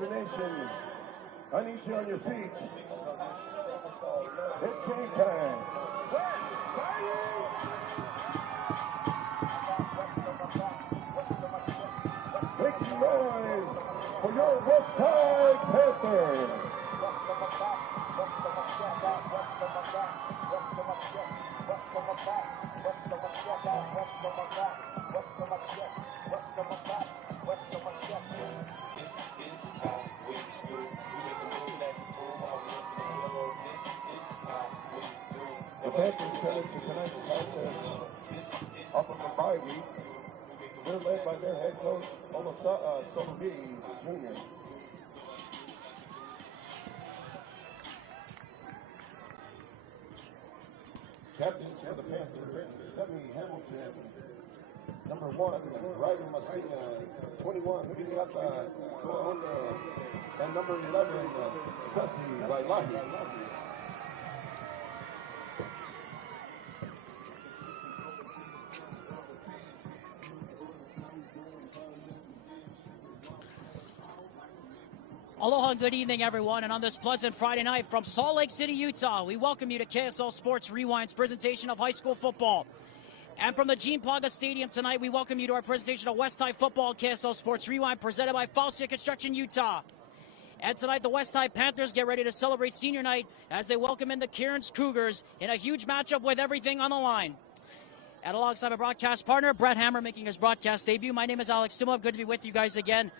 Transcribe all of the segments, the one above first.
Panther Nation, I need you on your feet. It's game time. Make some noise for your West High Panthers. The Panthers headed to tonight's contest off of a bye week. They're led by their head coach, Solovi Jr. Captains for the Panthers, Stevie Hamilton. Number 1, Ryder Messina. 21, Piliata Koone. And number 11, Sessi Railahi. Aloha, good evening, everyone. And on this pleasant Friday night from Salt Lake City, Utah, we welcome you to KSL Sports Rewind's presentation of high school football. And from the Gene Plaga Stadium tonight, we welcome you to our presentation of West High Football KSL Sports Rewind, presented by Faustia Construction Utah. And tonight, the West High Panthers get ready to celebrate senior night as they welcome in the Kearns Cougars in a huge matchup with everything on the line. And alongside my broadcast partner, Brett Hammer, making his broadcast debut. My name is Alex Tumov. Good to be with you guys again.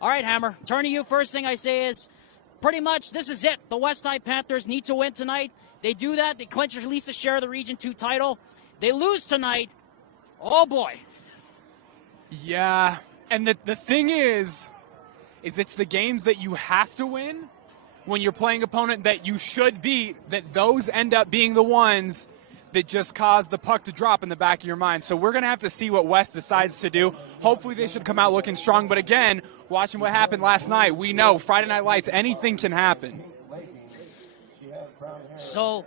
All right, Hammer, turn to you. First thing I say is pretty much this is it. The West High Panthers need to win tonight. They do that. They clinch at least a share of the Region 2 title. They lose tonight. Oh, boy. Yeah, and the thing is it's the games that you have to win when you're playing an opponent that you should beat, that those end up being the ones that just cause the puck to drop in the back of your mind. So we're going to have to see what West decides to do. Hopefully they should come out looking strong. But again, watching what happened last night, we know Friday Night Lights, anything can happen. So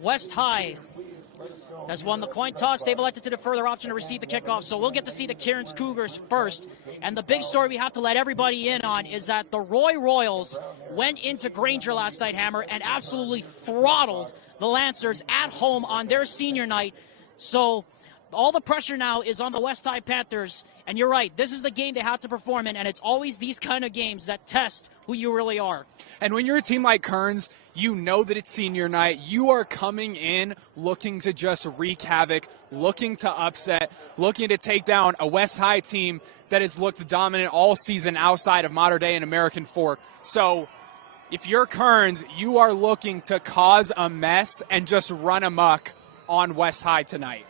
West High has won the coin toss. They've elected to defer their option to receive the kickoff. So we'll get to see the Kearns Cougars first. And the big story we have to let everybody in on is that the Roy Royals went into Granger last night, Hammer, and absolutely throttled the Lancers at home on their senior night. So all the pressure now is on the West High Panthers. And you're right, this is the game they have to perform in, and it's always these kind of games that test who you really are. And when you're a team like Kearns, you know that it's senior night. You are coming in looking to just wreak havoc, looking to upset, looking to take down a West High team that has looked dominant all season outside of Mater Dei and American Fork. So if you're Kearns, you are looking to cause a mess and just run amok on West High tonight.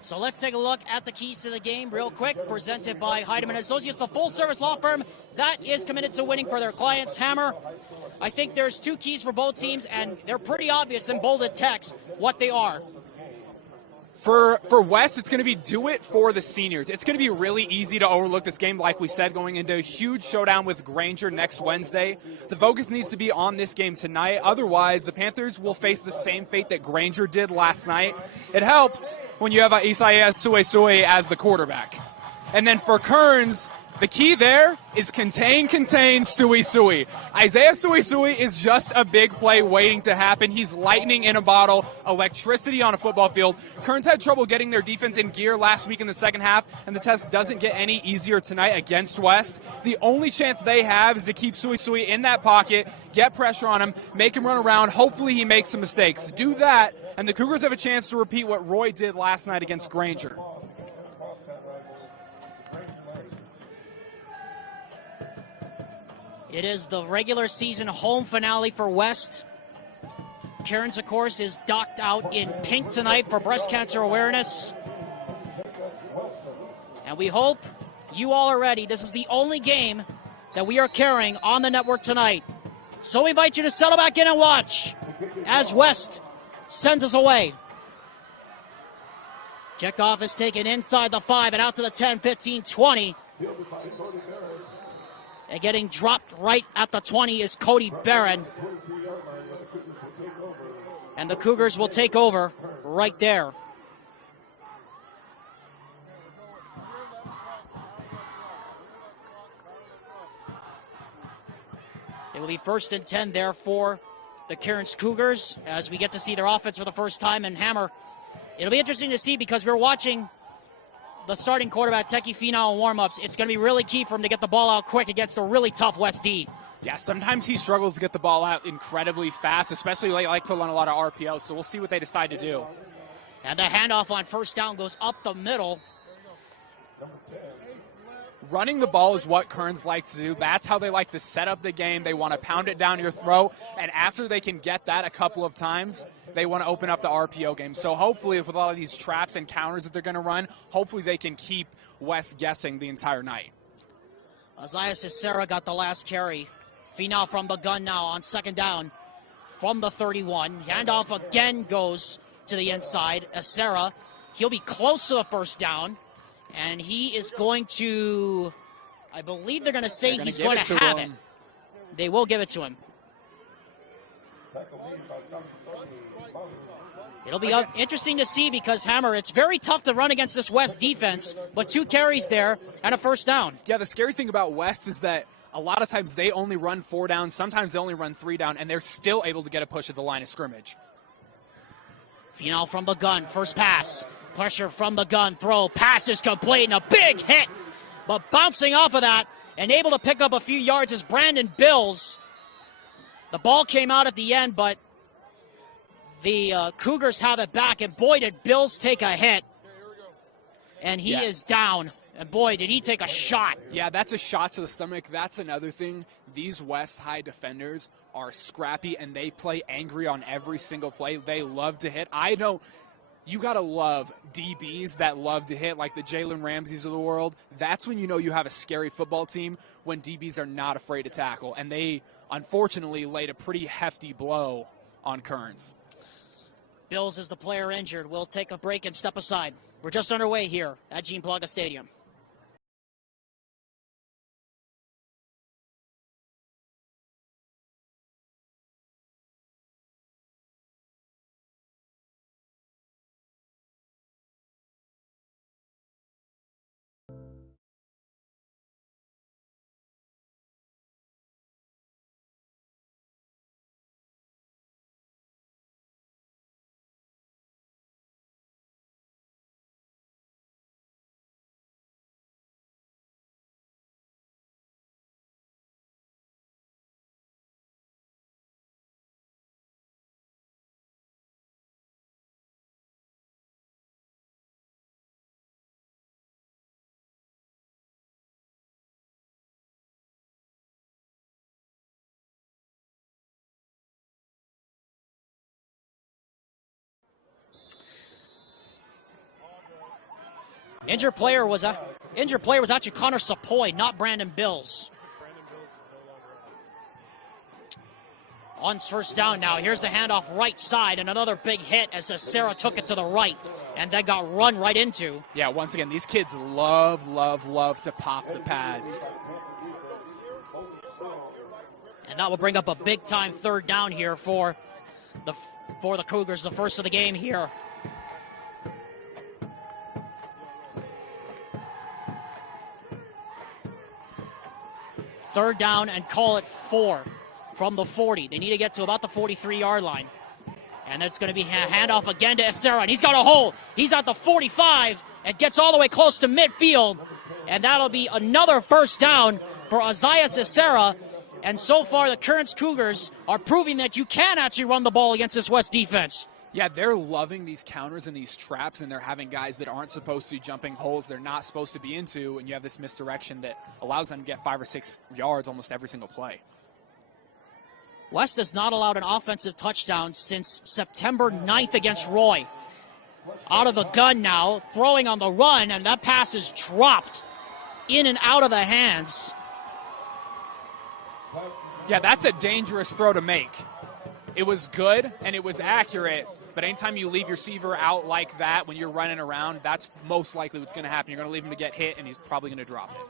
So let's take a look at the keys to the game real quick, presented by Heidemann Associates, the full-service law firm that is committed to winning for their clients. Hammer, I think there's two keys for both teams, and they're pretty obvious in bolded text what they are. For West, it's going to be do it for the seniors. It's going to be really easy to overlook this game, like we said, going into a huge showdown with Granger next Wednesday. The focus needs to be on this game tonight. Otherwise, the Panthers will face the same fate that Granger did last night. It helps when you have Isaiah Suesue as the quarterback. And then for Kearns, the key there is contain, Suesue. Isaiah Suesue is just a big play waiting to happen. He's lightning in a bottle, electricity on a football field. Kearns had trouble getting their defense in gear last week in the second half, and the test doesn't get any easier tonight against West. The only chance they have is to keep Suesue in that pocket, get pressure on him, make him run around. Hopefully he makes some mistakes. Do that, and the Cougars have a chance to repeat what Roy did last night against Granger. It is the regular season home finale for West. Kearns, of course, is docked out in pink tonight for breast cancer awareness. And we hope you all are ready. This is the only game that we are carrying on the network tonight. So we invite you to settle back in and watch as West sends us away. Kickoff is taken inside the 5 and out to the 10, 15, 20. And getting dropped right at the 20 is Cody Barron. And the Cougars will take over right there. It will be 1st and 10 there for the Kearns Cougars as we get to see their offense for the first time. And Hammer, it'll be interesting to see because we're watching the starting quarterback, Teki Finau, in warm-ups. It's going to be really key for him to get the ball out quick against a really tough West D. Yeah, sometimes he struggles to get the ball out incredibly fast, especially they like to run a lot of RPO, so we'll see what they decide to do. And the handoff on 1st down goes up the middle. Running the ball is what Kearns likes to do. That's how they like to set up the game. They want to pound it down your throat, and after they can get that a couple of times, they want to open up the RPO game. So hopefully with a lot of these traps and counters that they're going to run, hopefully they can keep West guessing the entire night. Isaiah Cicera got the last carry. Finau from the gun now on 2nd down from the 31. Handoff again goes to the inside. Cicera, he'll be close to the 1st down. And he is going to, I believe they're going to say he's going to have it. They will give it to him. It'll be interesting to see because, Hammer, it's very tough to run against this West defense, but 2 carries there and a 1st down. Yeah, the scary thing about West is that a lot of times they only run 4 down, sometimes they only run 3 down, and they're still able to get a push at the line of scrimmage. Finau from the gun, first pass. Pressure from the gun, throw, pass is complete, and a big hit. But bouncing off of that and able to pick up a few yards is Brandon Bills. The ball came out at the end, but the Cougars have it back, and boy, did Bills take a hit. And he is down. And boy, did he take a shot. Yeah, that's a shot to the stomach. That's another thing. These West High defenders are scrappy, and they play angry on every single play. They love to hit. I know you got to love DBs that love to hit, like the Jalen Ramseys of the world. That's when you know you have a scary football team, when DBs are not afraid to tackle. And they, unfortunately, laid a pretty hefty blow on Kearns. Bills is the player injured. We'll take a break and step aside. We're just underway here at Gene Plaga Stadium. Injured player was actually Connor Sapoy, not Brandon Bills. On 1st down now. Here's the handoff right side, and another big hit as Cicera took it to the right, and then got run right into. Yeah, once again, these kids love to pop the pads. And that will bring up a big-time 3rd down here for the Cougars, the first of the game here. Third down and call it 4 from the 40. They need to get to about the 43-yard line. And it's going to be a handoff again to Cicera. And he's got a hole. He's at the 45 and gets all the way close to midfield. And that'll be another 1st down for Isaiah Cicera. And so far, the Kearns Cougars are proving that you can actually run the ball against this West defense. Yeah, they're loving these counters and these traps, and they're having guys that aren't supposed to be jumping holes they're not supposed to be into, and you have this misdirection that allows them to get 5 or 6 yards almost every single play. West has not allowed an offensive touchdown since September 9th against Roy. Out of the gun now, throwing on the run, and that pass is dropped in and out of the hands. Yeah, that's a dangerous throw to make. It was good, and it was accurate, but anytime you leave your receiver out like that when you're running around, that's most likely what's going to happen. You're going to leave him to get hit, and he's probably going to drop it.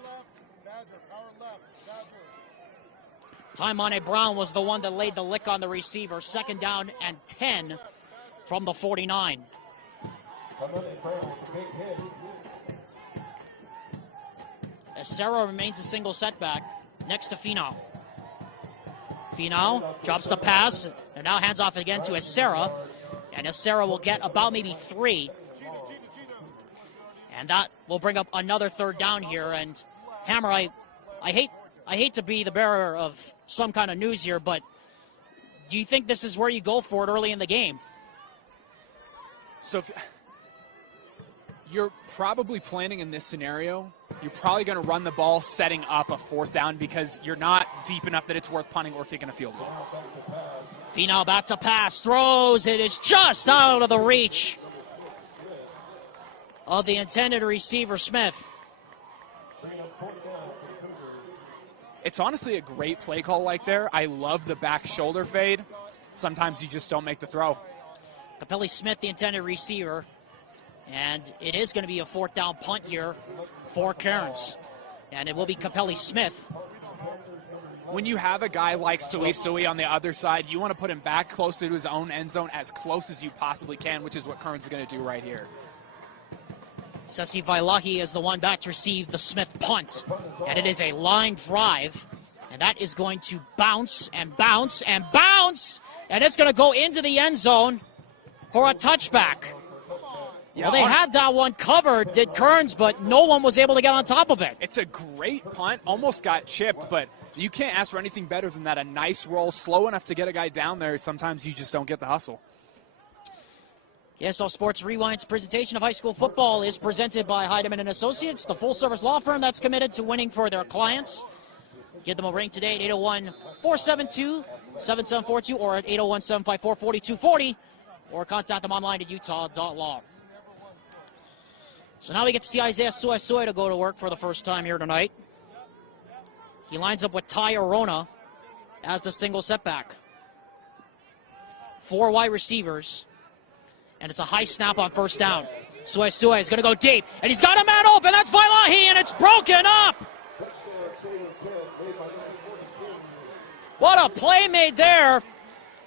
Taimane Brown was the one that laid the lick on the receiver. 2nd down and 10 from the 49. Cicera remains a single setback next to Finau. Finau drops the pass, and now hands off again to Essera. And Essera will get about maybe 3. And that will bring up another third down here. And Hammer, I hate to be the bearer of some kind of news here, but do you think this is where you go for it early in the game? So if you're probably planning in this scenario, you're probably going to run the ball setting up a 4th down because you're not deep enough that it's worth punting or kicking a field goal. Finau back to pass, throws. It is just out of the reach of the intended receiver, Smith. It's honestly a great play call like there. I love the back shoulder fade. Sometimes you just don't make the throw. Capelli Smith, the intended receiver. And it is going to be a 4th down punt here for Kearns. And it will be Capelli Smith. When you have a guy like Sui on the other side, you want to put him back closer to his own end zone as close as you possibly can, which is what Kearns is going to do right here. Sessi Vailahi is the one back to receive the Smith punt. And it is a line drive. And that is going to bounce and bounce and bounce. And it's going to go into the end zone for a touchback. Well, they had that one covered, did Kearns, but no one was able to get on top of it. It's a great punt. Almost got chipped, but you can't ask for anything better than that. A nice roll, slow enough to get a guy down there. Sometimes you just don't get the hustle. KSL Sports Rewind's presentation of high school football is presented by Heidemann & Associates, the full-service law firm that's committed to winning for their clients. Give them a ring today at 801-472-7742 or at 801-754-4240 or contact them online at utah.law. So now we get to see Isaiah Suesue to go to work for the first time here tonight. He lines up with Ty Arona as the single setback. 4 wide receivers. And it's a high snap on 1st down. Suesue is going to go deep. And he's got a man open. That's Vailahi, and it's broken up. What a play made there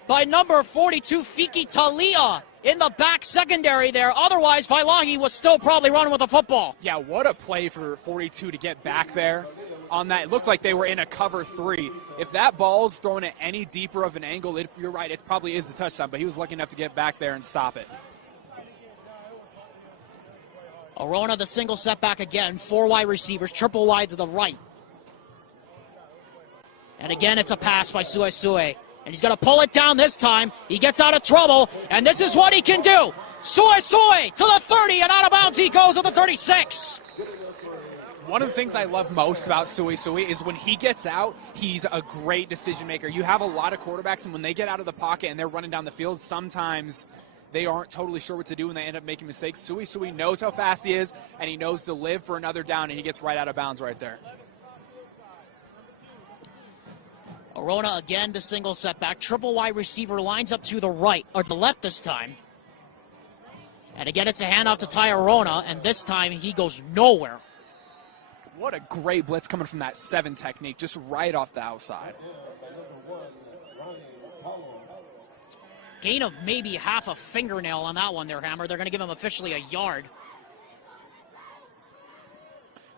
by number 42, Fiki Talia, in the back secondary there. Otherwise, Vailahi was still probably running with the football. Yeah, what a play for 42 to get back there on that. It looked like they were in a cover 3. If that ball's thrown at any deeper of an angle, you're right, it probably is a touchdown, but he was lucky enough to get back there and stop it. Arona, the single setback again. 4 wide receivers, triple wide to the right. And again, it's a pass by Suesue. And he's going to pull it down this time. He gets out of trouble, and this is what he can do. Suesue to the 30, and out of bounds he goes to the 36. One of the things I love most about Suesue is when he gets out, he's a great decision maker. You have a lot of quarterbacks, and when they get out of the pocket and they're running down the field, sometimes they aren't totally sure what to do and they end up making mistakes. Suesue knows how fast he is, and he knows to live for another down, and he gets right out of bounds right there. Arona again, the single setback. Triple wide receiver lines up to the right, or the left this time. And again, it's a handoff to Ty Arona, and this time he goes nowhere. What a great blitz coming from that 7 technique, just right off the outside. Gain of maybe half a fingernail on that one there, Hammer. They're going to give him officially a yard.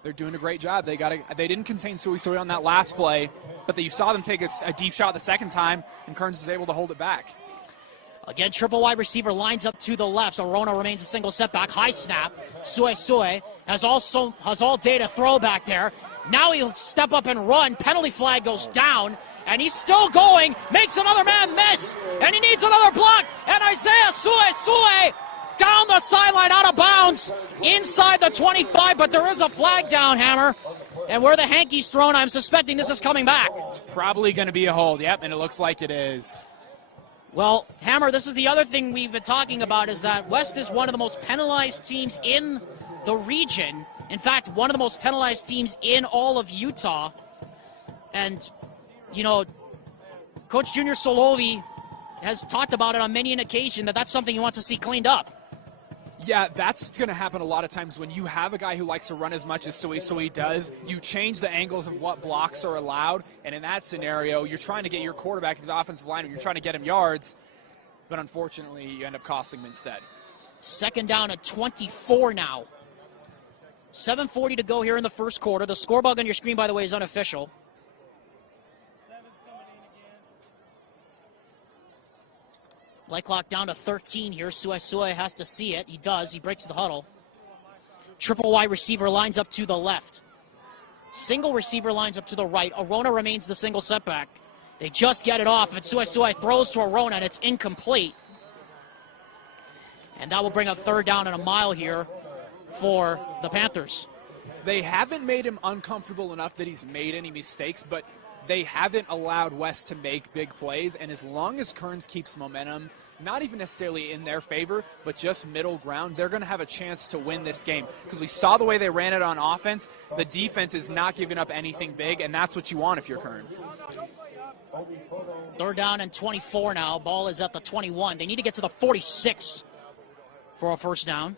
They're doing a great job. They didn't contain Suesue on that last play, but you saw them take a deep shot the second time, and Kearns was able to hold it back. Again, triple wide receiver lines up to the left. So Arona remains a single setback. High snap. Suesue has all day to throw back there. Now he'll step up and run. Penalty flag goes down, and he's still going. Makes another man miss, and he needs another block. And Isaiah Suesue down the sideline, out of bounds, inside the 25, but there is a flag down, Hammer. And where the hanky's thrown, I'm suspecting this is coming back. It's probably going to be a hold, yep, and it looks like it is. Well, Hammer, this is the other thing we've been talking about, is that West is one of the most penalized teams in the region. In fact, one of the most penalized teams in all of Utah. And, you know, Coach Junior Solovi has talked about it on many an occasion, that's something he wants to see cleaned up. Yeah, that's going to happen a lot of times when you have a guy who likes to run as much as Suesue does. You change the angles of what blocks are allowed, and in that scenario, you're trying to get your quarterback to the offensive line, you're trying to get him yards, but unfortunately, you end up costing him instead. 2nd down at 24 now. 7:40 to go here in the first quarter. The score bug on your screen, by the way, is unofficial. Play clock down to 13 here. Suesue has to see it. He does. He breaks the huddle. Triple wide receiver lines up to the left. Single receiver lines up to the right. Arona remains the single setback. They just get it off, and Suesue throws to Arona, and it's incomplete. And that will bring up third down and a mile here for the Panthers. They haven't made him uncomfortable enough that he's made any mistakes, but they haven't allowed West to make big plays, and as long as Kearns keeps momentum, not even necessarily in their favor, but just middle ground, they're going to have a chance to win this game. Because we saw the way they ran it on offense. The defense is not giving up anything big, and that's what you want if you're Kearns. Third down and 24 now. Ball is at the 21. They need to get to the 46 for a first down.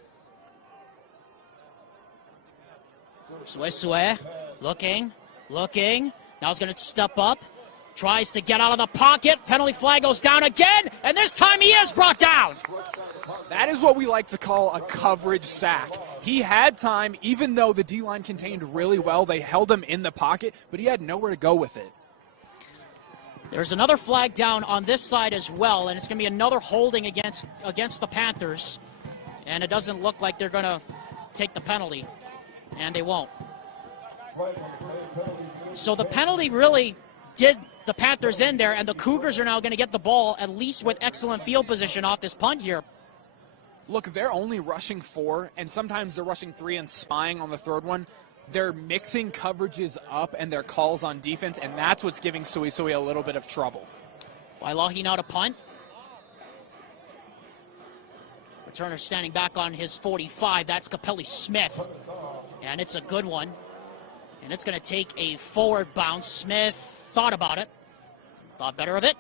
Suesue looking. Now he's going to step up. Tries to get out of the pocket. Penalty flag goes down again, and this time he is brought down. That is what we like to call a coverage sack. He had time, even though the D-line contained really well. They held him in the pocket, but he had nowhere to go with it. There's another flag down on this side as well, and it's going to be another holding against the Panthers. And it doesn't look like they're going to take the penalty, and they won't. So the penalty really did the Panthers in there, and the Cougars are now going to get the ball, at least with excellent field position off this punt here. Look, they're only rushing 4, and sometimes they're rushing 3 and spying on the third one. They're mixing coverages up and their calls on defense, and that's what's giving Suesue a little bit of trouble. Wailahi now to punt. Returner standing back on his 45. That's Capelli Smith, and it's a good one. And it's going to take a forward bounce. Smith thought about it, thought better of it,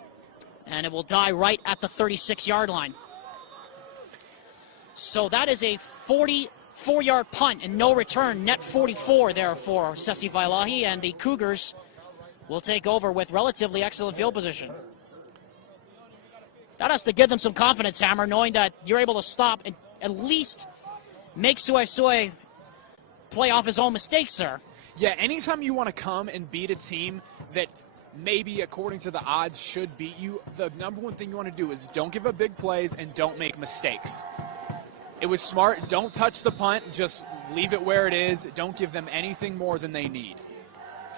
and it will die right at the 36-yard line. So that is a 44-yard punt and no return, net 44 there for Sessi Wailahi, and the Cougars will take over with relatively excellent field position. That has to give them some confidence, Hammer, knowing that you're able to stop and at least make Suesue play off his own mistakes there. Yeah, anytime you want to come and beat a team that maybe, according to the odds, should beat you, the number one thing you want to do is don't give up big plays and don't make mistakes. It was smart. Don't touch the punt. Just leave it where it is. Don't give them anything more than they need.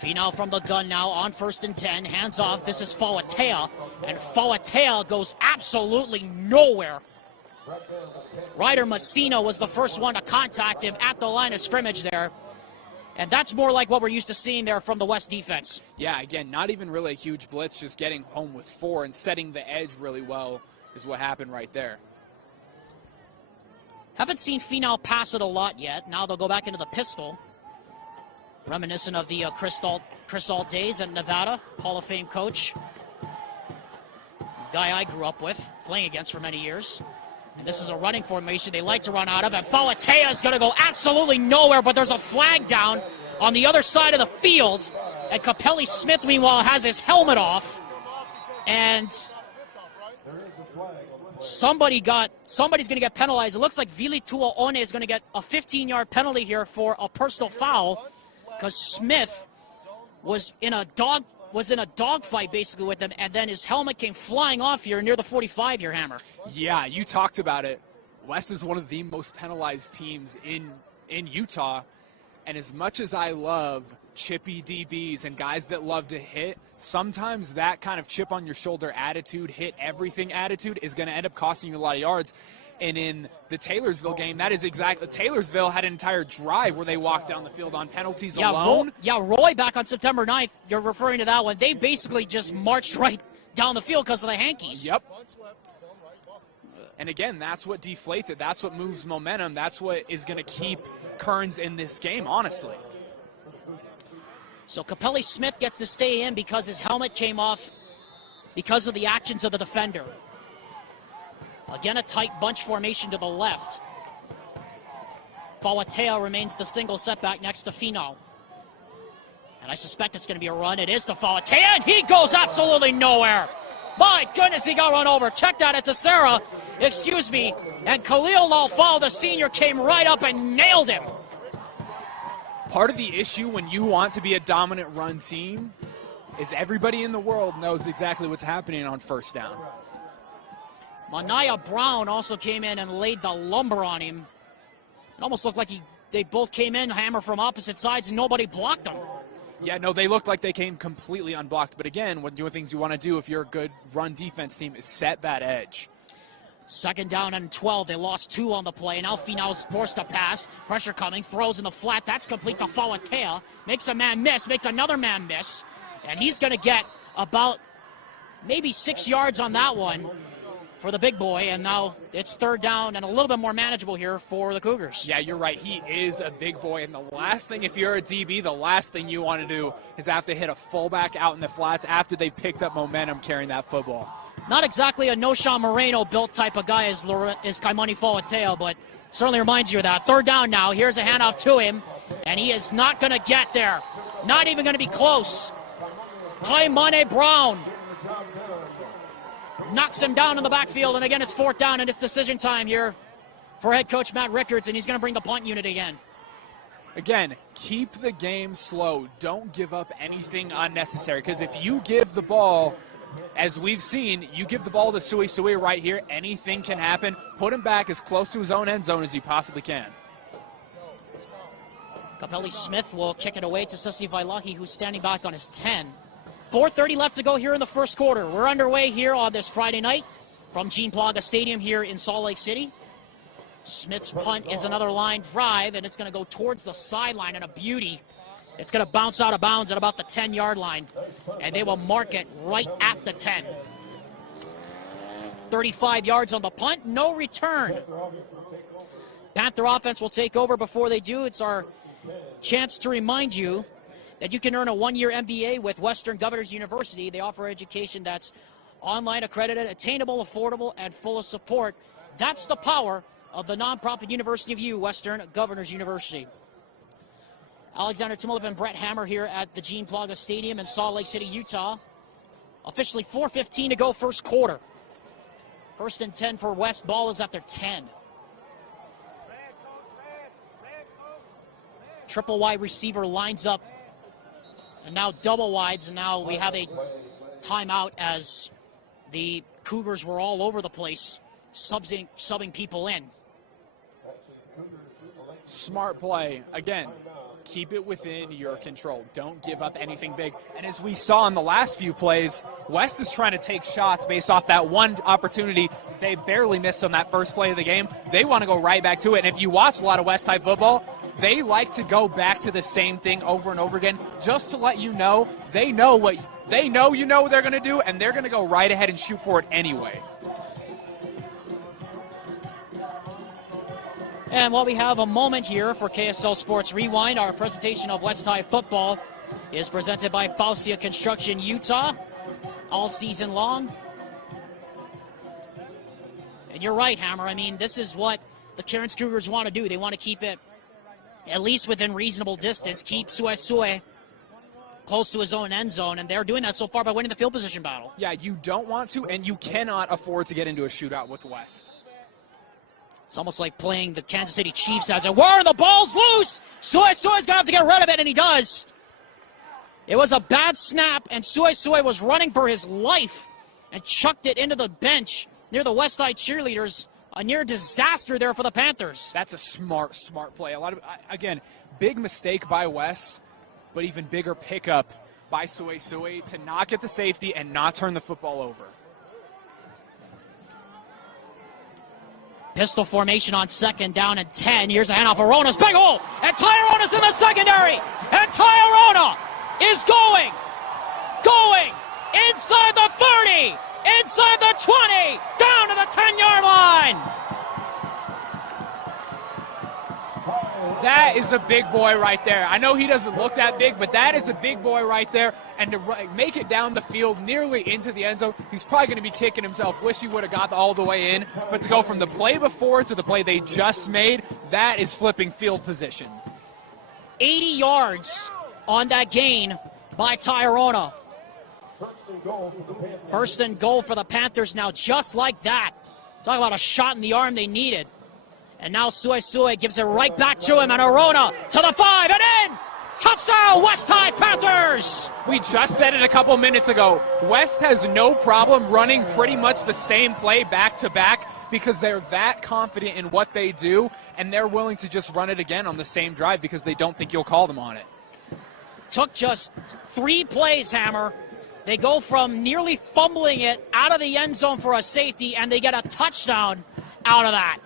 Finau from the gun now on 1st and 10. Hands off. This is Fauatea, and Fauatea goes absolutely nowhere. Ryder Messina was the first one to contact him at the line of scrimmage there. And that's more like what we're used to seeing there from the West defense. Yeah, again, not even really a huge blitz, just getting home with 4 and setting the edge really well is what happened right there. Haven't seen Finau pass it a lot yet. Now they'll go back into the pistol. Reminiscent of the Chris Ault days at Nevada, Hall of Fame coach. Guy I grew up with, playing against for many years. And this is a running formation they like to run out of. And Fauatea is going to go absolutely nowhere, but there's a flag down on the other side of the field. And Capelli Smith, meanwhile, has his helmet off. And somebody's going to get penalized. It looks like Vili Tuaone is going to get a 15-yard penalty here for a personal foul, because Smith was in a dogfight basically with them, and then his helmet came flying off here near the 45 here, Hammer. Yeah, you talked about it. West is one of the most penalized teams in Utah, and as much as I love chippy DBs and guys that love to hit, sometimes that kind of chip on your shoulder attitude, hit everything attitude is going to end up costing you a lot of yards. And in the Taylorsville game, that is exactly. Taylorsville had an entire drive where they walked down the field on penalties alone. Roy back on September 9th, you're referring to that one. They basically just marched right down the field because of the hankies. Yep. And again, that's what deflates it. That's what moves momentum. That's what is going to keep Kearns in this game, honestly. So Capelli Smith gets to stay in because his helmet came off because of the actions of the defender. Again, a tight bunch formation to the left. Fauatea remains the single setback next to Finau. And I suspect it's going to be a run. It is to Fauatea, and he goes absolutely nowhere. My goodness, he got run over. Check that, it's a Sarah. Excuse me. And Khalil Lalfal, the senior, came right up and nailed him. Part of the issue when you want to be a dominant run team is everybody in the world knows exactly what's happening on first down. Mania Brown also came in and laid the lumber on him. It almost looked like they both came in, hammer from opposite sides, and nobody blocked them. Yeah, no, they looked like they came completely unblocked. But again, one of the things you want to do if you're a good run defense team is set that edge. 2nd down and 12. They lost 2 on the play. Now Finau's forced to pass. Pressure coming. Throws in the flat. That's complete to Fawatea. Makes a man miss. Makes another man miss. And he's going to get about maybe 6 yards on that one for the big boy. And now it's 3rd down and a little bit more manageable here for the Cougars. Yeah, you're right. He is a big boy. And the last thing, if you're a DB, the last thing you want to do is have to hit a fullback out in the flats after they've picked up momentum carrying that football. Not exactly a Noshawn Moreno built type of guy as Kaimani Fawatea, but certainly reminds you of that. 3rd down now. Here's a handoff to him, and he is not going to get there. Not even going to be close. Taimane Brown knocks him down in the backfield, and again it's 4th down, and it's decision time here for head coach Matt Rickards, and he's going to bring the punt unit again. Again, keep the game slow. Don't give up anything unnecessary, because if you give the ball, as we've seen, you give the ball to Sui right here, anything can happen. Put him back as close to his own end zone as you possibly can. Capelli Smith will kick it away to Sasi Vailahi, who's standing back on his 10. 4:30 left to go here in the first quarter. We're underway here on this Friday night from Gene Plaga Stadium here in Salt Lake City. Smith's punt is another line drive, and it's going to go towards the sideline, and a beauty. It's going to bounce out of bounds at about the 10-yard line, and they will mark it right at the 10. 35 yards on the punt, no return. Panther offense will take over. Before they do, it's our chance to remind you that you can earn a 1-year MBA with Western Governors University. They offer education that's online, accredited, attainable, affordable, and full of support. That's the power of the nonprofit University of U, Western Governors University. Alexander Tumulip and Brett Hammer here at the Gene Plaga Stadium in Salt Lake City, Utah. Officially 4:15 to go first quarter. 1st and 10 for West. Ball is at their 10. Triple wide receiver lines up. And now double wides. And now we have a timeout as the Cougars were all over the place, subbing people in. Smart play. Again, keep it within your control. Don't give up anything big. And as we saw in the last few plays, West is trying to take shots based off that one opportunity they barely missed on that first play of the game. They want to go right back to it. And if you watch a lot of West Side football, they like to go back to the same thing over and over again, just to let you know they know what they're going to do, and they're going to go right ahead and shoot for it anyway. And while we have a moment here for KSL Sports Rewind, our presentation of West High football is presented by Faustia Construction Utah all season long. And you're right, Hammer. I mean, this is what the Kearns Cougars want to do. They want to keep it at least within reasonable distance, keep Sue close to his own end zone, and they're doing that so far by winning the field position battle. Yeah, you don't want to, and you cannot afford to get into a shootout with West. It's almost like playing the Kansas City Chiefs as it were. The ball's loose. Sue's going to have to get rid of it, and he does. It was a bad snap, and Sue was running for his life and chucked it into the bench near the West Side cheerleaders. A near disaster there for the Panthers. That's a smart play. Again, big mistake by West, but even bigger pickup by Sue to not get the safety and not turn the football over. Pistol formation on 2nd down and 10. Here's a handoff. Arona's big hole. And Tyarona's in the secondary. And Tyarona is going inside the 30, inside the 20, down to the 10-yard line. That is a big boy right there. I know he doesn't look that big, but that is a big boy right there. And to make it down the field nearly into the end zone, he's probably going to be kicking himself. Wish he would have got all the way in. But to go from the play before to the play they just made, that is flipping field position. 80 yards on that gain by Tyrona. First and goal for the Panthers now, just like that. Talk about a shot in the arm they needed. And now Sue gives it right back to him, and Arona to the 5 and in! Touchdown, West High Panthers! We just said it a couple minutes ago. West has no problem running pretty much the same play back to back because they're that confident in what they do, and they're willing to just run it again on the same drive because they don't think you'll call them on it. Took just 3 plays, Hammer. They go from nearly fumbling it out of the end zone for a safety, and they get a touchdown out of that.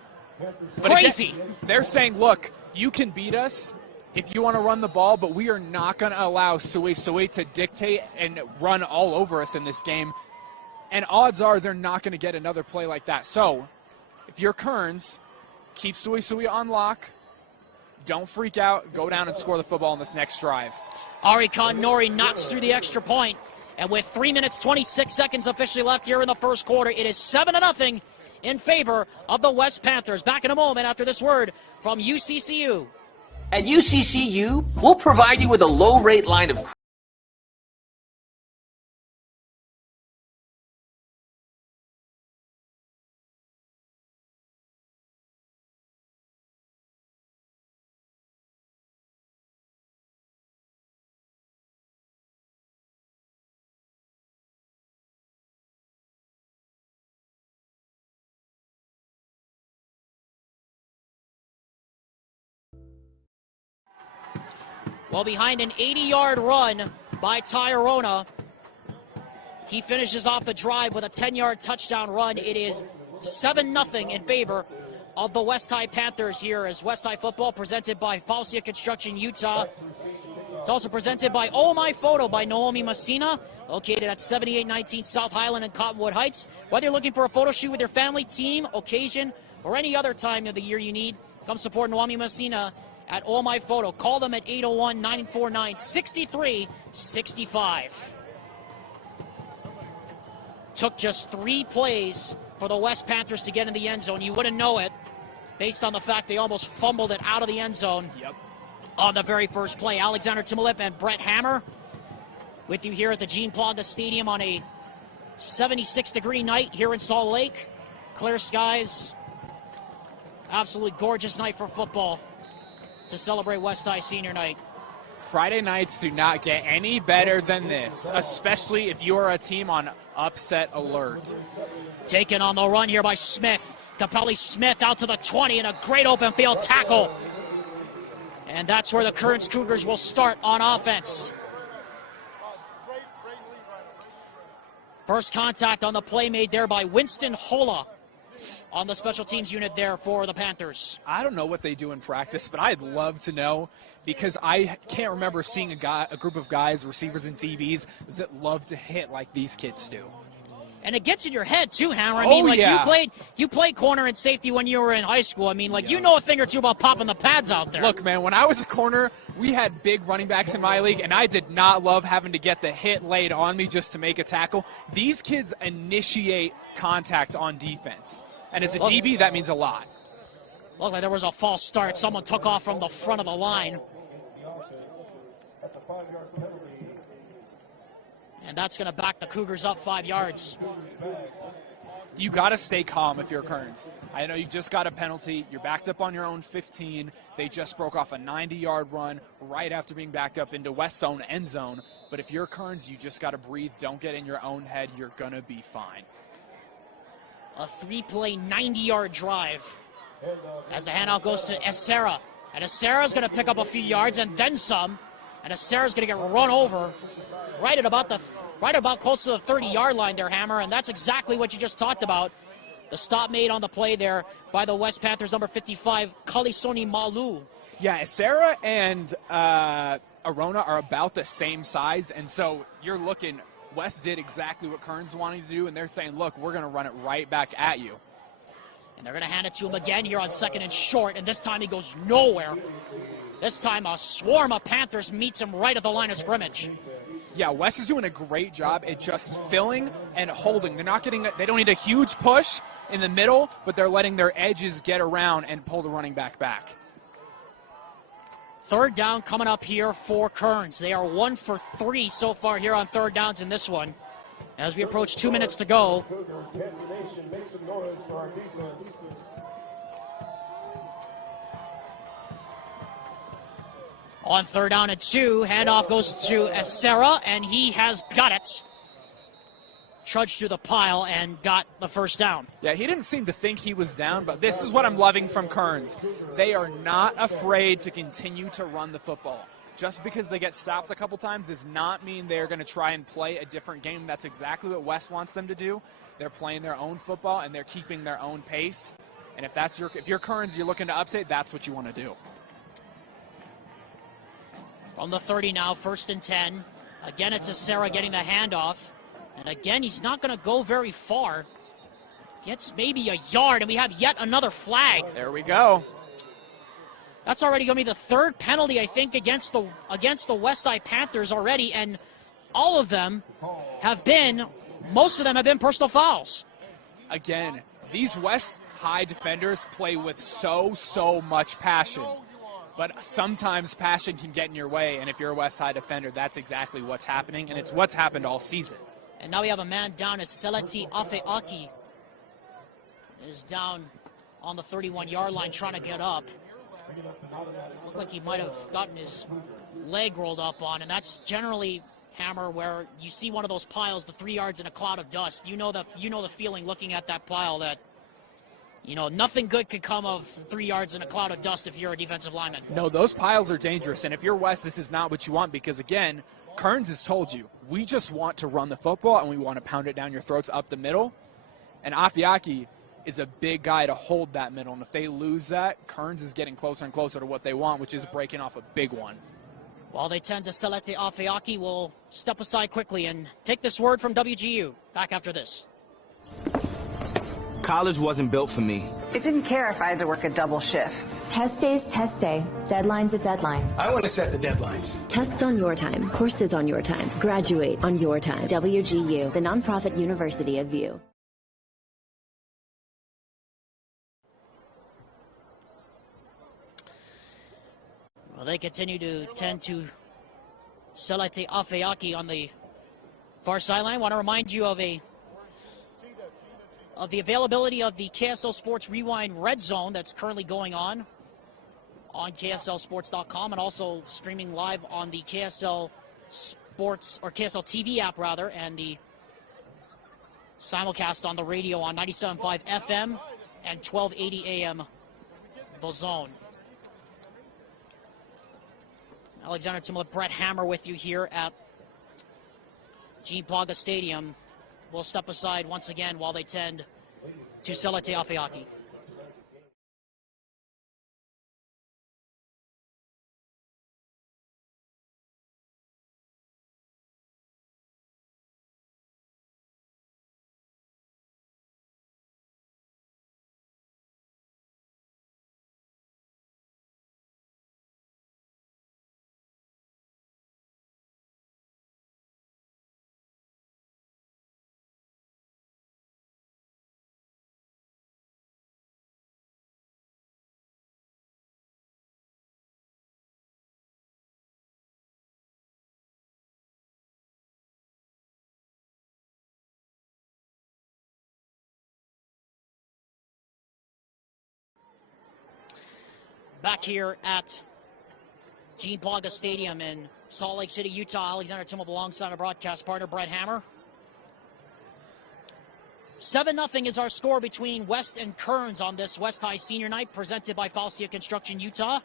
But Crazy. Again, they're saying, look, you can beat us if you want to run the ball, but we are not going to allow Sui to dictate and run all over us in this game. And odds are they're not going to get another play like that. So if you're Kearns, keep Sui on lock. Don't freak out. Go down and score the football in this next drive. Ari Nori knocks through the extra point. And with 3 minutes, 26 seconds officially left here in the first quarter, it is 7-0 in favor of the West Panthers. Back in a moment after this word from UCCU. At UCCU, we'll provide you with a low-rate line of Well, behind an 80-yard run by Tyrona, he finishes off the drive with a 10-yard touchdown run. It is 7-0 in favor of the West High Panthers here as West High football presented by Falsia Construction Utah. It's also presented by Oh My Photo by Naomi Messina, located at 7819 South Highland in Cottonwood Heights. Whether you're looking for a photo shoot with your family, team, occasion, or any other time of the year you need, come support Naomi Messina at All My Photo. Call them at 801-949-6365. Took just 3 plays for the West Panthers to get in the end zone. You wouldn't know it based on the fact they almost fumbled it out of the end zone on the very first play. Alexander Timolip and Brett Hammer with you here at the Gene Planga Stadium on a 76-degree night here in Salt Lake. Clear skies. Absolutely gorgeous night for football to celebrate West High Senior Night. Friday nights do not get any better than this, especially if you are a team on upset alert. Taken on the run here by Smith. Capelli Smith out to the 20 and a great open field tackle. And that's where the Kearns Cougars will start on offense. First contact on the play made there by Winston Hola on the special teams unit there for the Panthers. I don't know what they do in practice, but I'd love to know because I can't remember seeing a group of guys, receivers and DBs, that love to hit like these kids do. And it gets in your head too, Hammer. I mean, you played corner and safety when you were in high school. I mean, you know a thing or two about popping the pads out there. Look, man, when I was a corner, we had big running backs in my league, and I did not love having to get the hit laid on me just to make a tackle. These kids initiate contact on defense. And as a DB, that means a lot. Looked like there was a false start. Someone took off from the front of the line. And that's going to back the Cougars up 5 yards. You got to stay calm if you're Kearns. I know you just got a penalty. You're backed up on your own 15. They just broke off a 90-yard run right after being backed up into West Zone end zone. But if you're Kearns, you just got to breathe. Don't get in your own head. You're going to be fine. A 3-play, 90-yard drive as the handoff goes to Essera. And Essera's going to pick up a few yards and then some. And Essera's going to get run over right about close to the 30-yard line there, Hammer. And that's exactly what you just talked about. The stop made on the play there by the West Panthers, number 55, Kalisoni Malu. Yeah, Essera and Arona are about the same size. And so you're looking – West did exactly what Kearns wanted to do, and they're saying, look, we're going to run it right back at you. And they're going to hand it to him again here on 2nd and short, and this time he goes nowhere. This time a swarm of Panthers meets him right at the line of scrimmage. Yeah, West is doing a great job at just filling and holding. They don't need a huge push in the middle, but they're letting their edges get around and pull the running back back. 3rd down coming up here for Kearns. They are 1 for 3 so far here on 3rd downs in this one. As we approach 2 minutes to go. On 3rd down and 2, handoff goes to Acera, and he has got it. Trudged through the pile and got the 1st down. Yeah, he didn't seem to think he was down, but this is what I'm loving from Kearns. They are not afraid to continue to run the football. Just because they get stopped a couple times does not mean they're going to try and play a different game. That's exactly what West wants them to do. They're playing their own football, and they're keeping their own pace. And if you're Kearns, you're looking to upset, that's what you want to do. From the 30 now, 1st and 10. Again, it's Acera getting the handoff. And again, he's not going to go very far. Gets maybe a yard, and we have yet another flag. There we go. That's already going to be the 3rd penalty, I think, against the Westside Panthers already. And all of them most of them have been personal fouls. Again, these West High defenders play with so much passion. But sometimes passion can get in your way, and if you're a West Side defender, that's exactly what's happening, and it's what's happened all season. And now we have a man down as Seleti Afeaki is down on the 31-yard line trying to get up. Looked like he might have gotten his leg rolled up on, and that's generally, Hammer, where you see one of those piles, the 3 yards in a cloud of dust. You know the feeling looking at that pile that, nothing good could come of 3 yards in a cloud of dust if you're a defensive lineman. No, those piles are dangerous, and if you're West, this is not what you want because, again, Kearns has told you, we just want to run the football and we want to pound it down your throats up the middle. And Afeaki is a big guy to hold that middle, and if they lose that, Kearns is getting closer and closer to what they want, which is breaking off a big one. While they tend to Seleti Afeaki, will step aside quickly and take this word from WGU. Back after this. College wasn't built for me. It didn't care if I had to work a double shift. Test day's test day. Deadline's a deadline. I want to set the deadlines. Tests on your time. Courses on your time. Graduate on your time. WGU, the nonprofit university of VU. Well, they continue to tend to Seleti Afeaki on the far sideline. I want to remind you of the availability of the KSL Sports Rewind Red Zone that's currently going on KSLsports.com and also streaming live on the KSL Sports, or KSL TV app rather, and the simulcast on the radio on 97.5 FM and 1280 AM The Zone. Alexander Timothy, Brett Hammer with you here at Gene Plaga Stadium. Will step aside once again while they tend to Seleti Afeaki. Back here at Gene Plaga Stadium in Salt Lake City, Utah. Alexander Timmel alongside our broadcast partner, Brett Hammer. 7-0 is our score between West and Kearns on this West High Senior Night, presented by Faustia Construction Utah,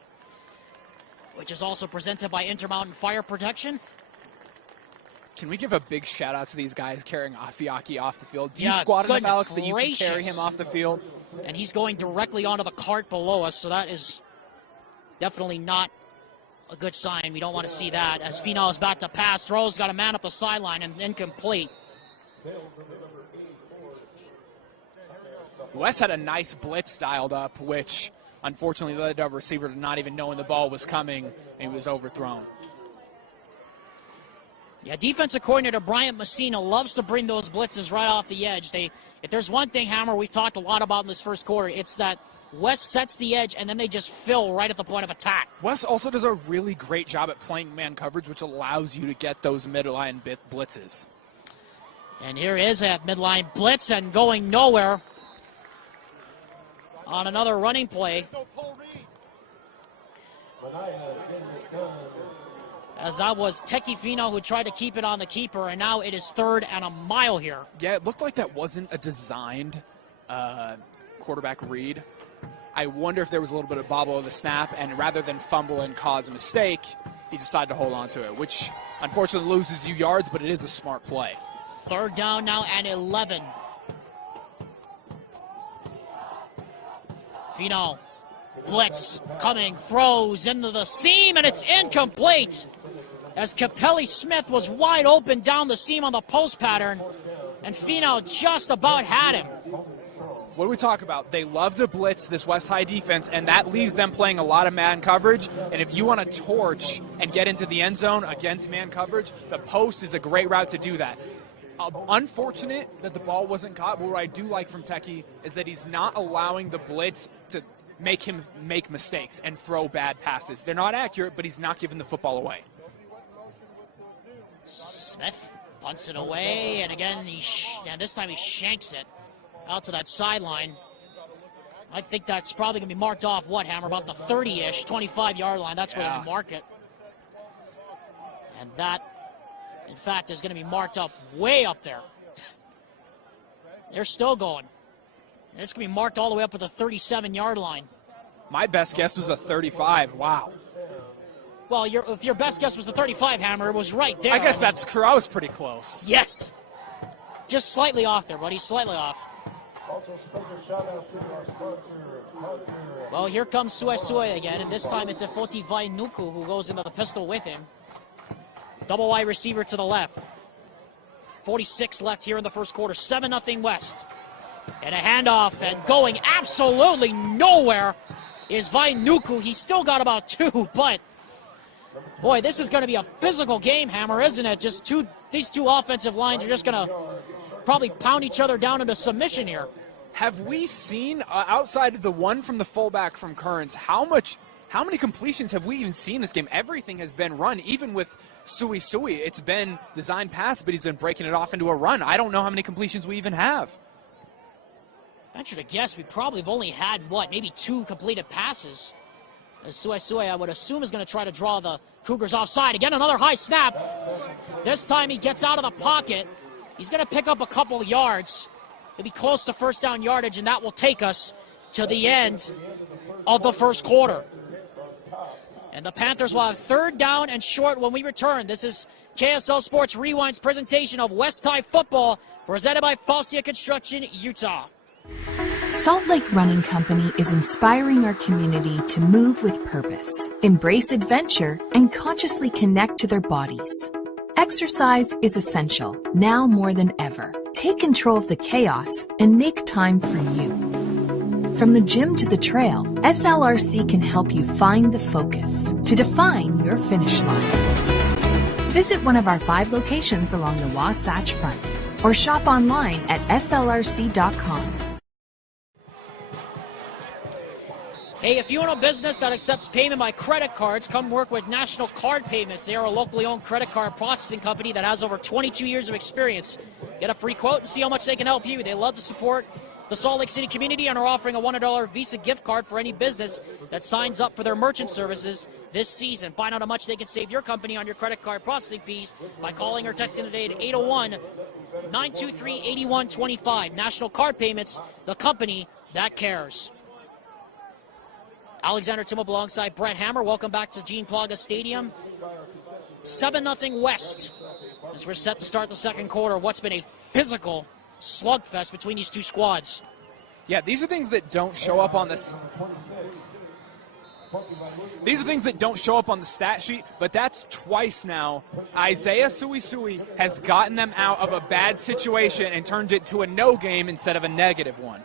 which is also presented by Intermountain Fire Protection. Can we give a big shout out to these guys carrying Afeaki off the field? Do you squat enough, Alex, that you can carry him off the field? And he's going directly onto the cart below us, so that is definitely not a good sign. We don't want to see that. As Finau is about to pass, throws, got a man up the sideline and incomplete. West had a nice blitz dialed up, which unfortunately led the receiver to not even knowing the ball was coming, and he was overthrown. Yeah, defensive coordinator Bryant Messina loves to bring those blitzes right off the edge. If there's one thing, Hammer, we've talked a lot about in this first quarter, it's that West sets the edge, and then they just fill right at the point of attack. West also does a really great job at playing man coverage, which allows you to get those midline blitzes. And here is a midline blitz and going nowhere on another running play. as that was Teki Fino who tried to keep it on the keeper, and now it is 3rd and a mile here. Yeah, it looked like that wasn't a designed quarterback read. I wonder if there was a little bit of bobble of the snap, and rather than fumble and cause a mistake, he decided to hold on to it, which unfortunately loses you yards, but it is a smart play. 3rd down now and 11. Fino, blitz coming, throws into the seam, and it's incomplete. As Capelli Smith was wide open down the seam on the post pattern, and Fino just about had him. What do we talk about? They love to blitz this West High defense, and that leaves them playing a lot of man coverage. And if you want to torch and get into the end zone against man coverage, the post is a great route to do that. Unfortunate that the ball wasn't caught, but what I do like from Teki is that he's not allowing the blitz to make him make mistakes and throw bad passes. They're not accurate, but he's not giving the football away. Smith punts it away, and again, this time he shanks it out to that sideline. I think that's probably going to be marked off, what, Hammer, about the 30-ish, 25-yard line. That's where you mark it. And that, in fact, is going to be marked up way up there. They're still going. And it's going to be marked all the way up at the 37-yard line. My best guess was a 35. Wow. Well, if your best guess was the 35, Hammer, it was right there. I guess that's true. I was pretty close. Yes. Just slightly off there, buddy. Slightly off. Also, special shout out to our sponsor, Panthers. Well, here comes Suesue again, and this time it's a Foti Vainuku who goes into the pistol with him. Double wide receiver to the left. 46 left here in the first quarter. 7-0 West. And a handoff, and going absolutely nowhere is Vainuku. He's still got about 2, but boy, this is going to be a physical game, Hammer, isn't it? Just these two offensive lines are just going to probably pound each other down into submission here. Have we seen, outside of the one from the fullback from Kearns, how many completions have we even seen this game? Everything has been run, even with Sui. It's been designed pass, but he's been breaking it off into a run. I don't know how many completions we even have. Venture to guess we probably have only had, maybe 2 completed passes. As Sui, I would assume, is going to try to draw the Cougars offside. Again, another high snap. This time he gets out of the pocket. He's going to pick up a couple of yards. He'll be close to first down yardage, and that will take us to the end of the first quarter. And the Panthers will have 3rd down and short when we return. This is KSL Sports Rewind's presentation of West High football, presented by Falsia Construction, Utah. Salt Lake Running Company is inspiring our community to move with purpose, embrace adventure, and consciously connect to their bodies. Exercise is essential, now more than ever. Take control of the chaos and make time for you. From the gym to the trail, SLRC can help you find the focus to define your finish line. Visit one of our 5 locations along the Wasatch Front or shop online at slrc.com. Hey, if you own a business that accepts payment by credit cards, come work with National Card Payments. They are a locally owned credit card processing company that has over 22 years of experience. Get a free quote and see how much they can help you. They love to support the Salt Lake City community and are offering a $100 Visa gift card for any business that signs up for their merchant services this season. Find out how much they can save your company on your credit card processing fees by calling or texting today at 801-923-8125. National Card Payments, the company that cares. Alexander Timop alongside Brett Hammer. Welcome back to Gene Plaga Stadium. 7-0 West as we're set to start the second quarter. What's been a physical slugfest between these two squads. Yeah, these are things that don't show up on this. These are things that don't show up on the stat sheet, but that's twice now. Isaiah Sui has gotten them out of a bad situation and turned it to a no game instead of a negative one.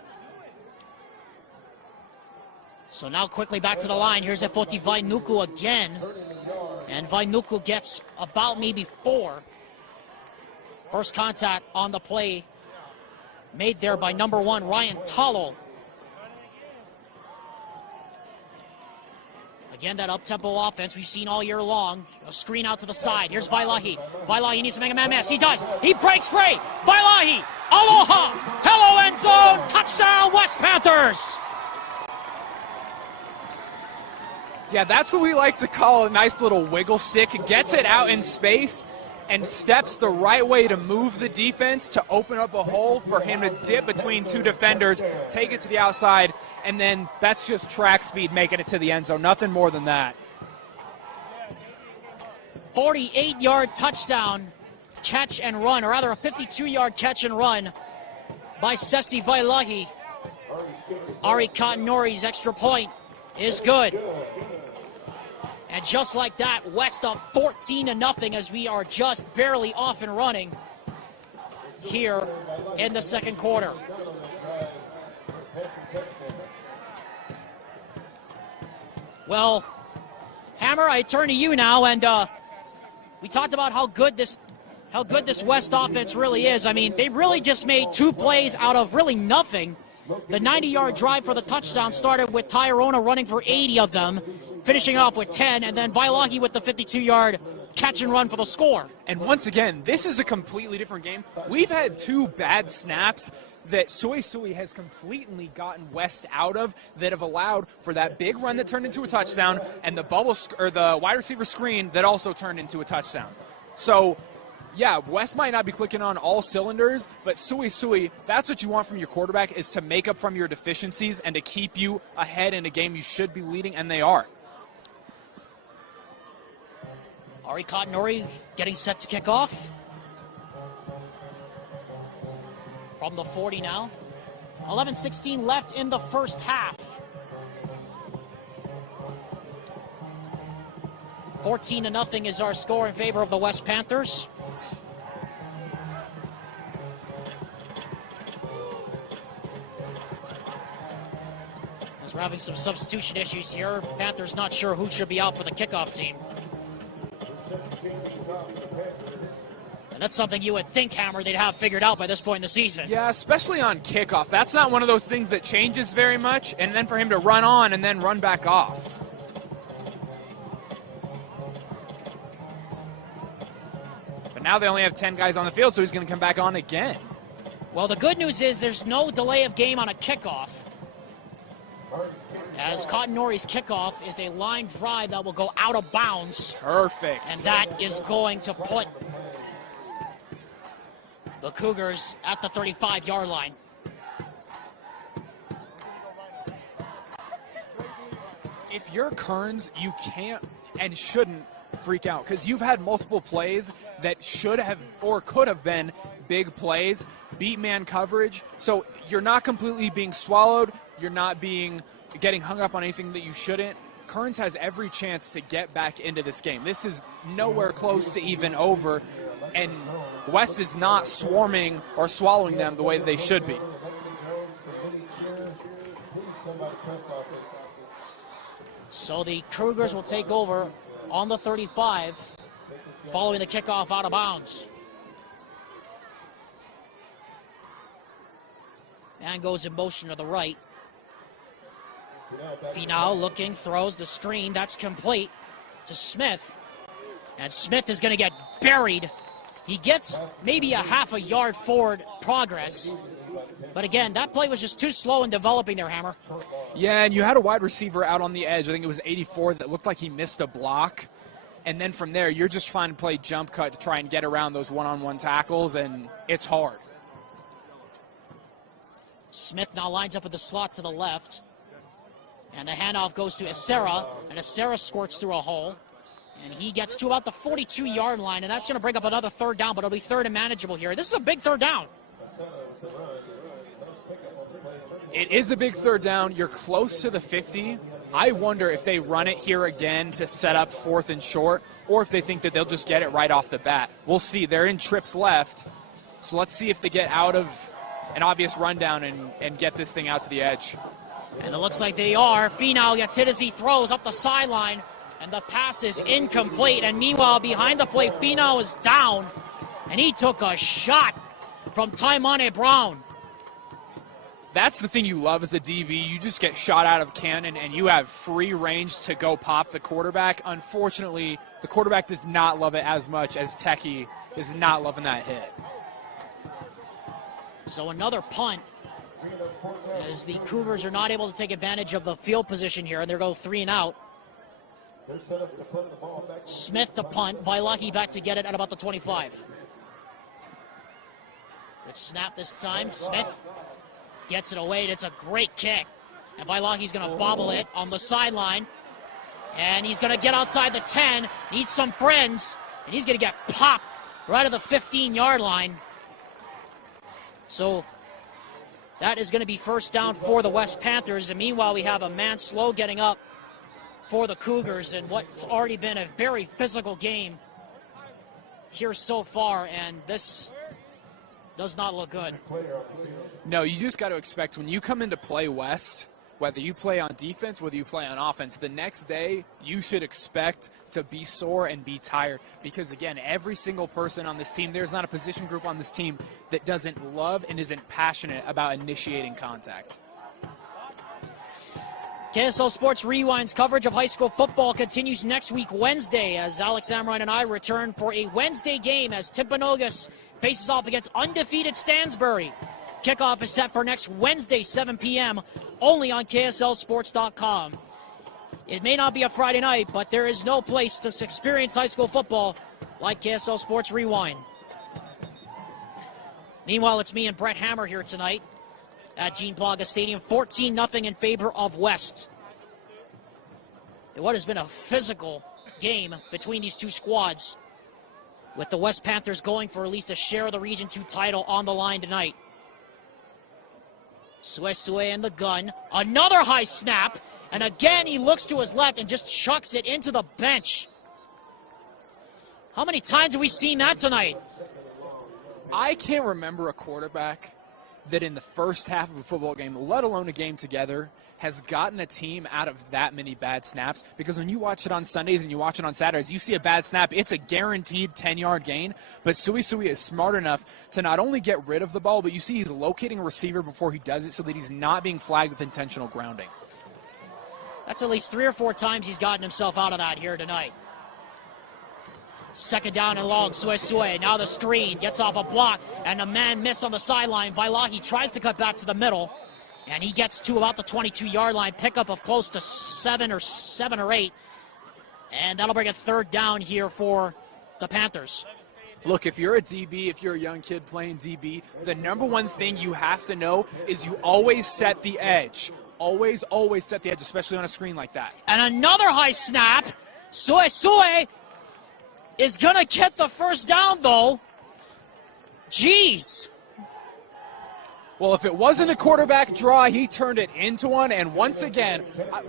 So now quickly back to the line. Here's Efoti Vainuku again. And Vainuku gets about maybe 4. First contact on the play made there by number 1, Ryan Talo. Again, that up-tempo offense we've seen all year long. A screen out to the side. Here's Vailahi. Vailahi needs to make a man miss. He does. He breaks free. Vailahi. Aloha. Hello, end zone. Touchdown, West Panthers. Yeah, that's what we like to call a nice little wiggle stick. Gets it out in space and steps the right way to move the defense to open up a hole for him to dip between two defenders, take it to the outside, and then that's just track speed making it to the end zone. Nothing more than that. 48-yard touchdown catch and run, or rather a 52-yard catch and run by Sessi Vailahi. Ari Katanori's extra point is good. And just like that, West up 14-0 as we are just barely off and running here in the second quarter. Well, Hammer, I turn to you now, and we talked about how good this West offense really is. I mean, they really just made 2 plays out of really nothing. The 90-yard drive for the touchdown started with Tyrone running for 80 of them, finishing off with 10, and then Vailahi with the 52-yard catch and run for the score. And once again, this is a completely different game. We've had 2 bad snaps that Sui has completely gotten West out of that have allowed for that big run that turned into a touchdown and the the wide receiver screen that also turned into a touchdown. So, yeah, West might not be clicking on all cylinders, but Sui, that's what you want from your quarterback, is to make up from your deficiencies and to keep you ahead in a game you should be leading, and they are. Ari Katanori getting set to kick off. From the 40 now. 11:16 left in the first half. 14-0 is our score in favor of the West Panthers. As we're having some substitution issues here, Panthers not sure who should be out for the kickoff team. And that's something you would think, Hammer, they'd have figured out by this point in the season. Yeah, especially on kickoff. That's not one of those things that changes very much, and then for him to run on and then run back off. But now they only have 10 guys on the field, so he's going to come back on again. Well, the good news is there's no delay of game on a kickoff, as Katanori's kickoff is a line drive that will go out of bounds. Perfect. And that is going to put the Cougars at the 35-yard line. If you're Kearns, you can't and shouldn't freak out, because you've had multiple plays that should have or could have been big plays, beat man coverage. So you're not completely being swallowed. You're not getting hung up on anything that you shouldn't. Kearns has every chance to get back into this game. This is nowhere close to even over, and West is not swarming or swallowing them the way that they should be. So the Cougars will take over on the 35 following the kickoff out of bounds. And goes in motion to the right. Finau looking, throws the screen. That's complete to Smith. And Smith is going to get buried. He gets maybe a half a yard forward progress. But again, that play was just too slow in developing there, Hammer. Yeah, and you had a wide receiver out on the edge. I think it was 84 that looked like he missed a block. And then from there, you're just trying to play jump cut to try and get around those one-on-one tackles, and it's hard. Smith now lines up with the slot to the left. And the handoff goes to Acera, and Acera squirts through a hole. And he gets to about the 42-yard line, and that's going to bring up another third down, but it'll be third and manageable here. This is a big third down. It is a big third down. You're close to the 50. I wonder if they run it here again to set up 4th and short, or if they think that they'll just get it right off the bat. We'll see. They're in trips left, so let's see if they get out of an obvious rundown and get this thing out to the edge. And it looks like they are. Finau gets hit as he throws up the sideline, and the pass is incomplete. And meanwhile, behind the play, Finau is down, and he took a shot from Taimane Brown. That's the thing you love as a DB. You just get shot out of cannon, and you have free range to go pop the quarterback. Unfortunately, the quarterback does not love it as much as Techie is not loving that hit. So another punt, as the Cougars are not able to take advantage of the field position here, and they'll go 3 and out. They're set up to put the ball back. Smith to punt. Vailaki back to get it at about the 25. Good snap this time. Smith gets it away. It's a great kick. And Vailaki's going to bobble it on the sideline. And he's going to get outside the 10. Needs some friends. And he's going to get popped right at the 15-yard line. So that is going to be first down for the West Panthers. And meanwhile, we have a man slow getting up for the Cougars in what's already been a very physical game here so far. And this does not look good. No, you just got to expect when you come into play West, whether you play on defense, whether you play on offense, the next day you should expect to be sore and be tired. Because, again, every single person on this team, there's not a position group on this team that doesn't love and isn't passionate about initiating contact. KSL Sports Rewind's coverage of high school football continues next week Wednesday as Alex Amrine and I return for a Wednesday game as Timpanogos faces off against undefeated Stansbury. Kickoff is set for next Wednesday, 7 p.m., only on KSLSports.com. It may not be a Friday night, but there is no place to experience high school football like KSL Sports Rewind. Meanwhile, it's me and Brett Hammer here tonight at Gene Plaga Stadium, 14-0 in favor of West. What has been a physical game between these two squads, with the West Panthers going for at least a share of the Region 2 title on the line tonight. Suesue in the gun. Another high snap. And again, he looks to his left and just chucks it into the bench. How many times have we seen that tonight? I can't remember a quarterback that in the first half of a football game, let alone a game together, has gotten a team out of that many bad snaps. Because when you watch it on Sundays and you watch it on Saturdays, you see a bad snap, it's a guaranteed 10-yard gain. But Suesue is smart enough to not only get rid of the ball, but you see he's locating a receiver before he does it so that he's not being flagged with intentional grounding. That's at least 3 or 4 times he's gotten himself out of that here tonight. Second down and long, Suesue. Now the screen, gets off a block, and a man miss on the sideline. Vailaki tries to cut back to the middle, and he gets to about the 22-yard line, pickup of close to 7 or 8. And that'll bring a third down here for the Panthers. Look, if you're a DB, if you're a young kid playing DB, the number one thing you have to know is you always set the edge. Always, always set the edge, especially on a screen like that. And another high snap. Suesue is going to get the first down, though. Jeez. Well, if it wasn't a quarterback draw, he turned it into one. And once again,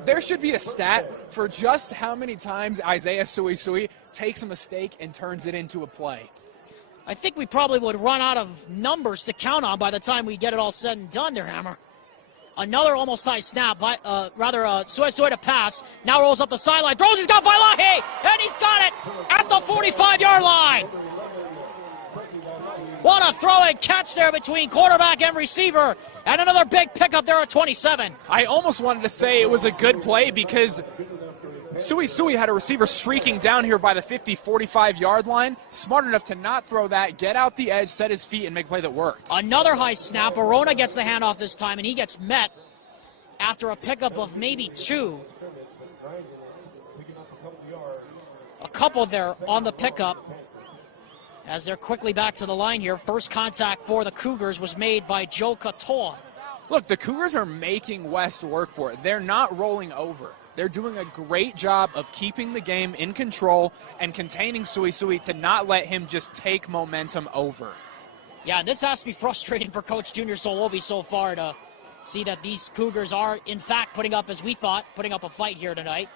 there should be a stat for just how many times Isaiah Suesue takes a mistake and turns it into a play. I think we probably would run out of numbers to count on by the time we get it all said and done there, Hammer. Another almost high snap, Suesue to pass. Now rolls up the sideline, throws, he's got Vailaki, and he's got it at the 45-yard line. What a throw and catch there between quarterback and receiver, and another big pickup there at 27. I almost wanted to say it was a good play because Suesue had a receiver streaking down here by the 50, 45-yard line. Smart enough to not throw that, get out the edge, set his feet, and make a play that worked. Another high snap. Arona gets the handoff this time, and he gets met after a pickup of maybe 2. A couple there on the pickup as they're quickly back to the line here. First contact for the Cougars was made by Joe Katoa. Look, the Cougars are making West work for it. They're not rolling over. They're doing a great job of keeping the game in control and containing Suesue to not let him just take momentum over. Yeah, this has to be frustrating for Coach Junior Solovi so far to see that these Cougars are, in fact, putting up, as we thought, putting up a fight here tonight.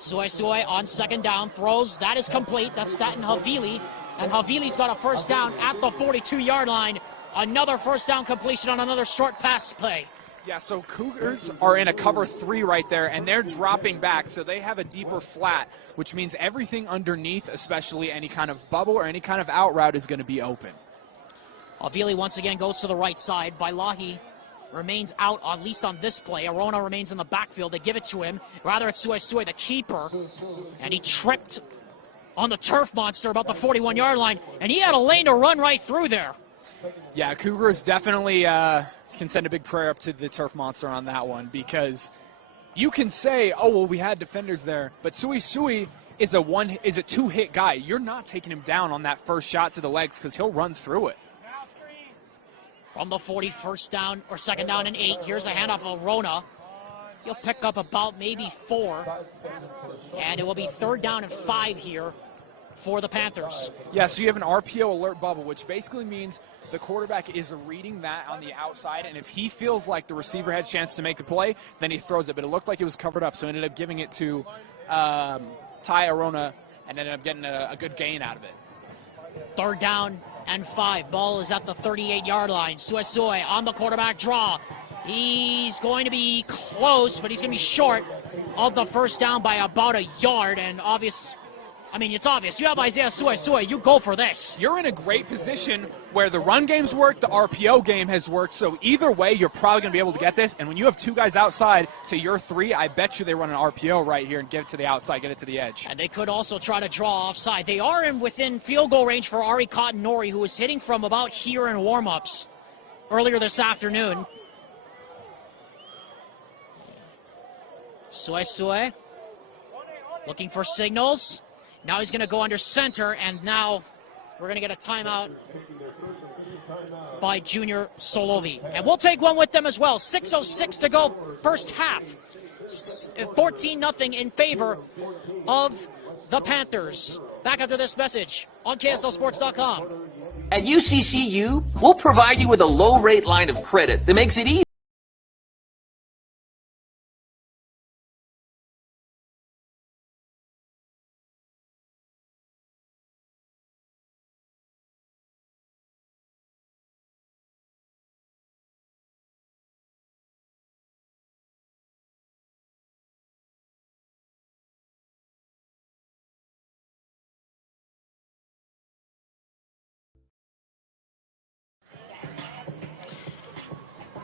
Suesue on second down, throws. That is complete. That's Staten Havili. And Havili's got a first down at the 42-yard line. Another first down completion on another short pass play. Yeah, so Cougars are in a cover 3 right there, and they're dropping back, so they have a deeper flat, which means everything underneath, especially any kind of bubble or any kind of out route, is going to be open. Havili once again goes to the right side. Vailaki remains out, at least on this play. Arona remains in the backfield. They give it to him. Rather, it's Suesue, the keeper, and he tripped on the turf monster about the 41-yard line, and he had a lane to run right through there. Yeah, Cougars definitely can send a big prayer up to the turf monster on that one, because you can say, oh, well, we had defenders there, but Sui Sui is a two-hit guy. You're not taking him down on that first shot to the legs because he'll run through it. From the 40, first down or second down and 8. Here's a handoff of Rona. He'll pick up about maybe 4. And it will be third down and 5 here for the Panthers. Yeah, so you have an RPO alert bubble, which basically means the quarterback is reading that on the outside, and if he feels like the receiver had a chance to make the play, then he throws it. But it looked like it was covered up, so ended up giving it to Ty Arona and ended up getting a good gain out of it. Third down and 5. Ball is at the 38-yard line. Suesue on the quarterback draw. He's going to be close, but he's going to be short of the first down by about a yard. And it's obvious. You have Isaiah Suesue. You go for this. You're in a great position where the run game's worked, the RPO game has worked. So either way, you're probably going to be able to get this. And when you have 2 guys outside to your 3, I bet you they run an RPO right here and get it to the outside, get it to the edge. And they could also try to draw offside. They are within field goal range for Ari Cotton-Norrie, who was hitting from about here in warm-ups earlier this afternoon. Suesue looking for signals. Now he's going to go under center, and now we're going to get a timeout by Junior Solovi. And we'll take one with them as well. 6:06 to go, first half. 14-0 in favor of the Panthers. Back after this message on KSLSports.com. At UCCU, we'll provide you with a low-rate line of credit that makes it easy.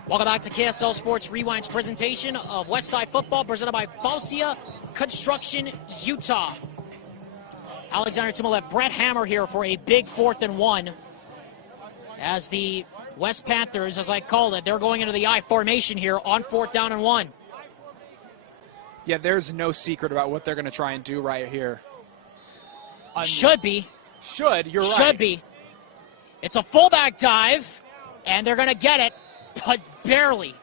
Welcome back to KSL Sports Rewind's presentation of West High Football, presented by Falsia Construction, Utah. Alexander Timolet, Brett Hammer here for a big 4th and 1. As the West Panthers, as I called it, they're going into the I formation here on 4th down and 1. Yeah, there's no secret about what they're going to try and do right here. Should be. You're right. Should be. It's a fullback dive, and they're going to get it, but barely.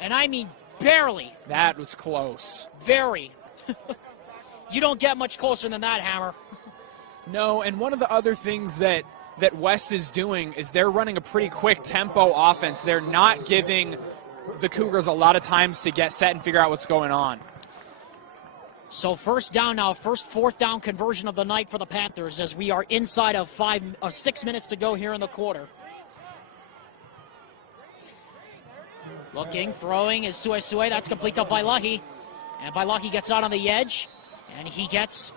And I mean barely. That was close. Very. You don't get much closer than that, Hammer. No, and one of the other things that West is doing is they're running a pretty quick tempo offense. They're not giving the Cougars a lot of times to get set and figure out what's going on. So first down now, first 4th down conversion of the night for the Panthers as we are inside of 6 minutes to go here in the quarter. Looking, throwing is Suesue. That's complete to Vailahi. And Vailahi gets out on the edge. And he gets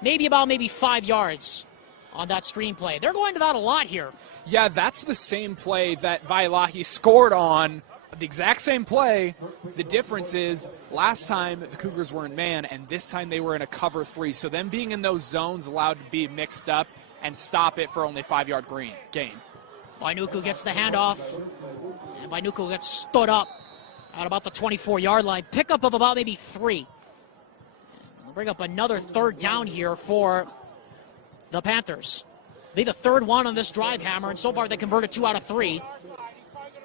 maybe 5 yards on that screenplay. They're going to that a lot here. Yeah, that's the same play that Vailahi scored on. The exact same play. The difference is last time the Cougars were in man, and this time they were in a cover 3. So them being in those zones allowed to be mixed up and stop it for only 5-yard gain. Bainuku gets the handoff. And Bainuku gets stood up at about the 24-yard line. Pickup of about maybe 3. We'll bring up another third down here for the Panthers. Be the third one on this drive, Hammer, and so far they converted 2 out of 3.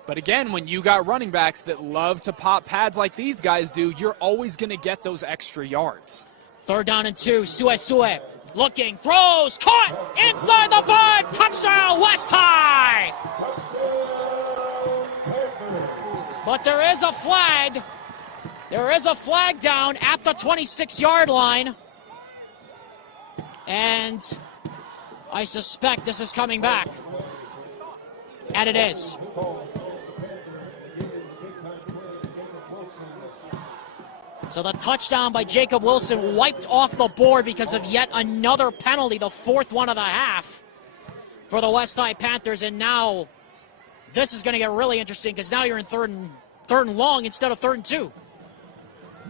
But again, when you got running backs that love to pop pads like these guys do, you're always going to get those extra yards. Third down and 2. Suesue looking, throws, caught inside the 5. Touchdown, West High. But there is a flag. There is a flag down at the 26-yard line. And I suspect this is coming back. And it is. So the touchdown by Jacob Wilson wiped off the board because of yet another penalty, the 4th one of the half for the West High Panthers. And now this is going to get really interesting because now you're in third and long instead of 3rd and 2.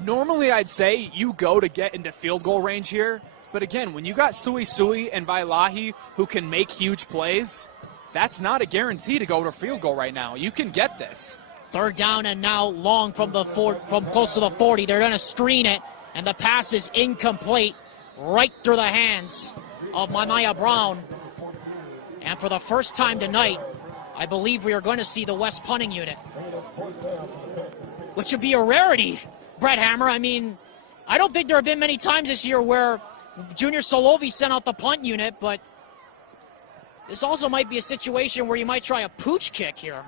Normally I'd say you go to get into field goal range here. But again, when you got Suesue and Vailahi who can make huge plays, that's not a guarantee to go to field goal right now. You can get this. Third down and now long from close to the 40. They're going to screen it, and the pass is incomplete right through the hands of Maya Brown. And for the first time tonight, I believe we are going to see the West punting unit, which would be a rarity, Brett Hammer. I mean, I don't think there have been many times this year where Junior Solovi sent out the punt unit, but this also might be a situation where you might try a pooch kick here.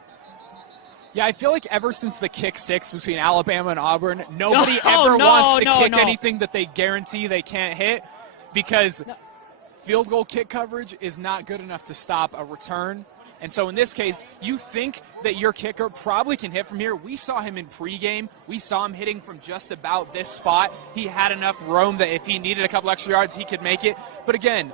Yeah, I feel like ever since the kick six between Alabama and Auburn, nobody ever wants to kick anything that they guarantee they can't hit, because field goal kick coverage is not good enough to stop a return. And so in this case, you think that your kicker probably can hit from here. We saw him in pregame. We saw him hitting from just about this spot. He had enough room that if he needed a couple extra yards, he could make it. But again,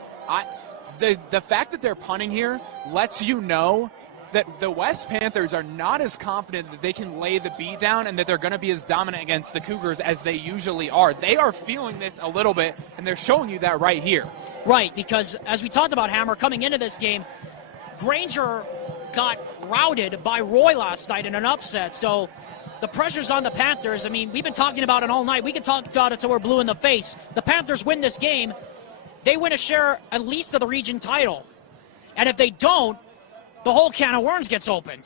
the fact that they're punting here lets you know that the West Panthers are not as confident that they can lay the beat down and that they're going to be as dominant against the Cougars as they usually are. They are feeling this a little bit, and they're showing you that right here. Right, because as we talked about, Hammer, coming into this game, Granger got routed by Roy last night in an upset. So the pressure's on the Panthers. I mean, we've been talking about it all night. We can talk about it till we're blue in the face. The Panthers win this game. They win a share at least of the region title. And if they don't, the whole can of worms gets opened.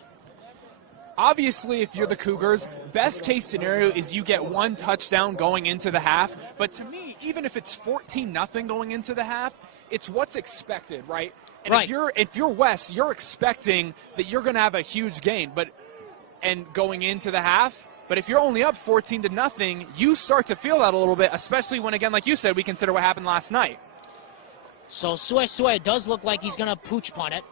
Obviously, if you're the Cougars, best case scenario is you get one touchdown going into the half. But to me, even if it's 14-0 going into the half, it's what's expected, right? And right. If you're West, you're expecting that you're going to have a huge gain, and going into the half. But if you're only up 14-0, you start to feel that a little bit, especially when, again, like you said, we consider what happened last night. So Sue does look like he's going to pooch punt it.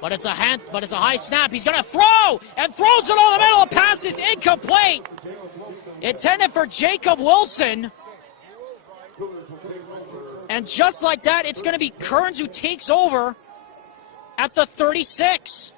But it's a high snap. He's going to throw, and throws it over the middle. The pass is incomplete. Intended for Jacob Wilson. And just like that, it's going to be Kearns who takes over at the 36.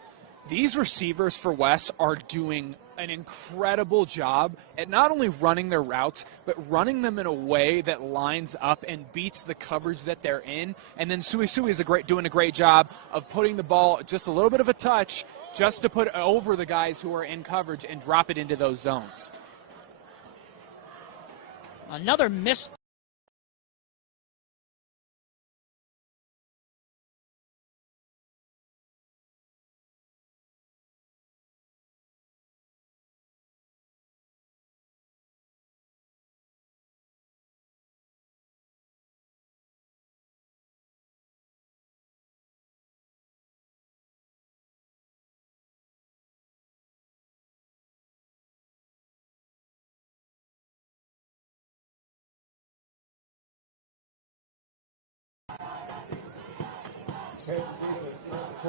These receivers for West are doing an incredible job at not only running their routes, but running them in a way that lines up and beats the coverage that they're in. And then Sui is doing a great job of putting the ball just a little bit of a touch just to put over the guys who are in coverage and drop it into those zones. Another missed.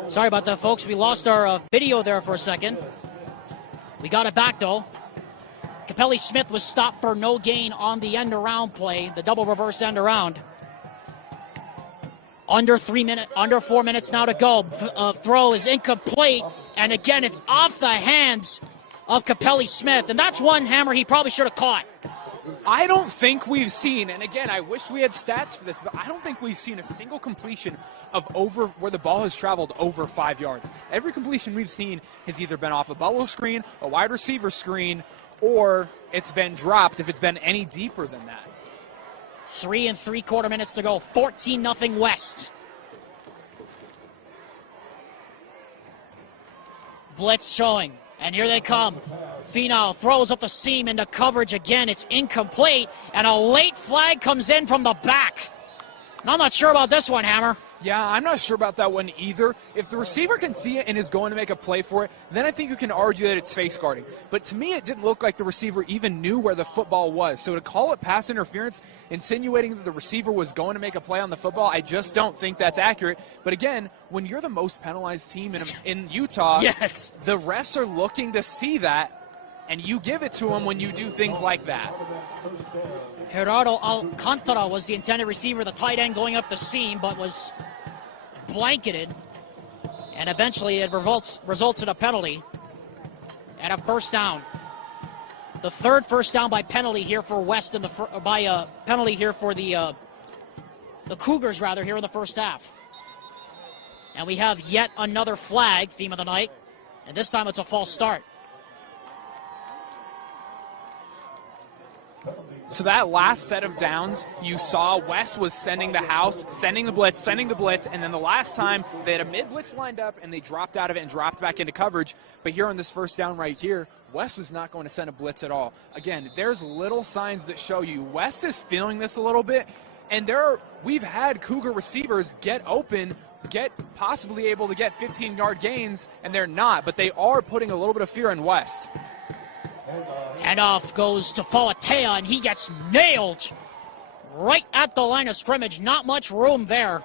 Sorry about that, folks. We lost our video there for a second. We got it back, though. Capelli Smith was stopped for no gain on the end-around play, the double reverse end-around. Under 4 minutes now to go. Throw is incomplete, and again, it's off the hands of Capelli Smith, and that's one, Hammer, he probably should have caught. I don't think we've seen, and again, I wish we had stats for this, but I don't think we've seen a single completion of over where the ball has traveled over 5 yards. Every completion we've seen has either been off a bubble screen, a wide receiver screen, or it's been dropped if it's been any deeper than that. 3 3/4 minutes to go. 14-0 West. Blitz showing, and here they come. Finau throws up the seam into coverage again. It's incomplete, and a late flag comes in from the back. And I'm not sure about this one, Hammer. Yeah, I'm not sure about that one either. If the receiver can see it and is going to make a play for it, then I think you can argue that it's face guarding. But to me, it didn't look like the receiver even knew where the football was. So to call it pass interference, insinuating that the receiver was going to make a play on the football, I just don't think that's accurate. But again, when you're the most penalized team in Utah, yes, the refs are looking to see that, and you give it to them when you do things like that. Gerardo Alcantara was the intended receiver, the tight end going up the seam, but was blanketed, and eventually it results in a penalty and a first down. The third first down by penalty here for West, penalty here for the Cougars rather here in the first half. And we have yet another flag, theme of the night, and this time it's a false start. So that last set of downs, you saw West was sending the house, sending the blitz, and then the last time they had a mid-blitz lined up and they dropped out of it and dropped back into coverage. But here on this first down right here, West was not going to send a blitz at all. Again, there's little signs that show you West is feeling this a little bit, and we've had Cougar receivers get open, possibly able to get 15-yard gains, and they're not, but they are putting a little bit of fear in West. Handoff goes to Falatea, and he gets nailed right at the line of scrimmage. Not much room there.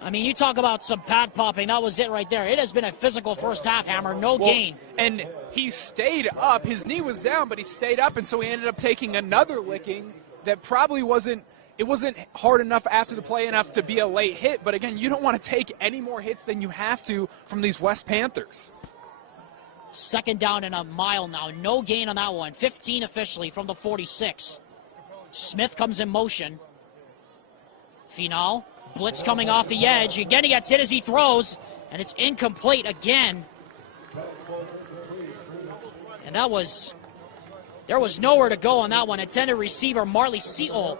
I mean, you talk about some pad popping. That was it right there. It has been a physical first half, Hammer. No gain. And he stayed up. His knee was down, but he stayed up, and so he ended up taking another licking that probably wasn't hard enough after the play enough to be a late hit. But, again, you don't want to take any more hits than you have to from these West Panthers. Second down and a mile now. No gain on that one. 15 officially from the 46. Smith comes in motion. Final. Blitz coming off the edge. Again, he gets hit as he throws, and it's incomplete again. And there was nowhere to go on that one. Intended receiver Marley Seol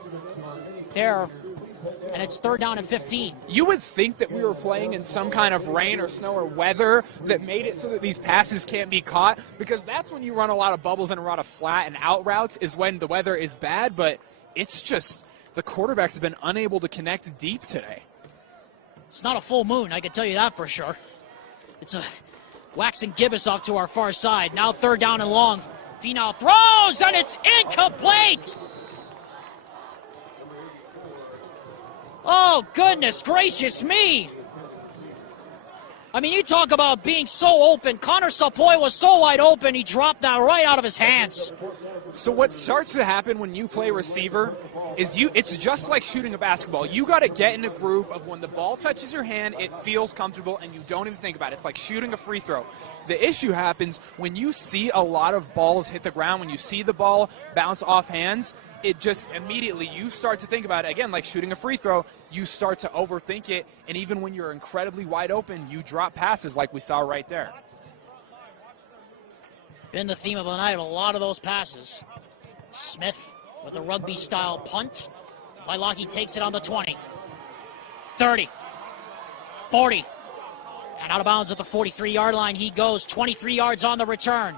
there. And it's third down and 15. You would think that we were playing in some kind of rain or snow or weather that made it so that these passes can't be caught, because that's when you run a lot of bubbles and a lot of flat and out routes is when the weather is bad, but it's just the quarterbacks have been unable to connect deep today. It's not a full moon, I can tell you that for sure. It's a waxing gibbous off to our far side. Now third down and long. Final throws, and it's incomplete! Oh, goodness gracious me. I mean, you talk about being so open. Connor Sapoy was so wide open, he dropped that right out of his hands. So what starts to happen when you play receiver is it's just like shooting a basketball. You got to get in a groove of when the ball touches your hand, it feels comfortable, and you don't even think about it. It's like shooting a free throw. The issue happens when you see a lot of balls hit the ground, when you see the ball bounce off hands, it just immediately you start to think about it. Again, like shooting a free throw, you start to overthink it, and even when you're incredibly wide open, you drop passes like we saw right there. Been the theme of the night, a lot of those passes. Smith with a rugby-style punt. Vailaki takes it on the 20. 30. 40. And out of bounds at the 43-yard line he goes. 23 yards on the return.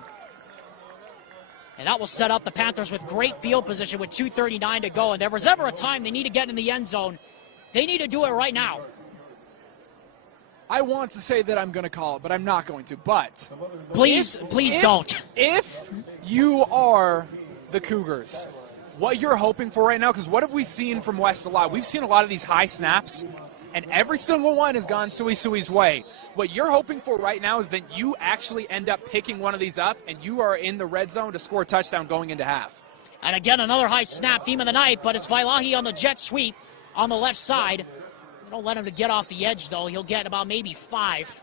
And that will set up the Panthers with great field position with 2:39 to go. And if there was ever a time they need to get in the end zone, they need to do it right now. I want to say that I'm going to call it, but I'm not going to. But please don't. If you are the Cougars, what you're hoping for right now, because what have we seen from West a lot? We've seen a lot of these high snaps, and every single one has gone Sui Sui's way. What you're hoping for right now is that you actually end up picking one of these up, and you are in the red zone to score a touchdown going into half. And again, another high snap, theme of the night, but it's Vailaki on the jet sweep on the left side. Don't let him to get off the edge, though. He'll get about maybe 5.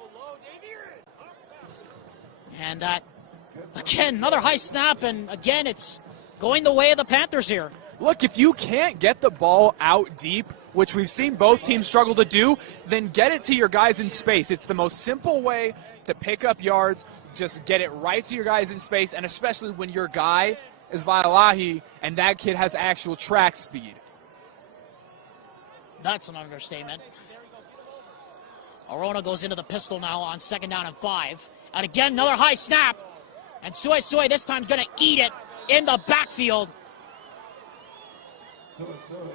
And that, again, another high snap, and again, it's going the way of the Panthers here. Look, if you can't get the ball out deep, which we've seen both teams struggle to do, then get it to your guys in space. It's the most simple way to pick up yards. Just get it right to your guys in space, and especially when your guy is Vailaki and that kid has actual track speed. That's an understatement. Arona goes into the pistol now on second down and 5. And again, another high snap. And Sui Sui this time is going to eat it in the backfield.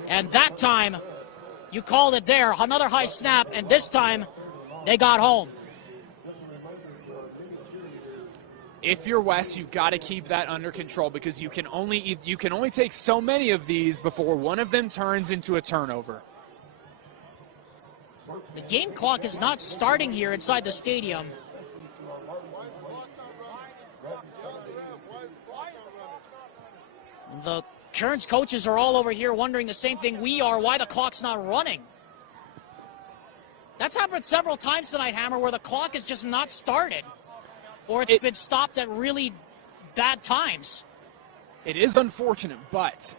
And that time, you called it there. Another high snap, and this time, they got home. If you're West, you've got to keep that under control, because you can only take so many of these before one of them turns into a turnover. The game clock is not starting here inside the stadium. The Kearns coaches are all over here wondering the same thing we are, why the clock's not running. That's happened several times tonight, Hammer, where the clock is just not started. Or it's been stopped at really bad times. It is unfortunate, but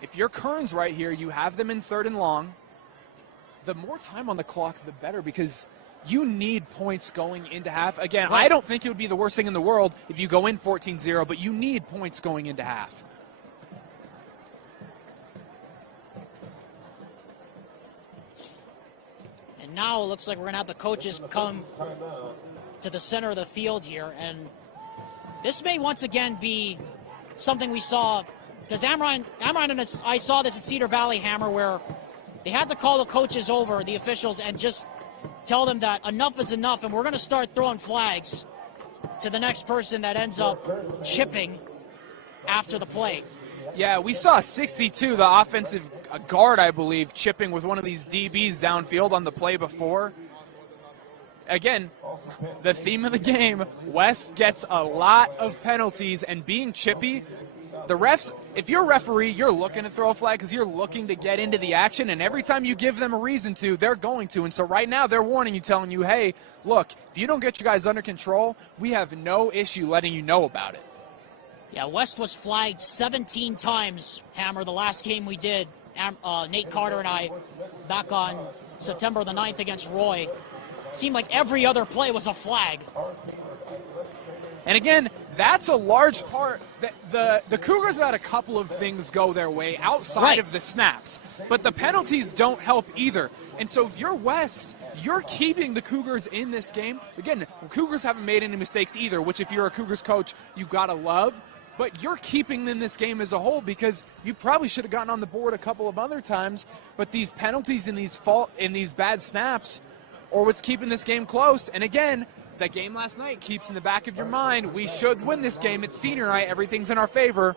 if you're Kearns right here, you have them in third and long. The more time on the clock, the better, because you need points going into half. Again, I don't think it would be the worst thing in the world if you go in 14-0, but you need points going into half. now it looks like we're going to have the coaches come to the center of the field here. And this may once again be something we saw, because Amron and I saw this at Cedar Valley, Hammer, where they had to call the coaches over, the officials, and just tell them that enough is enough, and we're going to start throwing flags to the next person that ends up chipping after the play. Yeah, we saw 62, the offensive guard, I believe, chipping with one of these DBs downfield on the play before. Again, the theme of the game, West gets a lot of penalties, and being chippy, the refs, if you're a referee, you're looking to throw a flag because you're looking to get into the action, and every time you give them a reason to, they're going to. And so right now they're warning you, telling you, hey, look, if you don't get your guys under control, we have no issue letting you know about it. Yeah, West was flagged 17 times, Hammer, the last game we did, Nate Carter and I, back on September the 9th against Roy. Seemed like every other play was a flag. And again, that's a large part. The Cougars have had a couple of things go their way outside of the snaps, but the penalties don't help either. And so if you're West, you're keeping the Cougars in this game. Again, the Cougars haven't made any mistakes either, which if you're a Cougars coach, you gotta love. But you're keeping them in this game as a whole because you probably should have gotten on the board a couple of other times. But these penalties and these bad snaps are what's keeping this game close. And again, that game last night keeps in the back of your mind, we should win this game. It's senior night. Everything's in our favor.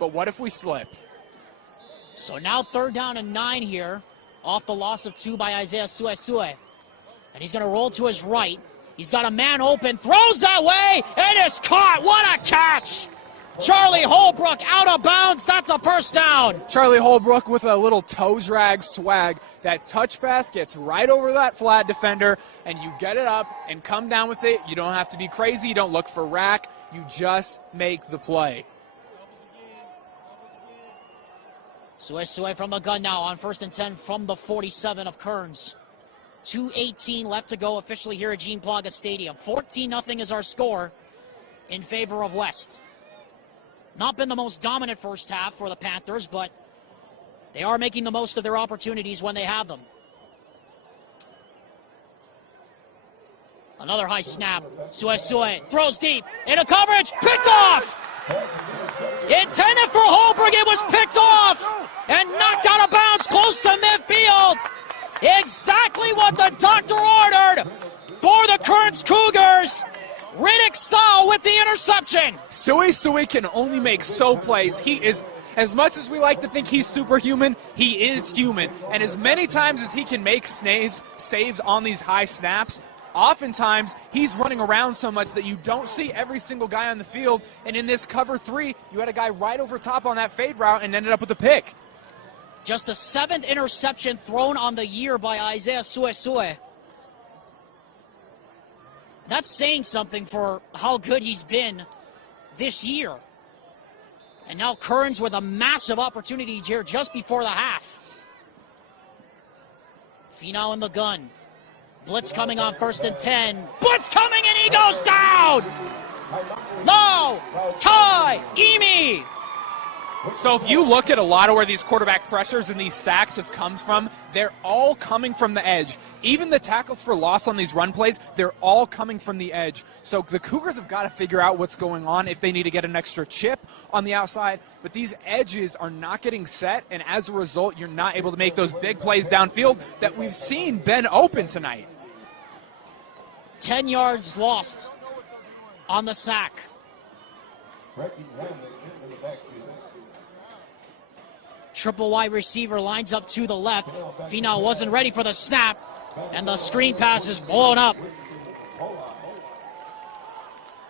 But what if we slip? So now 3rd down and 9 here, off the loss of 2 by Isaiah Suesue. And he's going to roll to his right. He's got a man open, throws that way, and is caught. What a catch! Charlie Holbrook out of bounds. That's a first down. Charlie Holbrook with a little toes rag swag. That touch pass gets right over that flat defender, and you get it up and come down with it. You don't have to be crazy. You don't look for rack. You just make the play. Suesue from the gun now on 1st and 10 from the 47 of Kearns. 2:18 left to go officially here at Gene Plaga Stadium. 14-0 is our score in favor of West. Not been the most dominant first half for the Panthers, but they are making the most of their opportunities when they have them. Another high snap. Suesue throws deep into coverage. Picked off! Intended for Holbrook. It was picked off and knocked out of bounds close to midfield. Exactly what the doctor ordered for the Kearns Cougars. Riddick Saul with the interception. Suesue can only make so plays. He is, as much as we like to think he's superhuman, he is human. And as many times as he can make saves on these high snaps, oftentimes he's running around so much that you don't see every single guy on the field. And in this cover 3, you had a guy right over top on that fade route and ended up with a pick. Just the 7th interception thrown on the year by Isaiah Suesue. That's saying something for how good he's been this year. And now Kearns with a massive opportunity here just before the half. Finau in the gun. Blitz coming on 1st and 10. Blitz coming and he goes down! No! Ty Emi! So if you look at a lot of where these quarterback pressures and these sacks have come from, they're all coming from the edge. Even the tackles for loss on these run plays, they're all coming from the edge. So the Cougars have got to figure out what's going on if they need to get an extra chip on the outside. But these edges are not getting set, and as a result, you're not able to make those big plays downfield that we've seen been open tonight. 10 yards lost on the sack. Triple wide receiver lines up to the left. Finau wasn't ready for the snap, and the screen pass is blown up.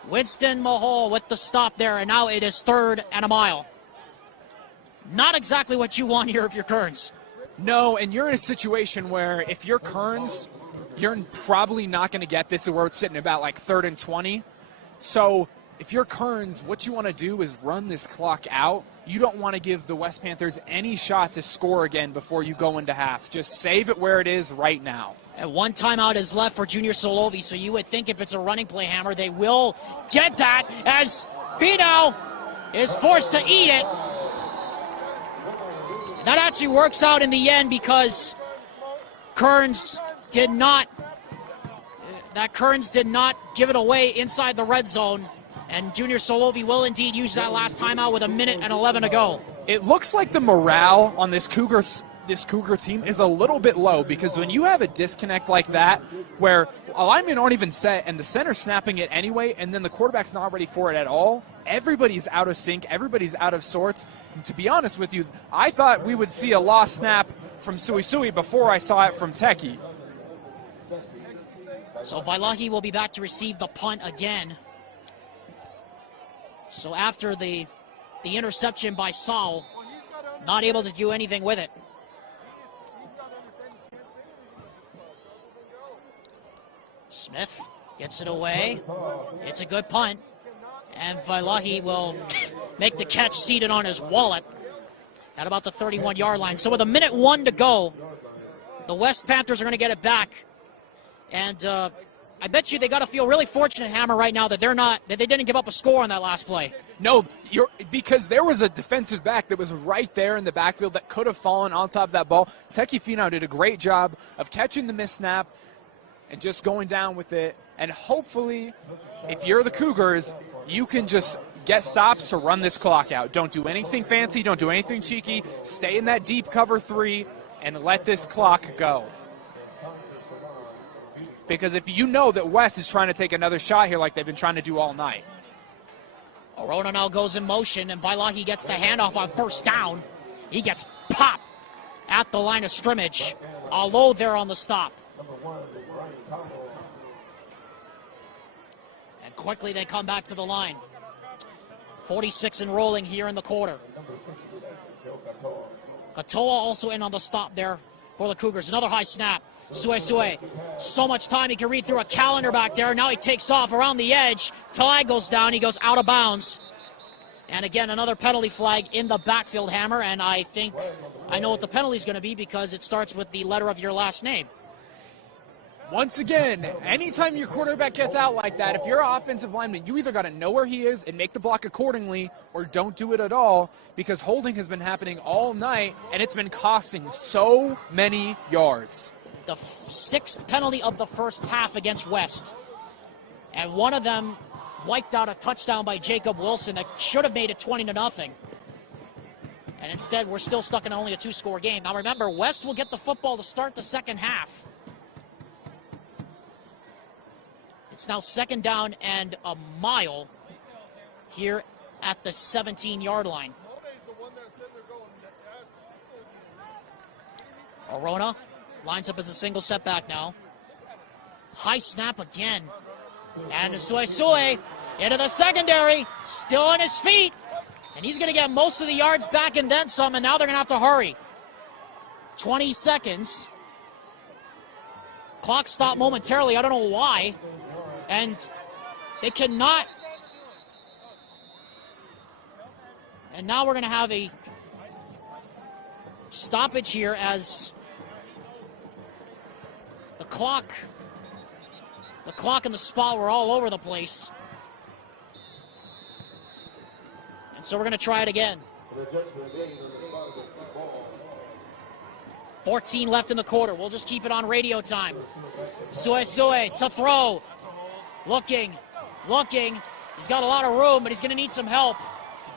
Winston Mahal with the stop there, and now it is 3rd and a mile. Not exactly what you want here if you're Kearns. No, and you're in a situation where if you're Kearns, you're probably not going to get this where it's sitting about like 3rd and 20. So if you're Kearns, what you want to do is run this clock out. You don't want to give the West Panthers any shot to score again before you go into half. Just save it where it is right now. And 1 timeout is left for Junior Solovi, so you would think if it's a running play, Hammer, they will get that as Finau is forced to eat it. That actually works out in the end because Kearns Kearns did not give it away inside the red zone. And Junior Solovi will indeed use that last timeout with 1:11 to go. It looks like the morale on this Cougar team is a little bit low, because when you have a disconnect like that where a linemen aren't even set and the center's snapping it anyway and then the quarterback's not ready for it at all, everybody's out of sync, everybody's out of sorts. And to be honest with you, I thought we would see a lost snap from Suisui before I saw it from Teki. So Vailahi will be back to receive the punt again. So after the interception by Saul, not able to do anything with it. Smith gets it away. It's a good punt. And Vailahi will make the catch seated on his wallet at about the 31-yard line. So with 1:01 to go, the West Panthers are going to get it back. And I bet you they got to feel really fortunate, Hammer, right now that they didn't give up a score on that last play. No, because there was a defensive back that was right there in the backfield that could have fallen on top of that ball. Teki Finau did a great job of catching the missed snap and just going down with it. And hopefully, if you're the Cougars, you can just get stops to run this clock out. Don't do anything fancy. Don't do anything cheeky. Stay in that deep cover 3 and let this clock go. Because if you know that West is trying to take another shot here like they've been trying to do all night. Orona now goes in motion, and Vailahi gets the handoff on first down. He gets popped at the line of scrimmage. Alo there on the stop. And quickly they come back to the line. 46 and rolling here in the quarter. Katoa also in on the stop there for the Cougars. Another high snap. Sue. So much time he can read through a calendar back there. Now he takes off around the edge. Flag goes down. He goes out of bounds. And again, another penalty flag in the backfield, Hammer. And I think I know what the penalty is going to be because it starts with the letter of your last name. Once again, anytime your quarterback gets out like that, if you're an offensive lineman, you either got to know where he is and make the block accordingly or don't do it at all, because holding has been happening all night and it's been costing so many yards. The 6th penalty of the first half against West. And one of them wiped out a touchdown by Jacob Wilson that should have made it 20-0. And instead, we're still stuck in only a 2-score game. Now remember, West will get the football to start the second half. It's now 2nd down and a mile here at the 17-yard line. Orona lines up as a single setback now. High snap again. And Sue into the secondary. Still on his feet. And he's going to get most of the yards back and then some. And now they're going to have to hurry. 20 seconds. Clock stopped momentarily. I don't know why. And they cannot. And now we're going to have a stoppage here as the clock and the spot were all over the place. And so we're going to try it again. 14 left in the quarter. We'll just keep it on radio time. Sue to throw. Looking. He's got a lot of room, but he's going to need some help.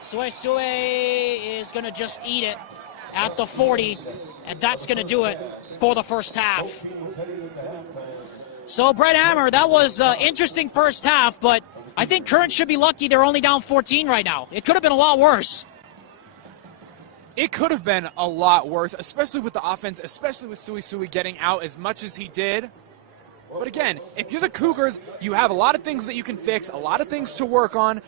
Sue is going to just eat it at the 40, and that's going to do it for the first half. So, Brett Hammer, that was an interesting first half, but I think Kearns should be lucky they're only down 14 right now. It could have been a lot worse. It could have been a lot worse, especially with the offense, especially with Sui getting out as much as he did. But again, if you're the Cougars, you have a lot of things that you can fix, a lot of things to work on,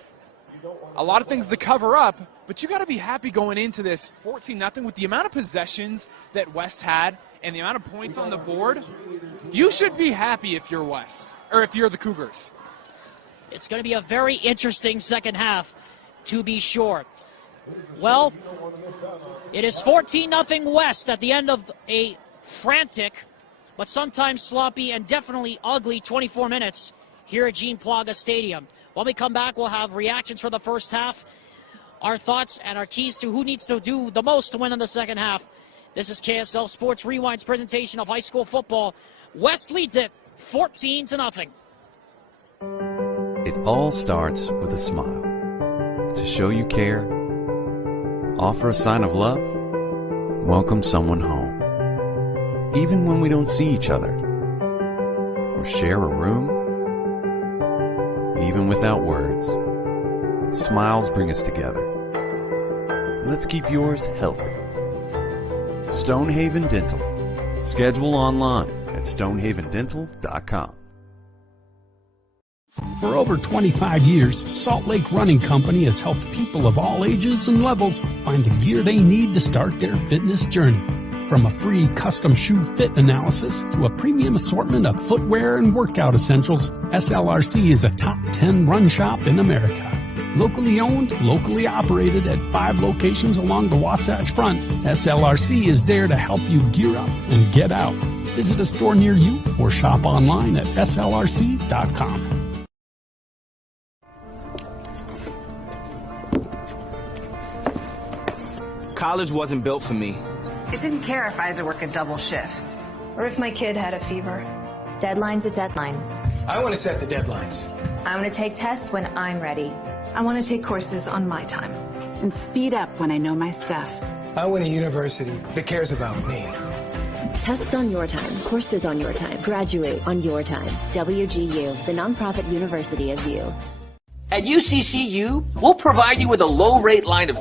a lot of things to cover up, but you got to be happy going into this 14-0 with the amount of possessions that West had and the amount of points on the board. You should be happy if you're West, or if you're the Cougars. It's going to be a very interesting second half, to be sure. Well, it is 14-0 West at the end of a frantic, but sometimes sloppy and definitely ugly 24 minutes here at Gene Plaga Stadium. When we come back, we'll have reactions for the first half, our thoughts and our keys to who needs to do the most to win in the second half. This is KSL Sports Rewind's presentation of high school football West leads it 14-0. It all starts with a smile. To show you care, offer a sign of love, welcome someone home. Even when we don't see each other, or share a room, even without words, smiles bring us together. Let's keep yours healthy. Stonehaven Dental. Schedule online at stonehavendental.com. For over 25 years, Salt Lake Running Company has helped people of all ages and levels find the gear they need to start their fitness journey. From a free custom shoe fit analysis to a premium assortment of footwear and workout essentials, SLRC is a top 10 run shop in America. Locally owned, locally operated at 5 locations along the Wasatch Front, SLRC is there to help you gear up and get out. Visit a store near you or shop online at slrc.com. College wasn't built for me. It didn't care if I had to work a double shift. Or if my kid had a fever. Deadline's a deadline. I want to set the deadlines. I want to take tests when I'm ready. I want to take courses on my time. And speed up when I know my stuff. I want a university that cares about me. Tests on your time, courses on your time, graduate on your time. WGU, the nonprofit university of you. At UCCU, we'll provide you with a low-rate line of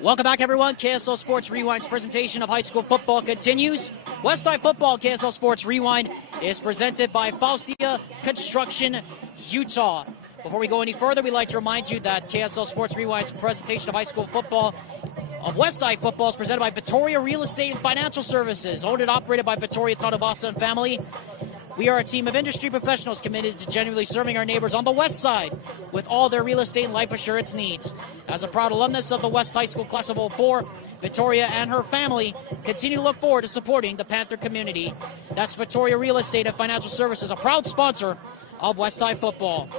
Welcome back, everyone. KSL Sports Rewind's presentation of high school football continues. West Side Football KSL Sports Rewind is presented by Faucia Construction, Utah. Before we go any further, we'd like to remind you that KSL Sports Rewind's presentation of high school football of West Side Football is presented by Vittoria Real Estate and Financial Services, owned and operated by Vittoria Tanavasa and family. We are a team of industry professionals committed to genuinely serving our neighbors on the West Side with all their real estate and life assurance needs. As a proud alumnus of the West High School Class of 04, Victoria and her family continue to look forward to supporting the Panther community. That's Victoria Real Estate and Financial Services, a proud sponsor of West Side Football.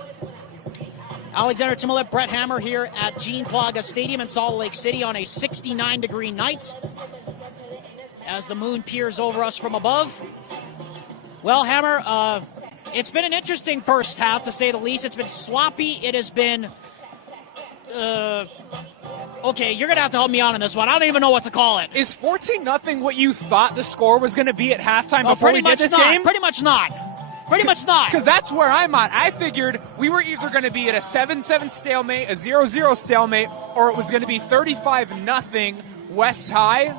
Alexander Timolet, Brett Hammer here at Gene Plaga Stadium in Salt Lake City on a 69-degree night as the moon peers over us from above. Well, Hammer, it's been an interesting first half, to say the least. It's been sloppy. It has been... okay, you're going to have to help me out on this one. I don't even know what to call it. Is 14-0 what you thought the score was going to be at halftime before we did this game? Pretty much not. Pretty much not. Because that's where I'm at. I figured we were either going to be at a 7-7 stalemate, a 0-0 stalemate, or it was going to be 35-0 West High.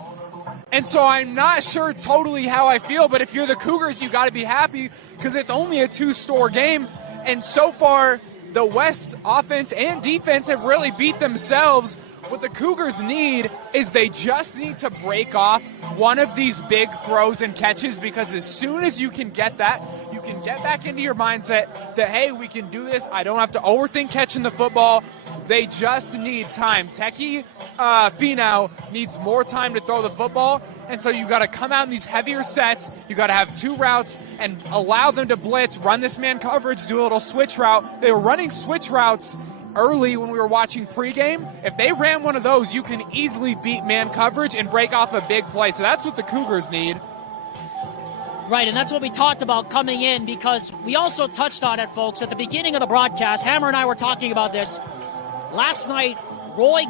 And so I'm not sure totally how I feel, but if you're the Cougars, you got to be happy because it's only a two-score game. And so far, the West offense and defense have really beat themselves. What the Cougars need is they just need to break off one of these big throws and catches, because as soon as you can get that, you can get back into your mindset that, hey, we can do this. I don't have to overthink catching the football. They just need time. Teki Finau needs more time to throw the football, and so you got to come out in these heavier sets. You got to have two routes and allow them to blitz, run this man coverage, do a little switch route. They were running switch routes early when we were watching pregame. If they ran one of those, you can easily beat man coverage and break off a big play. So that's what the Cougars need. Right, and that's what we talked about coming in, because we also touched on it, folks, at the beginning of the broadcast. Hammer and I were talking about this. Last night, Roy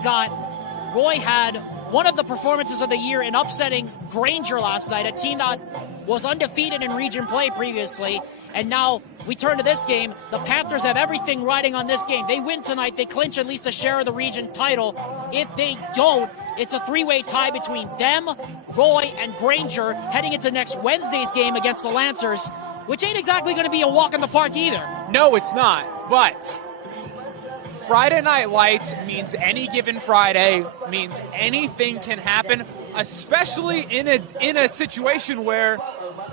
had one of the performances of the year in upsetting Granger last night, a team that was undefeated in region play previously. And now we turn to this game. The Panthers have everything riding on this game. They win tonight, they clinch at least a share of the region title. If they don't, it's a three-way tie between them, Roy, and Granger heading into next Wednesday's game against the Lancers, which ain't exactly going to be a walk in the park either. No, it's not. But Friday Night Lights means any given Friday, means anything can happen, especially in a situation where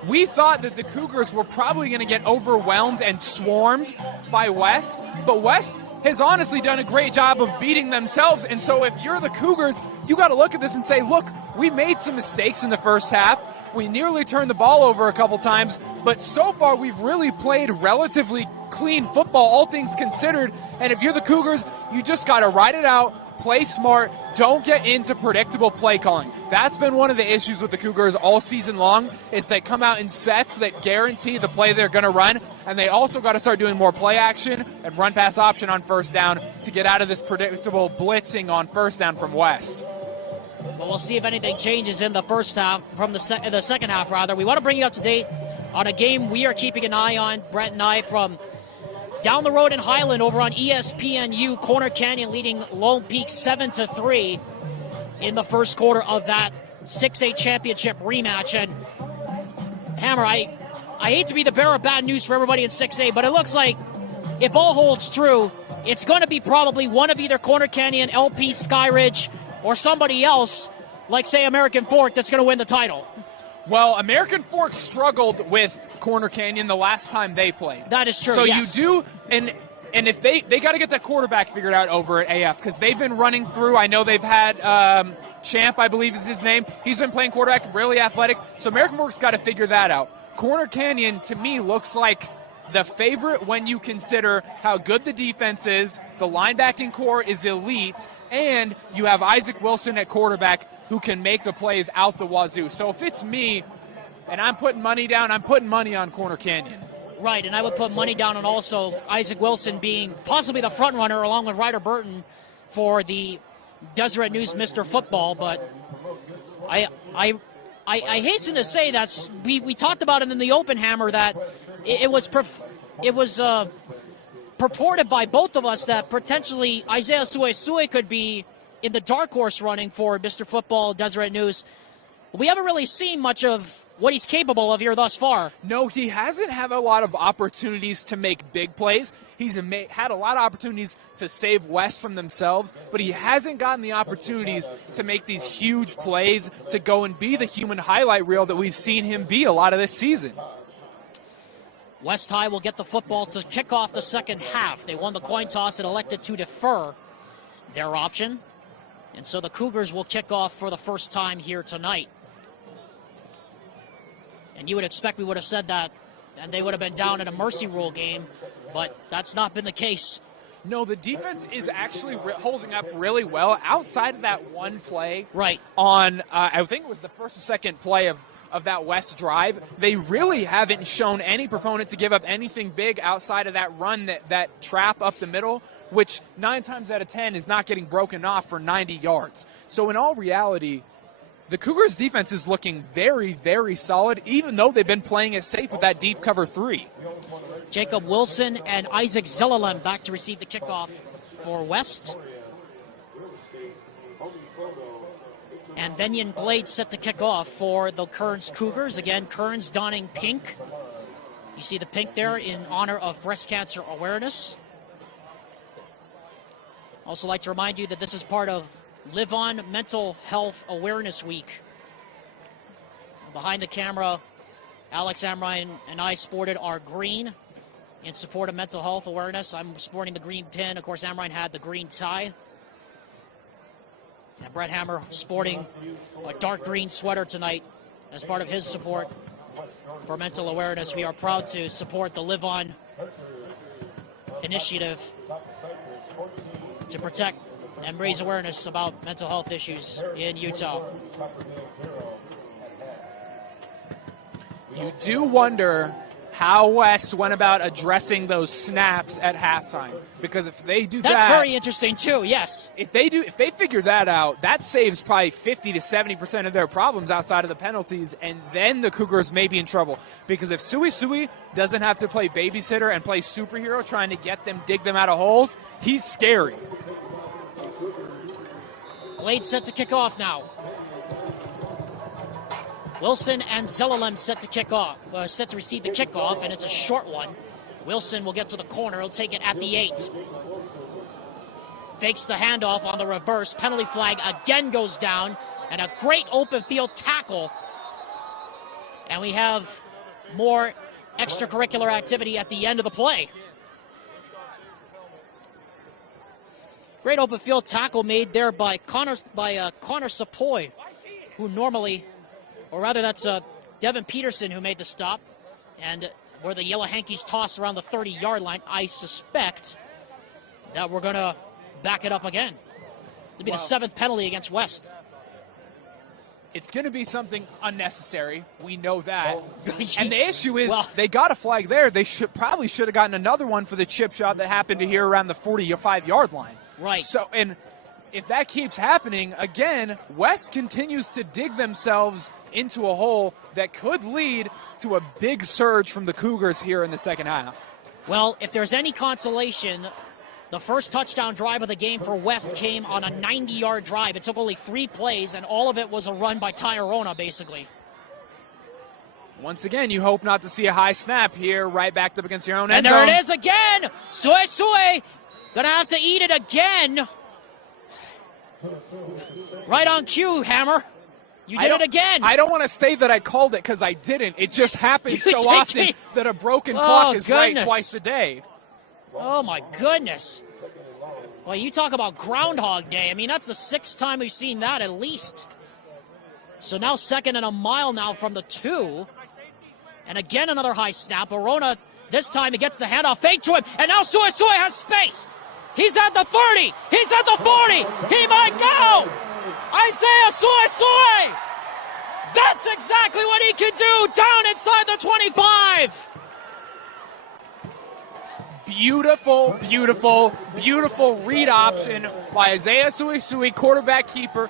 we thought that the Cougars were probably going to get overwhelmed and swarmed by West, but West has honestly done a great job of beating themselves. And so if you're the Cougars, you got to look at this and say, look, we made some mistakes in the first half. We nearly turned the ball over a couple times, but so far we've really played relatively clean football, all things considered. And if you're the Cougars, you just got to ride it out, play smart, don't get into predictable play calling. That's been one of the issues with the Cougars all season long, is they come out in sets that guarantee the play they're going to run, and they also got to start doing more play action and run pass option on first down to get out of this predictable blitzing on first down from West. Well, we'll see if anything changes in the first half, from the second half, rather. We want to bring you up to date on a game we are keeping an eye on, Brett and I, from down the road in Highland over on ESPNU. Corner Canyon leading Lone Peak 7-3 in the first quarter of that 6A championship rematch. And Hammer, I hate to be the bearer of bad news for everybody in 6A, but it looks like, if all holds true, it's going to be probably one of either Corner Canyon, LP Skyridge, or somebody else, like, say, American Fork, that's going to win the title. Well, American Fork struggled with Corner Canyon the last time they played. That is true, So yes. you do, and if they got to get that quarterback figured out over at AF, because they've been running through. I know they've had Champ, I believe is his name. He's been playing quarterback, really athletic. So American Fork's got to figure that out. Corner Canyon, to me, looks like the favorite when you consider how good the defense is, the linebacking core is elite, and you have Isaac Wilson at quarterback who can make the plays out the wazoo. So if it's me and I'm putting money down, I'm putting money on Corner Canyon. Right, and I would put money down on also Isaac Wilson being possibly the front runner along with Ryder Burton for the Deseret News Mr. Football. But I hasten to say that we talked about it in the open, Hammer, that it was purported by both of us that potentially Isaiah Suesue could be in the dark horse running for Mr. Football Deseret News. We haven't really seen much of what he's capable of here thus far. No, he hasn't had a lot of opportunities to make big plays. He's had a lot of opportunities to save West from themselves, but he hasn't gotten the opportunities to make these huge plays, to go and be the human highlight reel that we've seen him be a lot of this season. West High will get the football to kick off the second half. They won the coin toss and elected to defer their option. And so the Cougars will kick off for the first time here tonight. And you would expect we would have said that, and they would have been down in a mercy rule game, but that's not been the case. No, the defense is actually holding up really well outside of that one play. Right. On, I think it was the first or second play of that West drive. They really haven't shown any proponent to give up anything big outside of that run, that trap up the middle, which 9 times out of 10 is not getting broken off for 90 yards. So in all reality, the Cougars defense is looking very, very solid, even though they've been playing it safe with that deep cover 3. Jacob Wilson and Isaac Zillalem back to receive the kickoff for West. And Benyon Blade set to kick off for the Kearns Cougars. Again, Kearns donning pink. You see the pink there in honor of Breast Cancer Awareness. Also like to remind you that this is part of Live On Mental Health Awareness Week. Behind the camera, Alex Amrine and I sported our green in support of mental health awareness. I'm sporting the green pin. Of course, Amrine had the green tie. And Brett Hammer sporting a dark green sweater tonight as part of his support for mental awareness. We are proud to support the Live On initiative to protect and raise awareness about mental health issues in Utah. You do wonder how West went about addressing those snaps at halftime, because if they do that's very interesting too. Yes, if they figure that out, that saves probably 50 to 70% of their problems outside of the penalties, and then the Cougars may be in trouble, because if Sui doesn't have to play babysitter and play superhero trying to dig them out of holes, he's scary. Blade set to kick off now. Wilson and Zillalem set to kick off, set to receive the kickoff, and it's a short one. Wilson will get to the corner. He'll take it at the 8. Fakes the handoff on the reverse. Penalty flag again goes down, and a great open field tackle. And we have more extracurricular activity at the end of the play. Great open field tackle made there by Connor Sapoy, who normally, or rather that's Devin Peterson who made the stop, and where the Yellow Hankies toss around the 30-yard line, I suspect that we're going to back it up again. It'll be the 7th penalty against West. It's going to be something unnecessary. We know that. And the issue is they got a flag there. They probably should have gotten another one for the chip shot that happened to here around the 45-yard line. Right. So, and if that keeps happening, again, West continues to dig themselves into a hole that could lead to a big surge from the Cougars here in the second half. Well, if there's any consolation, the first touchdown drive of the game for West came on a 90-yard drive. It took only 3 plays, and all of it was a run by Tyrona, basically. Once again, you hope not to see a high snap here, right back up against your own end zone. And there zone. it is again! Sui gonna have to eat it again. Right on cue, Hammer. You did it again. I don't want to say that I called it because I didn't. It just happens so often that a broken clock is right twice a day. Oh, my goodness. Well, you talk about Groundhog Day. I mean, that's the 6th time we've seen that at least. So now 2nd and a mile now from the 2. And again, another high snap. Arona, this time he gets the handoff, fake to him. And now Sui has space. He's at the 30. He's at the 40. He might go. Isaiah Sui. That's exactly what he can do down inside the 25. Beautiful, beautiful, beautiful read option by Isaiah Sui, quarterback keeper.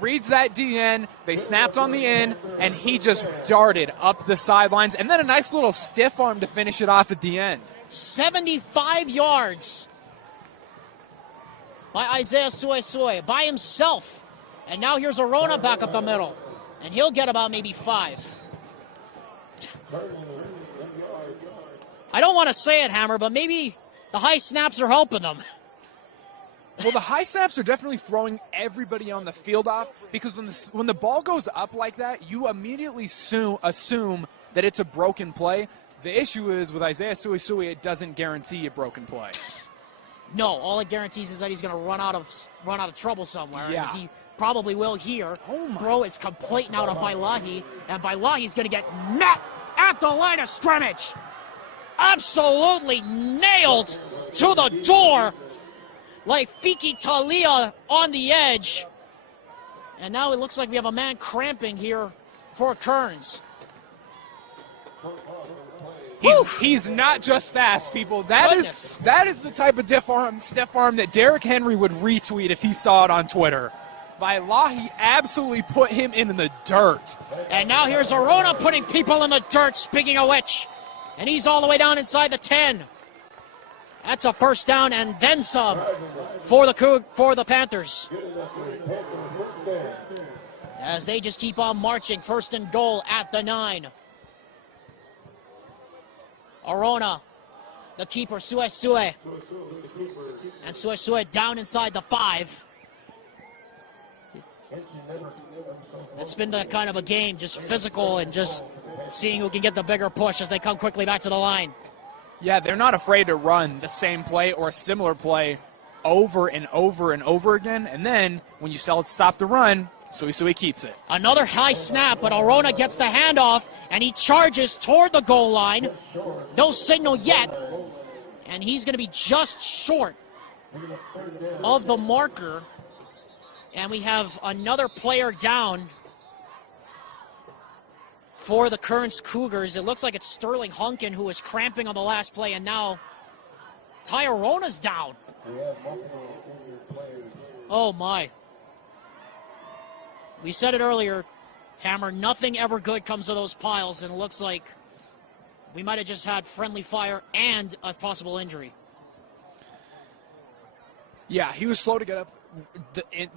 Reads that DN. They snapped on the end, and he just darted up the sidelines. And then a nice little stiff arm to finish it off at the end. 75 yards. by Isaiah Suesue by himself. And now here's Arona back up the middle. And he'll get about maybe 5. I don't want to say it, Hammer, but maybe the high snaps are helping them. Well, the high snaps are definitely throwing everybody on the field off, because when the ball goes up like that, you immediately assume that it's a broken play. The issue is with Isaiah Suesue, it doesn't guarantee a broken play. No, all it guarantees is that he's going to run out of trouble somewhere. Yeah. As he probably will here. Throw is complete now to Vailahi, and Vailahi's going to get met at the line of scrimmage. Absolutely nailed to the door like Fiki Talia on the edge. And now it looks like we have a man cramping here for Kearns. He's not just fast, people. That is the type of stiff arm that Derrick Henry would retweet if he saw it on Twitter. Vailahi absolutely put him in the dirt. And now here's Arona putting people in the dirt, speaking of which. And he's all the way down inside the 10. That's a first down and then some for the Panthers. As they just keep on marching, 1st and goal at the 9. Arona, the keeper, Suesue. And Suesue down inside the 5. It's been that kind of a game, just physical and just seeing who can get the bigger push as they come quickly back to the line. Yeah, they're not afraid to run the same play or a similar play over and over and over again. And then when you stop the run, Suesue keeps it. Another high snap, but Arona gets the handoff, and he charges toward the goal line. No signal yet, and he's going to be just short of the marker. And we have another player down for the Kearns Cougars. It looks like it's Sterling Hunkin who was cramping on the last play, and now Ty Arona's down. Oh, my. We said it earlier, Hammer, nothing ever good comes of those piles, and it looks like we might have just had friendly fire and a possible injury. Yeah, he was slow to get up.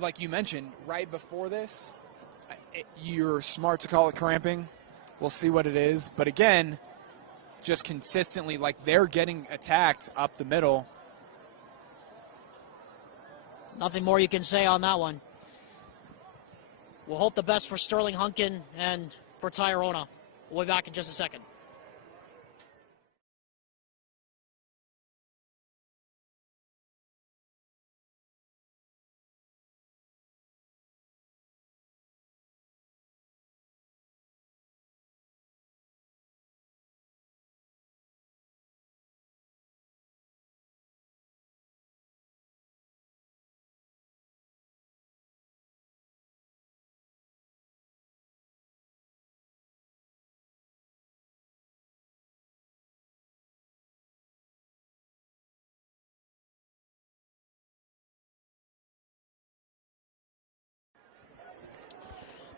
Like you mentioned, right before this, you're smart to call it cramping. We'll see what it is. But again, just consistently, like they're getting attacked up the middle. Nothing more you can say on that one. We'll hope the best for Sterling Hunkin and for Ty Arona. We'll be back in just a second.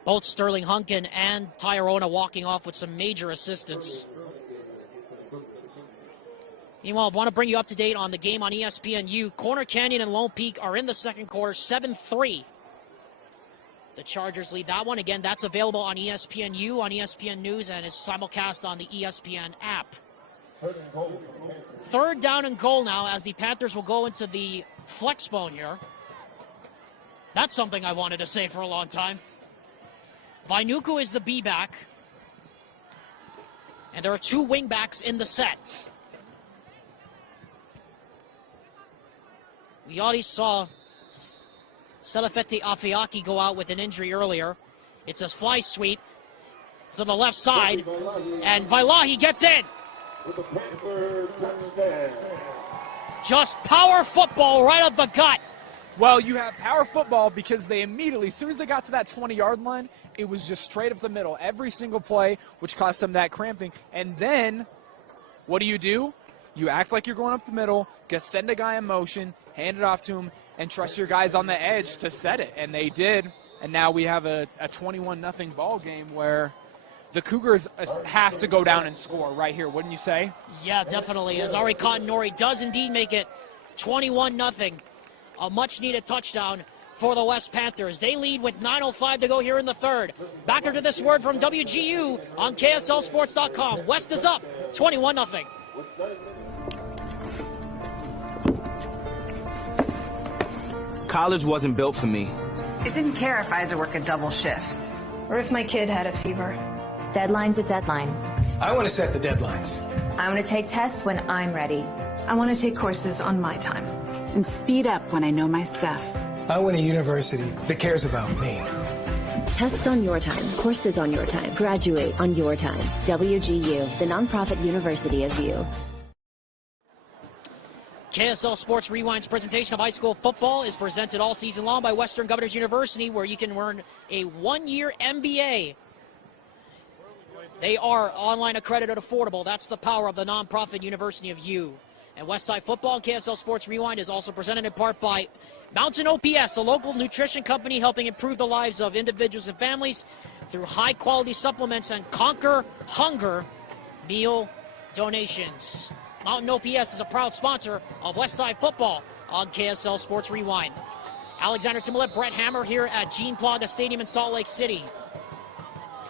Both Sterling Hunkin and Ty Arona walking off with some major assistance. Meanwhile, I want to bring you up to date on the game on ESPNU. Corner Canyon and Lone Peak are in the second quarter, 7-3. The Chargers lead that one. Again, that's available on ESPNU, on ESPN News, and is simulcast on the ESPN app. 3rd down and goal now as the Panthers will go into the flex bone here. That's something I wanted to say for a long time. Vainuku is the B-back. And there are 2 wing-backs in the set. We already saw Selefete Afiaki go out with an injury earlier. It's a fly sweep to the left side. And Vailahi gets in. Just power football right up the gut. Well, you have power football because they immediately, as soon as they got to that 20-yard line, it was just straight up the middle. Every single play, which caused them that cramping. And then, what do? You act like you're going up the middle, send a guy in motion, hand it off to him, and trust your guys on the edge to set it. And they did. And now we have a 21-0 ball game where the Cougars have to go down and score right here, wouldn't you say? Yeah, definitely. As Ari Cottonori does indeed make it 21-0. A much-needed touchdown for the West Panthers. They lead with 9:05 to go here in the third. Back into this word from WGU on KSLSports.com. West is up 21-0. College wasn't built for me. I didn't care if I had to work a double shift. Or if my kid had a fever. Deadline's a deadline. I want to set the deadlines. I want to take tests when I'm ready. I want to take courses on my time. And speed up when I know my stuff. I want a university that cares about me. Tests on your time, courses on your time, graduate on your time. WGU, the nonprofit university of you. KSL Sports Rewind's presentation of high school football is presented all season long by Western Governors University, where you can earn a one-year MBA. They are online accredited affordable. That's the power of the nonprofit University of U. And West High Football and KSL Sports Rewind is also presented in part by Mountain OPS, a local nutrition company helping improve the lives of individuals and families through high-quality supplements and Conquer Hunger meal donations. Mountain OPS is a proud sponsor of West Side Football on KSL Sports Rewind. Alexander Timolet, Brett Hammer here at Gene Plaga Stadium in Salt Lake City.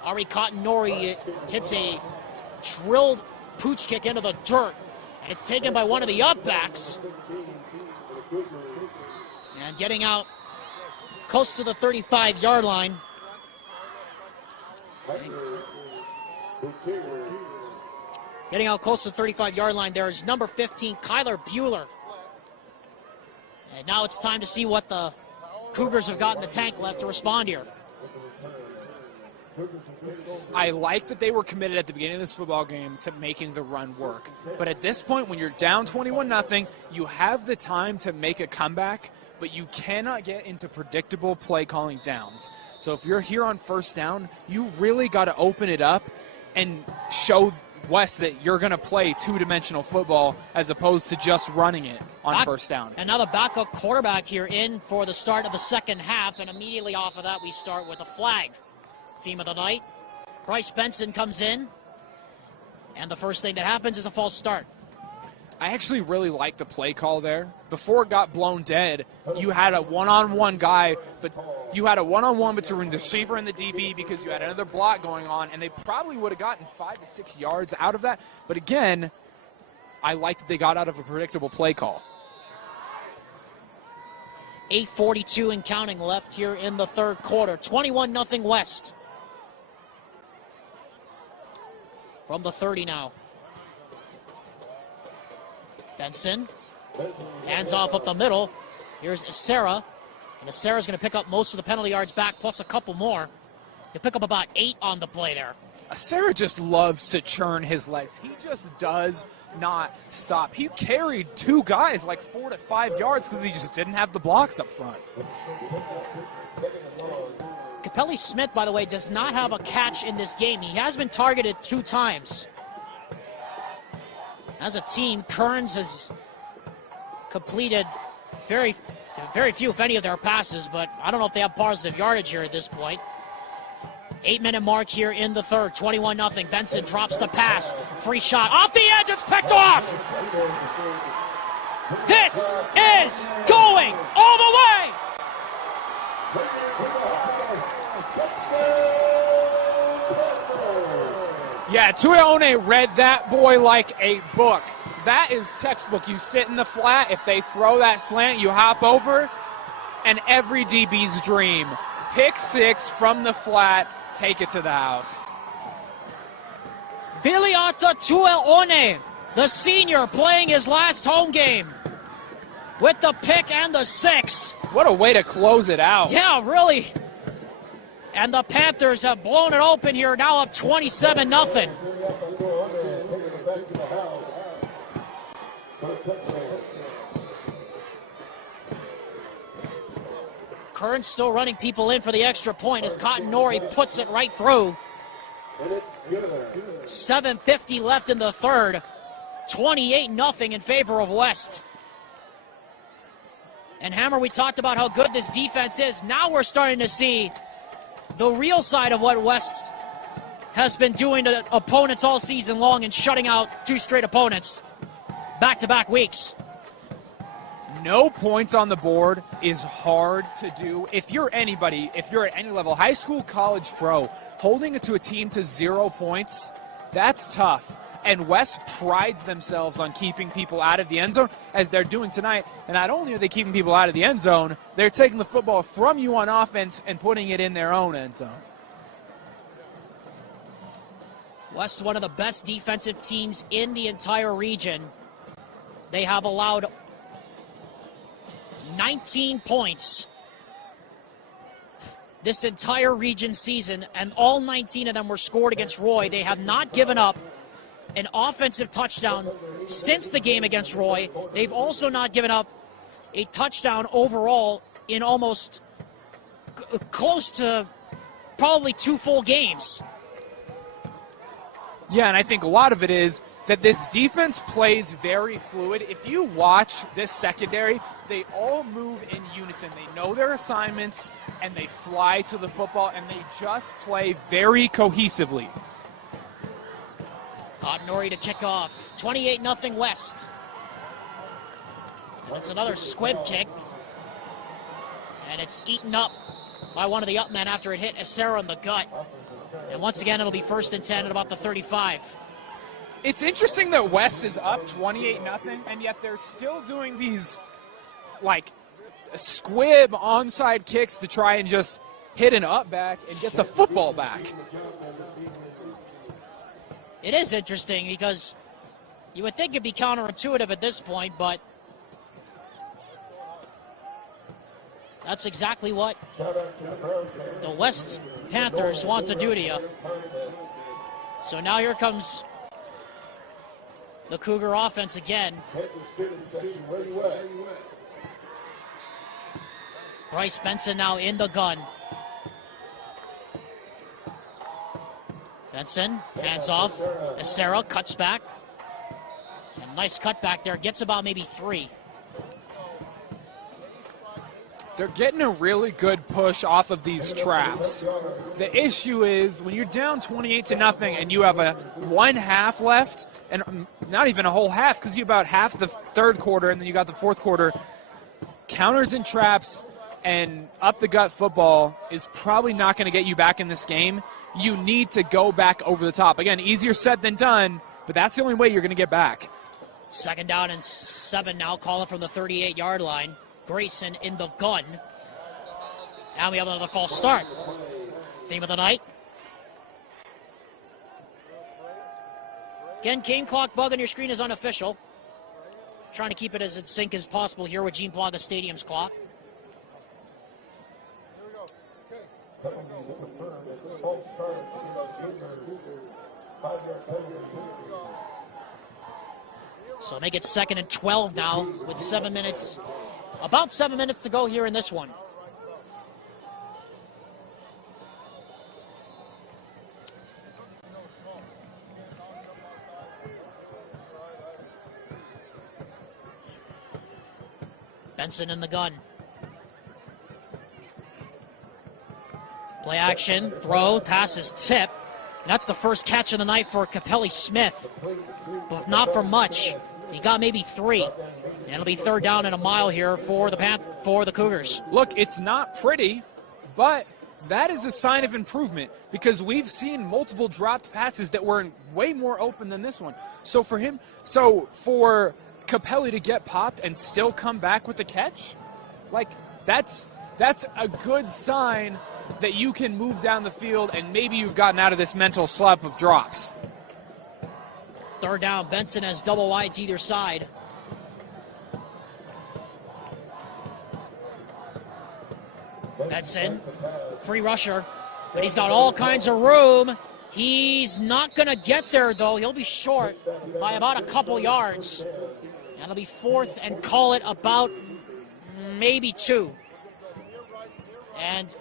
Ari Cotton-Norrie hits a drilled pooch kick into the dirt. And it's taken by one of the up-backs. And getting out close to the 35-yard line. Getting out close to the 35-yard line there is number 15, Kyler Bueller. And now it's time to see what the Cougars have got in the tank left to respond here. I like that they were committed at the beginning of this football game to making the run work. But at this point, when you're down 21-0, you have the time to make a comeback, but you cannot get into predictable play calling downs. So if you're here on first down, you really got to open it up and show West that you're going to play two-dimensional football as opposed to just running it on first down. And now the backup quarterback here in for the start of the second half, and immediately off of that we start with a flag. Theme of the night. Bryce Benson comes in, and the first thing that happens is a false start. I actually really like the play call there. Before it got blown dead, you had a one-on-one guy, but you had a one-on-one between the receiver and the DB because you had another block going on, and they probably would have gotten 5 to 6 yards out of that. But again, I like that they got out of a predictable play call. 8:42 and counting left here in the third quarter. 21-0 West. From the 30 now. Benson. Hands off up the middle. Here's Sarah. And Sarah's going to pick up most of the penalty yards back, plus a couple more. He'll pick up about 8 on the play there. Sarah just loves to churn his legs. He just does not stop. He carried 2 guys like 4 to 5 yards because he just didn't have the blocks up front. Capelli Smith, by the way, does not have a catch in this game. He has been targeted 2 times. As a team, Kearns has completed very few, if any, of their passes, but I don't know if they have positive yardage here at this point. 8-minute mark here in the third, 21-0. Benson drops the pass. Free shot. Off the edge, it's picked off! This is going all the way! Yeah, Tuione read that boy like a book. That is textbook. You sit in the flat. If they throw that slant, you hop over. And every DB's dream. Pick 6 from the flat. Take it to the house. Viliata Tuione, the senior, playing his last home game with the pick and the 6. What a way to close it out. Yeah, really. And the Panthers have blown it open here, now up 27-0. Kearns still running people in for the extra point as Cotton-Norrie puts it right through. 7:50 left in the third. 28-0 in favor of West. And Hammer, we talked about how good this defense is. Now we're starting to see the real side of what West has been doing to opponents all season long and shutting out 2 straight opponents back-to-back weeks. No points on the board is hard to do. If you're anybody, if you're at any level, high school, college, pro, holding it to a team to 0 points, that's tough. And West prides themselves on keeping people out of the end zone, as they're doing tonight. And not only are they keeping people out of the end zone, they're taking the football from you on offense and putting it in their own end zone. West, one of the best defensive teams in the entire region. They have allowed 19 points this entire region season, and all 19 of them were scored against Roy. They have not given up an offensive touchdown since the game against Roy. They've also not given up a touchdown overall in almost close to probably 2 full games. Yeah, and I think a lot of it is that this defense plays very fluid. If you watch this secondary, they all move in unison. They know their assignments, and they fly to the football, and they just play very cohesively. Nori to kick off. 28-0 West. And it's another squib kick. And it's eaten up by one of the up men after it hit Acera in the gut. And once again, it'll be 1st and 10 at about the 35. It's interesting that West is up 28-0, and yet they're still doing these, like, squib onside kicks to try and just hit an up back and get the football back. It is interesting because you would think it'd be counterintuitive at this point, but that's exactly what the West Panthers want to do to you. So now here comes the Cougar offense again. Bryce Benson now in the gun. Benson hands off. Acera cuts back. And nice cut back there. Gets about maybe 3. They're getting a really good push off of these traps. The issue is when you're down 28-0 and you have a 1 half left, and not even a whole half because you about half the third quarter and then you got the fourth quarter, counters and traps and up the gut football is probably not going to get you back in this game. You need to go back over the top. Again, easier said than done, but that's the only way you're going to get back. 2nd down and 7 now, calling from the 38-yard line. Grayson in the gun. Now we have another false start. Theme of the night. Again, game clock bug on your screen is unofficial. Trying to keep it as in sync as possible here with Gene Plaga Stadium's clock. So make it 2nd and 12 now with 7 minutes, about 7 minutes to go here in this one. Benson in the gun. Play action, throw, pass is tipped. That's the first catch of the night for Capelli Smith, but not for much. He got maybe 3. And it'll be 3rd down and a mile here for the Cougars. Look, it's not pretty, but that is a sign of improvement because we've seen multiple dropped passes that were way more open than this one. So for Capelli to get popped and still come back with the catch, like that's a good sign that you can move down the field and maybe you've gotten out of this mental slump of drops. 3rd down, Benson has double wides either side. Benson, free rusher, but he's got all kinds of room. He's not going to get there, though. He'll be short by about a couple yards. And it'll be 4th and call it about maybe 2. And,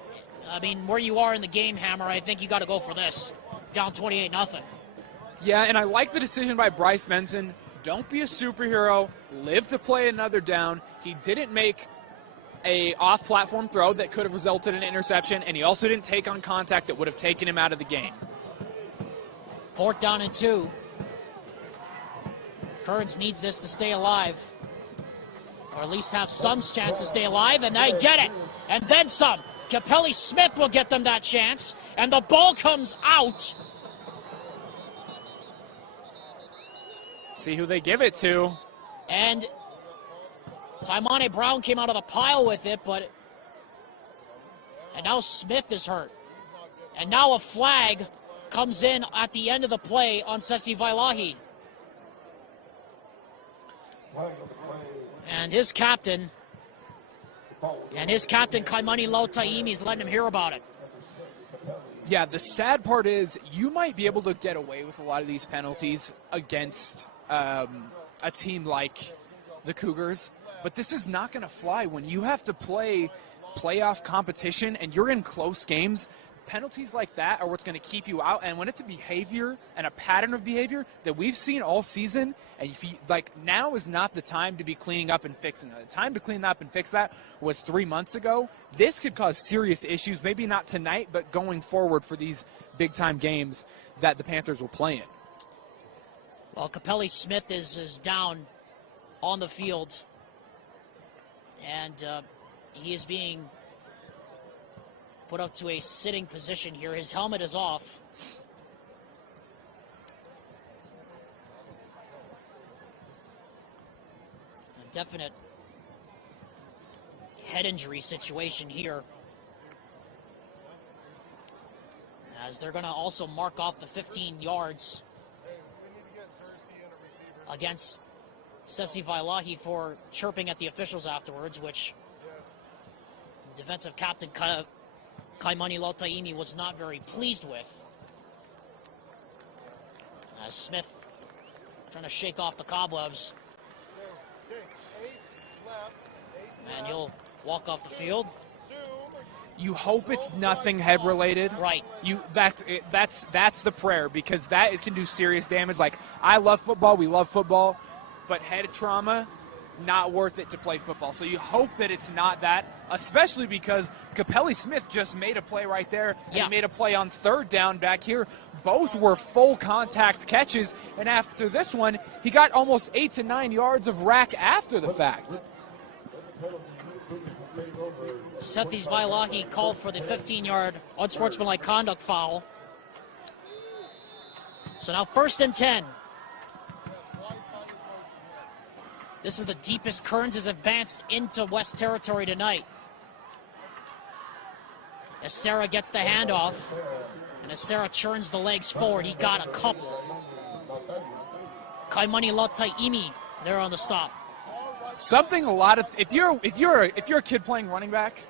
I mean, where you are in the game, Hammer, I think you got to go for this. Down 28-0. Yeah, and I like the decision by Bryce Benson. Don't be a superhero. Live to play another down. He didn't make a off-platform throw that could have resulted in an interception, and he also didn't take on contact that would have taken him out of the game. 4th down and 2. Kearns needs this to stay alive. or at least have some chance to stay alive, and they get it. And then some. Capelli Smith will get them that chance, and the ball comes out. See who they give it to. And Taimane Brown came out of the pile with it, and now Smith is hurt. And now a flag comes in at the end of the play on Sesi Vailahi. And his captain, Kaimani Lautaimi, is letting him hear about it. Yeah, the sad part is you might be able to get away with a lot of these penalties against a team like the Cougars, but this is not going to fly when you have to play playoff competition and you're in close games. Penalties like that are what's going to keep you out, and when it's a behavior and a pattern of behavior that we've seen all season, and if you, now is not the time to be cleaning up and fixing it. The time to clean up and fix that was 3 months ago. This could cause serious issues, maybe not tonight, but going forward for these big-time games that the Panthers will play in. Well, Capelli Smith is down on the field, and he is being put up to a sitting position here. His helmet is off. A definite head injury situation here, as they're going to also mark off the 15 yards against Sesi Vailahi for chirping at the officials afterwards, which defensive captain Kaimani Lautaimi was not very pleased with. As Smith trying to shake off the cobwebs. And he'll walk off the field. You hope it's nothing head related. Right. That's the prayer, because that can do serious damage. Like, I love football, we love football, but head trauma, not worth it to play football. So you hope that it's not that, especially because Capelli Smith just made a play right there, and he made a play on third down back here. Both were full contact catches, and after this one, he got almost 8 to 9 yards of rack after the fact. Sesi Vailahi called for the 15-yard unsportsmanlike conduct foul. So now 1st and 10. This is the deepest Kearns has advanced into West Territory tonight. As Sarah gets the handoff, and as Sarah churns the legs forward, he got a couple. Kaimani Lautaimi there on the stop. Something a lot of if you're a kid playing running back,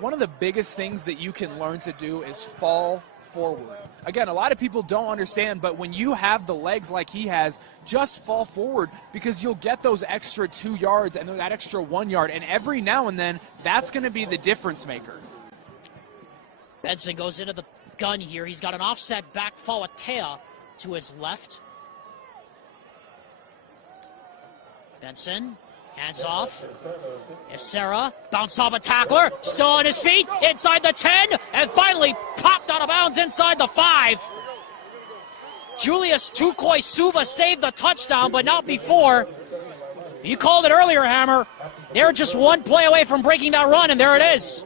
one of the biggest things that you can learn to do is fall forward. Again, a lot of people don't understand, but when you have the legs like he has, just fall forward, because you'll get those extra 2 yards and that extra 1 yard, and every now and then that's going to be the difference maker. Benson goes into the gun here. He's got an offset back Fauatea to his left. Benson, hands off. Essera, bounce off a tackler, still on his feet, inside the 10, and finally popped out of bounds inside the 5. Julius Tukoi Suva saved the touchdown, but not before. You called it earlier, Hammer. They're just one play away from breaking that run, and there it is.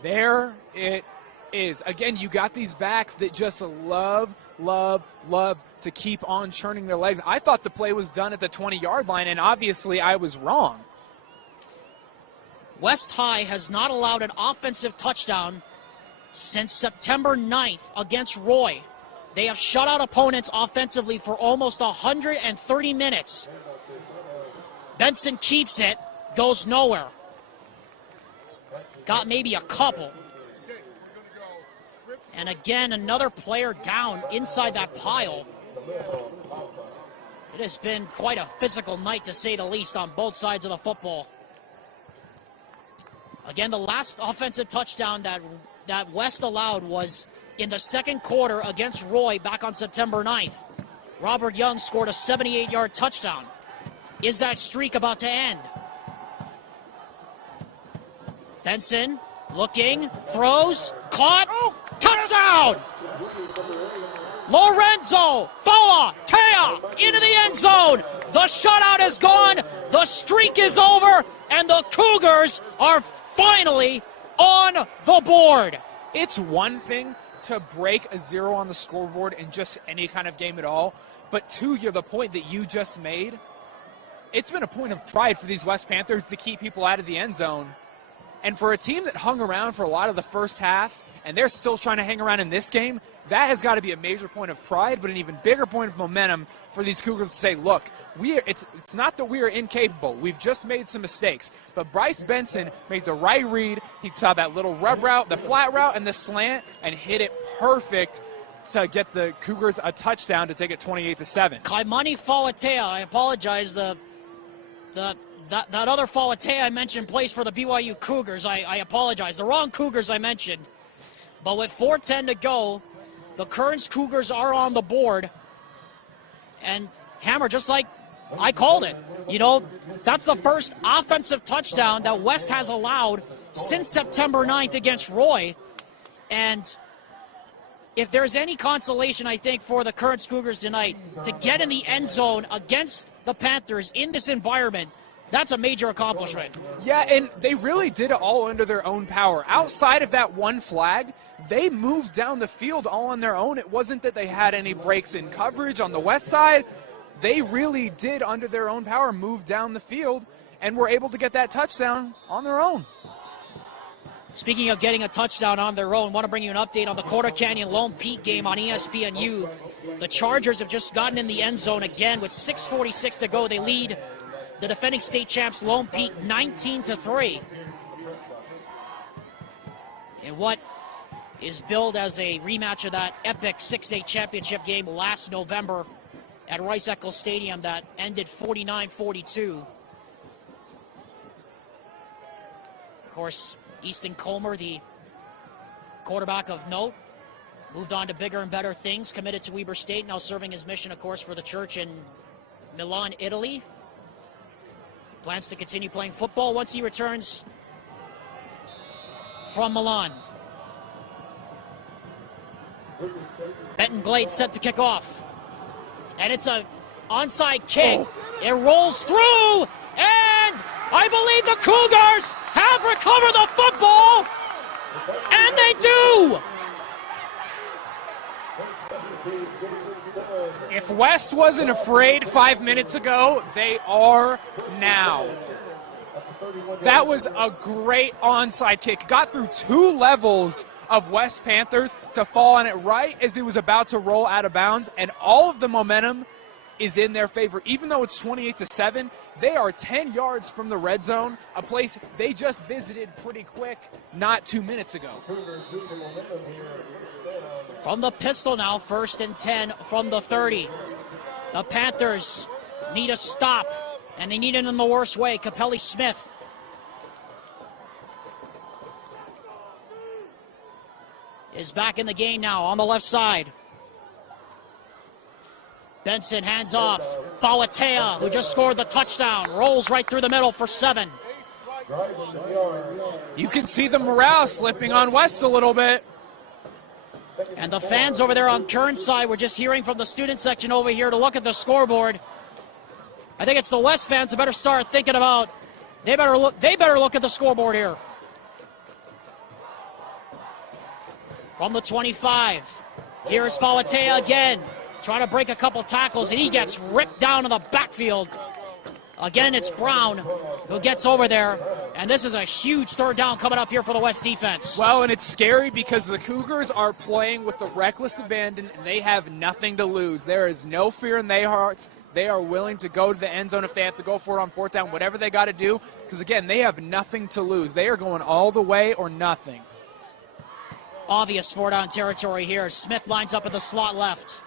There it is. Again, you got these backs that just love to keep on churning their legs. I thought the play was done at the 20-yard line, and obviously I was wrong. West High has not allowed an offensive touchdown since September 9th against Roy. They have shut out opponents offensively for almost 130 minutes. Benson keeps it, goes nowhere. Got maybe a couple. And again, another player down inside that pile. It has been quite a physical night, to say the least, on both sides of the football. Again, the last offensive touchdown that West allowed was in the second quarter against Roy back on September 9th. Robert Young scored a 78-yard touchdown. Is that streak about to end? Benson looking, throws, caught, touchdown! Lorenzo Falatea into the end zone. The shutout is gone. The streak is over. And the Cougars are finally on the board. It's one thing to break a 0 on the scoreboard in just any kind of game at all. But to the point that you just made, it's been a point of pride for these West Panthers to keep people out of the end zone. And for a team that hung around for a lot of the first half, and they're still trying to hang around in this game, that has got to be a major point of pride, but an even bigger point of momentum for these Cougars to say, look, it's not that we are incapable. We've just made some mistakes. But Bryce Benson made the right read. He saw that little rub route, the flat route, and the slant, and hit it perfect to get the Cougars a touchdown to take it 28-7. Kaimani Falatea, I apologize. That other Falatea I mentioned plays for the BYU Cougars. I apologize. The wrong Cougars I mentioned. But with 4:10 to go, the Kearns Cougars are on the board. And Hammer, just like I called it, that's the first offensive touchdown that West has allowed since September 9th against Roy. And if there's any consolation, I think, for the Kearns Cougars tonight, to get in the end zone against the Panthers in this environment, that's a major accomplishment. Yeah, and they really did it all under their own power. Outside of that one flag, they moved down the field all on their own. It wasn't that they had any breaks in coverage on the west side. They really did, under their own power, move down the field and were able to get that touchdown on their own. Speaking of getting a touchdown on their own, want to bring you an update on the Quarter Canyon Lone Peak game on ESPNU. The Chargers have just gotten in the end zone again with 6:46 to go. They lead the defending state champs Lone Peak 19-3. And what is billed as a rematch of that epic 6A championship game last November at Rice-Eccles Stadium that ended 49-42. Of course, Easton Comer, the quarterback of note, moved on to bigger and better things, committed to Weber State, now serving his mission, of course, for the church in Milan, Italy. Plans to continue playing football once he returns from Milan. Benton Glade set to kick off. And it's an onside kick. Oh. It rolls through, and I believe the Cougars have recovered the football, and they do! If West wasn't afraid 5 minutes ago, they are now. That was a great onside kick. Got through two levels of West Panthers to fall on it right as it was about to roll out of bounds, and all of the momentum is in their favor. Even though it's 28-7, they are 10 yards from the red zone, a place they just visited pretty quick not 2 minutes ago. From the pistol now, 1st and 10 from the 30. The Panthers need a stop, and they need it in the worst way. Capelli Smith is back in the game now on the left side. Benson hands off. Falatea, who just scored the touchdown, rolls right through the middle for 7. You can see the morale slipping on West a little bit. And the fans over there on Kearns' side, we're just hearing from the student section over here to look at the scoreboard. I think it's the West fans that better start thinking about, they better look at the scoreboard here. From the 25, here's Falatea again, trying to break a couple tackles, and he gets ripped down in the backfield. Again, it's Brown who gets over there, and this is a huge third down coming up here for the West defense. Well, and it's scary because the Cougars are playing with the reckless abandon, and they have nothing to lose. There is no fear in their hearts. They are willing to go to the end zone if they have to go for it on 4th down, whatever they got to do, because, again, they have nothing to lose. They are going all the way or nothing. Obvious 4-down territory here. Smith lines up in the slot left.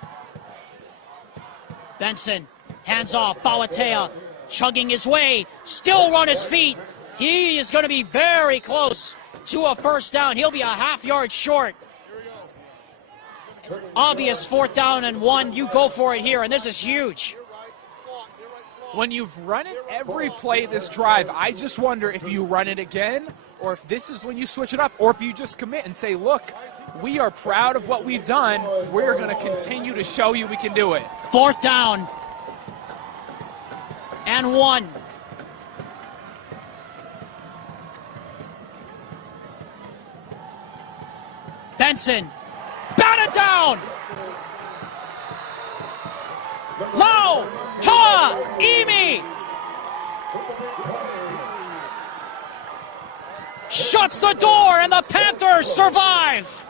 Benson, hands off. Falatea chugging his way, still on his feet. He is going to be very close to a 1st down. He'll be a half yard short. Obvious 4th down and 1. You go for it here, and this is huge. when you've run it every play this drive, I just wonder if you run it again, or if this is when you switch it up, or if you just commit and say, look, we are proud of what we've done. We're going to continue to show you we can do it. 4th down and 1. Benson, batted down. Low, Emi shuts the door, and the Panthers survive.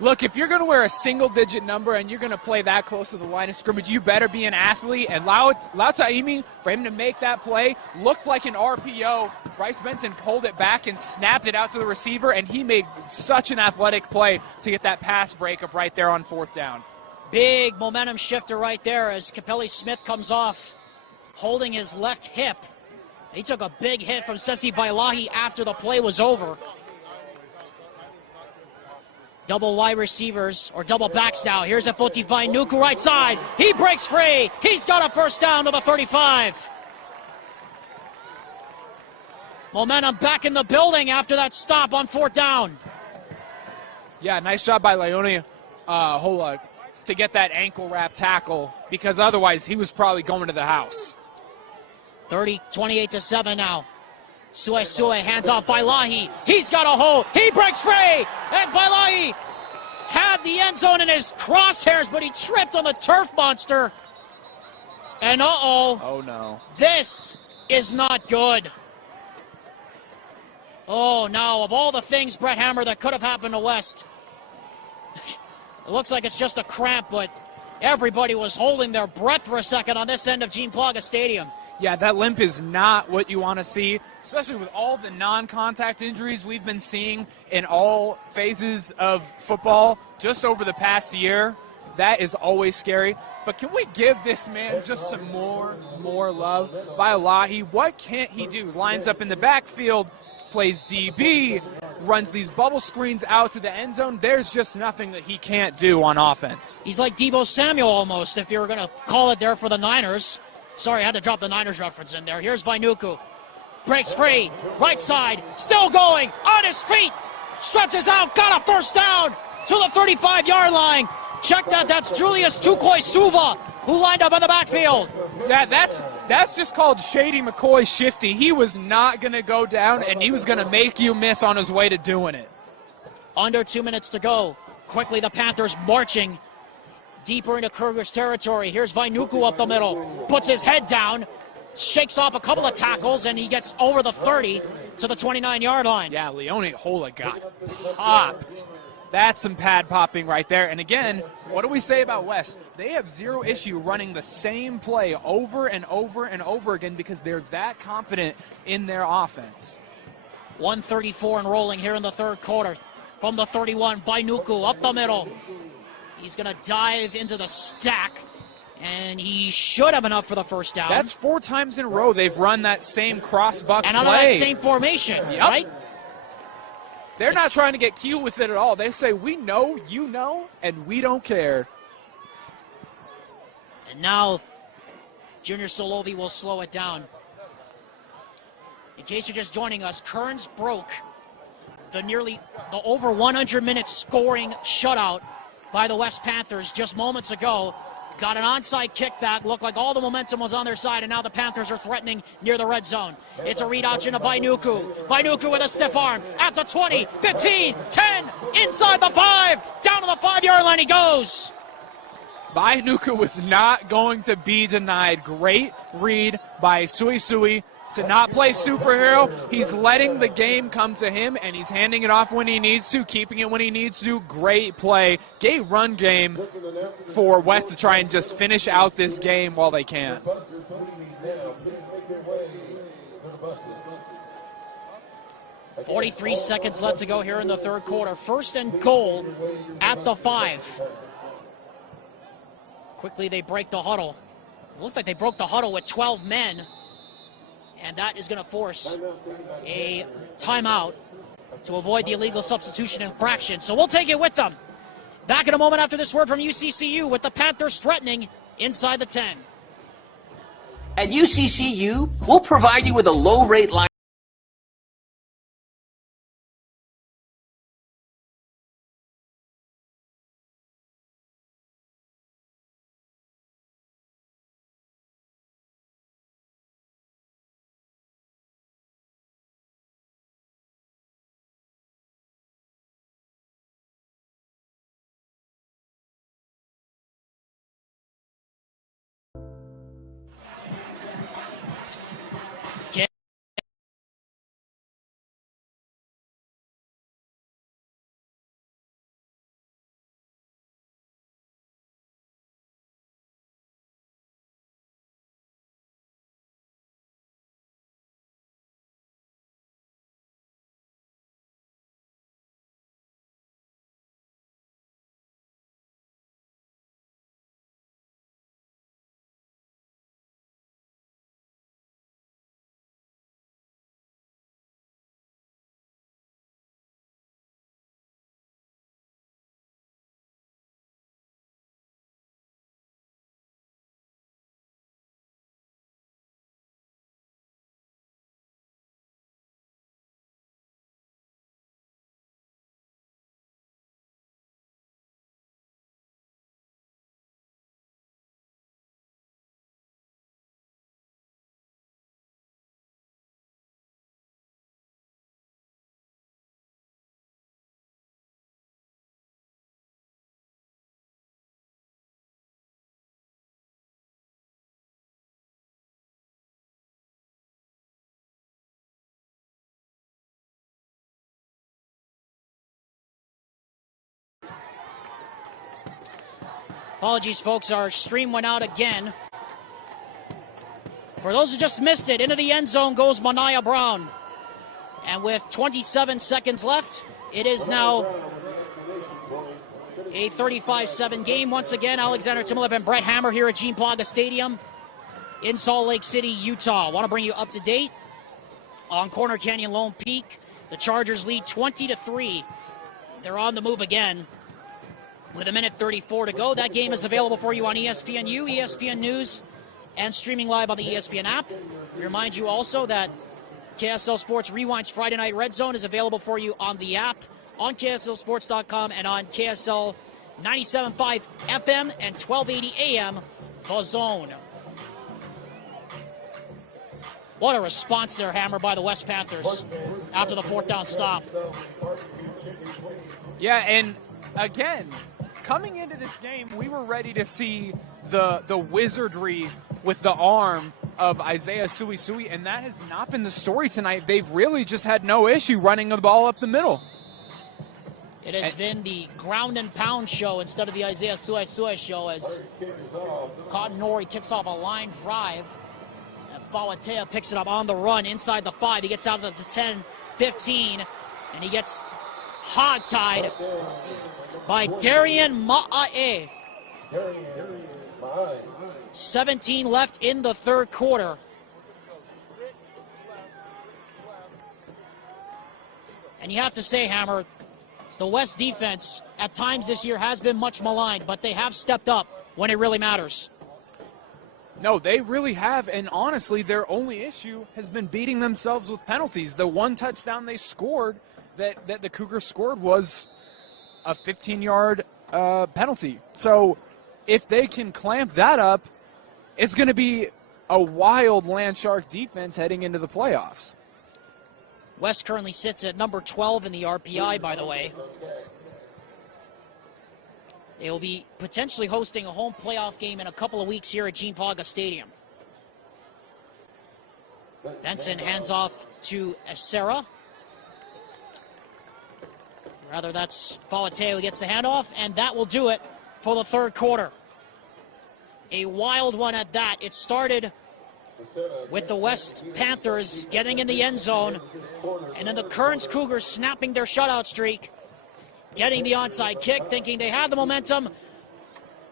Look, if you're going to wear a single-digit number and you're going to play that close to the line of scrimmage, you better be an athlete. And Emi, for him to make that play, looked like an RPO. Bryce Benson pulled it back and snapped it out to the receiver, and he made such an athletic play to get that pass breakup right there on 4th down. Big momentum shifter right there as Capelli Smith comes off holding his left hip. He took a big hit from Sesi Vailahi after the play was over. Double wide receivers, or double backs now. Here's Efoti Vainuku right side. He breaks free. He's got a first down to the 35. Momentum back in the building after that stop on 4th down. Yeah, nice job by Leone Hola to get that ankle wrap tackle, because otherwise he was probably going to the house. 28-7 now. Sue hands off Vailahi. He's got a hole. He breaks free. And Vailahi had the end zone in his crosshairs, but he tripped on the turf monster. And oh no. This is not good. Oh, now, of all the things, Brett Hammer, that could have happened to West, it looks like it's just a cramp, but everybody was holding their breath for a second on this end of Gene Plaga Stadium. Yeah, that limp is not what you want to see, especially with all the non-contact injuries we've been seeing in all phases of football just over the past year. That is always scary. But can we give this man just some more love? Vailahi, what can't he do? Lines up in the backfield, plays DB, runs these bubble screens out to the end zone. There's just nothing that he can't do on offense. He's like Deebo Samuel almost, if you were going to call it there for the Niners. Sorry, I had to drop the Niners reference in there. Here's Vainuku. Breaks free. Right side. Still going. On his feet. Stretches out. Got a first down to the 35-yard line. Check that. That's Julius Tukoi Suva, who lined up in the backfield. Yeah, that's just called Shady McCoy shifty. He was not going to go down, and he was going to make you miss on his way to doing it. Under 2 minutes to go. Quickly, the Panthers marching deeper into Cougars territory. Here's Vainuku up the middle. Puts his head down. Shakes off a couple of tackles, and he gets over the 30 to the 29-yard line. Yeah, Leone Hola got popped. That's some pad popping right there. And again, what do we say about West? They have zero issue running the same play over and over and over again because they're that confident in their offense. 1:34 and rolling here in the third quarter. From the 31, Vainuku up the middle. He's going to dive into the stack, and he should have enough for the first down. That's 4 times in a row they've run that same cross-buck play. And out of that same formation, right? They're not trying to get cute with it at all. They say, we know, you know, and we don't care. And now Junior Solovi will slow it down. In case you're just joining us, Kearns broke the over 100-minute scoring shutout by the West Panthers just moments ago. Got an onside kickback. Looked like all the momentum was on their side, and now the Panthers are threatening near the red zone. It's a read option to Vainuku. Vainuku with a stiff arm at the 20, 15, 10, inside the 5, down to the 5-yard line he goes. Vainuku was not going to be denied. Great read by Sui to not play superhero. He's letting the game come to him, and he's handing it off when he needs to, keeping it when he needs to. Great play. Great run game for West to try and just finish out this game while they can. 43 seconds left to go here in the third quarter. First and goal at the 5. Quickly they break the huddle. It looked like they broke the huddle with 12 men. And that is going to force a timeout to avoid the illegal substitution infraction. So we'll take it with them. Back in a moment after this word from UCCU with the Panthers threatening inside the 10. At UCCU, we'll provide you with a low-rate line. Apologies, folks. Our stream went out again. For those who just missed it, into the end zone goes Mania Brown. And with 27 seconds left, it is now a 35-7 game. Once again, Alexander Timolip and Brett Hammer here at Gene Plaga Stadium in Salt Lake City, Utah. I want to bring you up to date on Corner Canyon Lone Peak. The Chargers lead 20-3. They're on the move again with 1:34 to go. That game is available for you on ESPNU, ESPN News, and streaming live on the ESPN app. We remind you also that KSL Sports Rewind's Friday Night Red Zone is available for you on the app, on KSLSports.com, and on KSL 97.5 FM and 1280 AM, The Zone. What a response there, Hammer, by the West Panthers after the fourth down stop. Yeah, and again, coming into this game, we were ready to see the wizardry with the arm of Isaiah Suisui, and that has not been the story tonight. They've really just had no issue running the ball up the middle. It has been the ground and pound show instead of the Isaiah Suisui show, as Cotton Nori kicks off a line drive. And Falatea picks it up on the run inside the 5. He gets out of the 10, 15, and he gets hog-tied by Darian Ma'ae. 17 left in the third quarter. And you have to say, Hammer, the West defense at times this year has been much maligned, but they have stepped up when it really matters. No, they really have, and honestly, their only issue has been beating themselves with penalties. The one touchdown they scored that the Cougars scored was a 15-yard penalty. So if they can clamp that up, it's going to be a wild Land Shark defense heading into the playoffs. West currently sits at number 12 in the RPI, by the way. They will be potentially hosting a home playoff game in a couple of weeks here at Gene Plaga Stadium. Benson hands off to Acera. Rather, that's Falatea who gets the handoff, and that will do it for the third quarter. A wild one at that. It started with the West Panthers getting in the end zone, and then the Kearns Cougars snapping their shutout streak, getting the onside kick, thinking they had the momentum,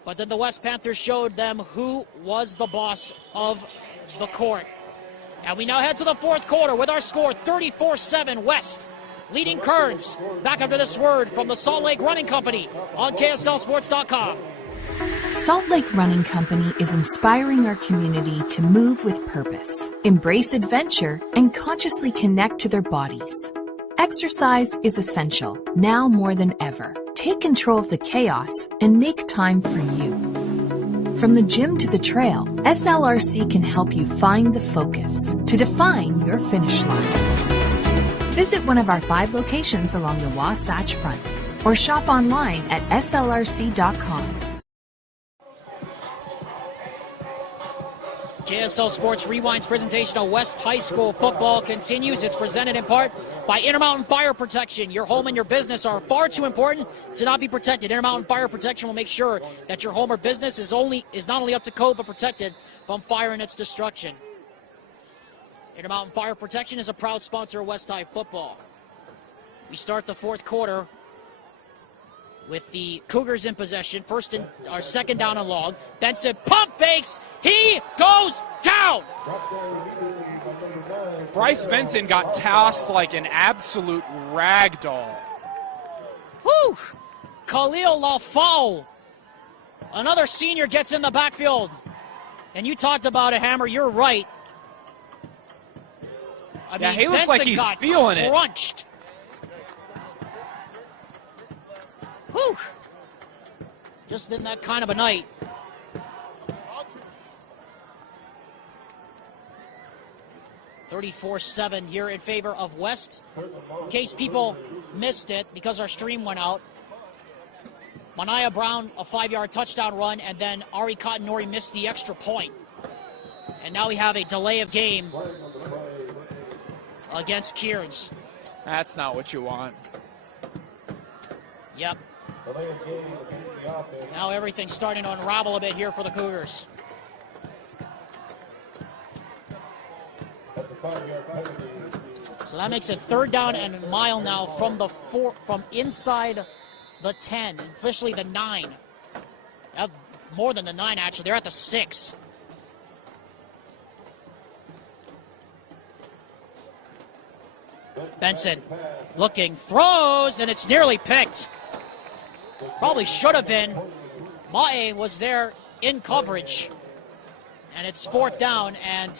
but then the West Panthers showed them who was the boss of the court. And we now head to the fourth quarter with our score 34-7 West, leading Kearns. Back after this word from the Salt Lake Running Company on KSLSports.com. Salt Lake Running Company is inspiring our community to move with purpose, embrace adventure, and consciously connect to their bodies. Exercise is essential, now more than ever. Take control of the chaos and make time for you. From the gym to the trail, SLRC can help you find the focus to define your finish line. Visit one of our 5 locations along the Wasatch Front or shop online at slrc.com. KSL Sports Rewind's presentation of West High School football continues. It's presented in part by Intermountain Fire Protection. Your home and your business are far too important to not be protected. Intermountain Fire Protection will make sure that your home or business is not only up to code but protected from fire and its destruction. Intermountain Fire Protection is a proud sponsor of West High football. We start the fourth quarter with the Cougars in possession. Second down and long. Benson pump fakes. He goes down. Bryce Benson got tossed like an absolute rag doll. Whew. Khalil Lafau, another senior, gets in the backfield. And you talked about it, Hammer. You're right. He looks like he's feeling it. Crunched. Whew. Just in that kind of a night. (34-7) here in favor of West. In case people missed it because our stream went out, Mania Brown, a 5-yard touchdown run, and then Ari Katanori missed the extra point. And now we have a delay of game against Kearns. That's not what you want. Yep. Now everything's starting to unravel a bit here for the Cougars. So that makes it 3rd down and a mile now from inside the 10, officially the 9. More than the 9, actually. They're at the 6. Benson looking, throws, and it's nearly picked. Probably should have been. Mae was there in coverage. And it's 4th down, and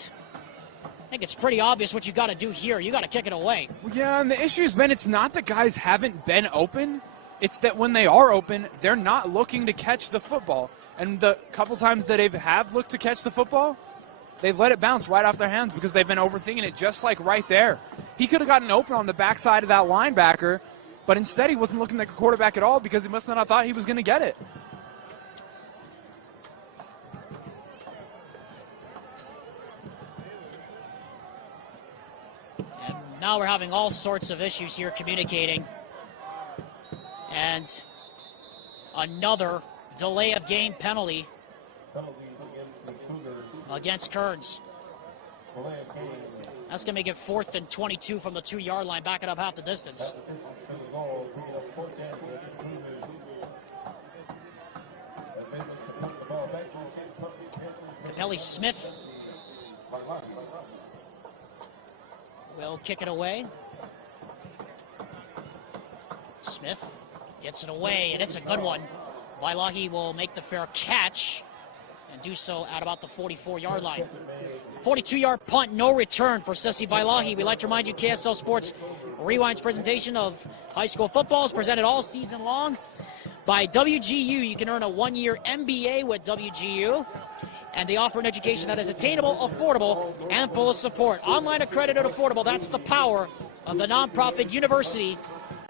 I think it's pretty obvious what you got to do here. You got to kick it away. Yeah, and the issue's been it's not that guys haven't been open. It's that when they are open, they're not looking to catch the football. And the couple times that they have looked to catch the football, they've let it bounce right off their hands because they've been overthinking it, just like right there. He could have gotten open on the backside of that linebacker, but instead he wasn't looking like a quarterback at all because he must not have thought he was going to get it. And now we're having all sorts of issues here communicating. And another delay of game penalty against Kearns. That's going to make it 4th and 22 from the 2-yard line, back it up half the distance. Capelli Smith will kick it away. Smith gets it away, and it's a good one. Vailahi will make the fair catch and do so at about the 44-yard line. 42-yard punt, no return for Sessi Vailahi. We'd like to remind you KSL Sports Rewind's presentation of high school football is presented all season long by WGU. You can earn a 1-year MBA with WGU, and they offer an education that is attainable, affordable, and full of support. Online, accredited, affordable. That's the power of the nonprofit University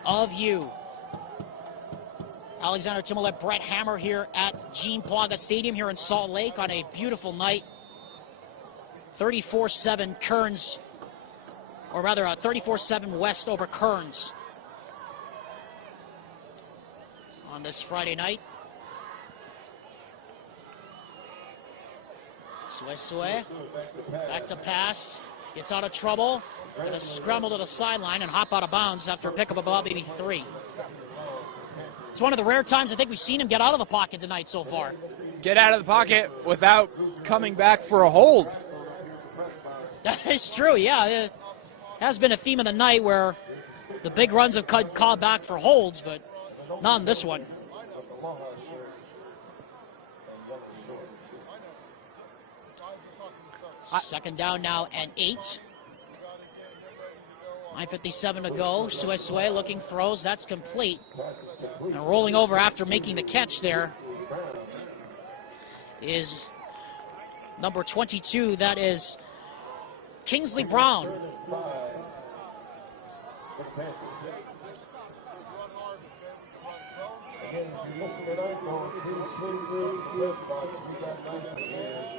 of U. Alexander Timolet, Brett Hammer here at Gene Plaga Stadium here in Salt Lake on a beautiful night. 34-7 Kearns, or rather 34-7 West over Kearns on this Friday night. Sue back to pass, gets out of trouble, gonna scramble to the sideline and hop out of bounds after a pickup of about maybe 3. It's one of the rare times I think we've seen him get out of the pocket tonight so far. Get out of the pocket without coming back for a hold. That is true, yeah. It has been a theme of the night where the big runs have called back for holds, but not in this one. Second down now and 8. 9:57 to go. Sue looking, throws. That's complete. And rolling over after making the catch there is number 22. That is Kingsley Brown.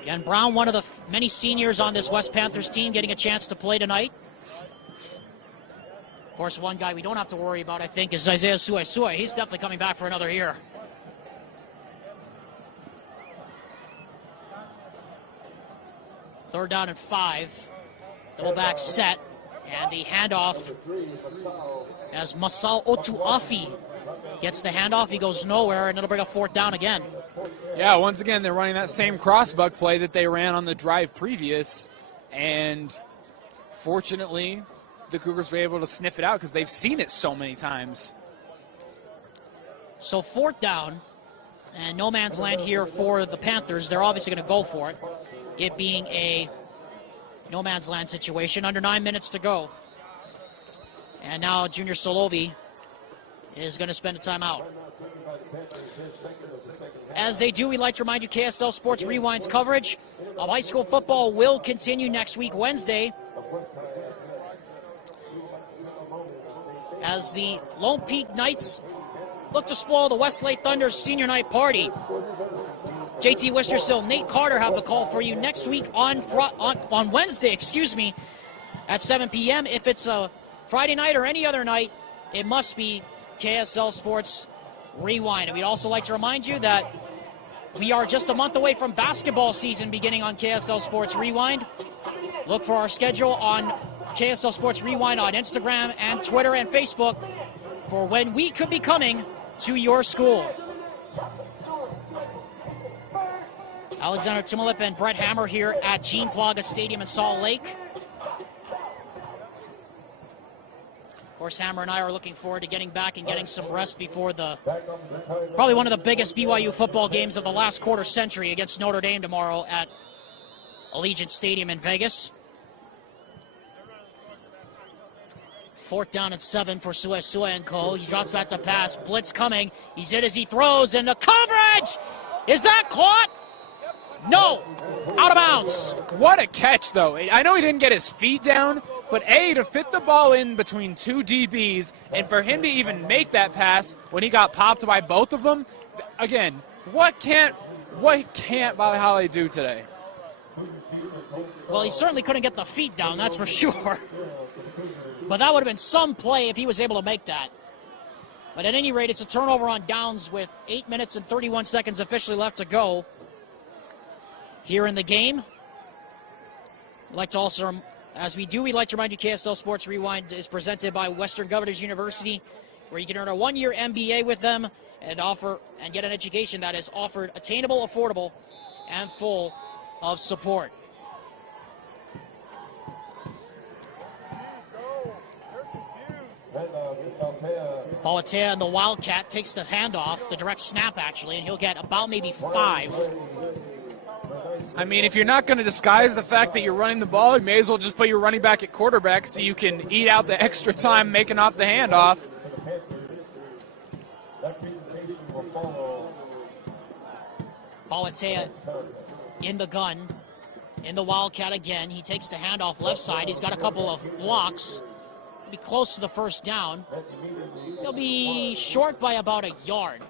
Again, Brown, one of the many seniors on this West Panthers team, getting a chance to play tonight. Of course, one guy we don't have to worry about, I think, is Isaiah Sue. He's definitely coming back for another year. Third down and 5. Double back set. And the handoff as Masao Otuafi gets the handoff. He goes nowhere, and it'll bring a fourth down again. Yeah, once again, they're running that same crossbuck play that they ran on the drive previous. And fortunately, the Cougars were able to sniff it out because they've seen it so many times. So fourth down, and no man's land here for the Panthers. They're obviously going to go for it, it being a no man's land situation. Under 9 minutes to go. And now Junior Solovi is going to spend a timeout. As they do, we'd like to remind you KSL Sports Rewind's coverage of high school football will continue next week, Wednesday, as the Lone Peak Knights look to spoil the Westlake Thunder's senior night party. JT Wistersill, Nate Carter have the call for you next week on Wednesday, at 7 p.m. If it's a Friday night or any other night, it must be KSL Sports Rewind. And we'd also like to remind you that we are just a month away from basketball season beginning on KSL Sports Rewind. Look for our schedule on KSL Sports Rewind on Instagram and Twitter and Facebook for when we could be coming to your school. Alexander Timolip and Brett Hammer here at Gene Plaga Stadium in Salt Lake. Of course, Hammer and I are looking forward to getting back and getting some rest before probably one of the biggest BYU football games of the last quarter century against Notre Dame tomorrow at Allegiant Stadium in Vegas. Fourth down and 7 for Sue and Co. He drops back to pass. Blitz coming. He's in as he throws, and the coverage! Is that caught? No! Out of bounds. What a catch, though. I know he didn't get his feet down, but to fit the ball in between two DBs, and for him to even make that pass when he got popped by both of them, again, what can't Bobby Holly do today? Well, he certainly couldn't get the feet down, that's for sure. But that would have been some play if he was able to make that. But at any rate, it's a turnover on downs with 8 minutes and 31 seconds officially left to go here in the game. We'd like to also, as we do, we'd like to remind you KSL Sports Rewind is presented by Western Governors University, where you can earn a 1-year MBA with them and get an education that is offered attainable, affordable, and full of support. Falatea and the Wildcat takes the handoff, the direct snap actually, and he'll get about maybe 5. I mean, if you're not going to disguise the fact that you're running the ball, you may as well just put your running back at quarterback so you can eat out the extra time making off the handoff. Falatea in the gun, in the Wildcat again. He takes the handoff left side. He's got a couple of blocks. He'll be close to the first down. He'll be short by about a yard.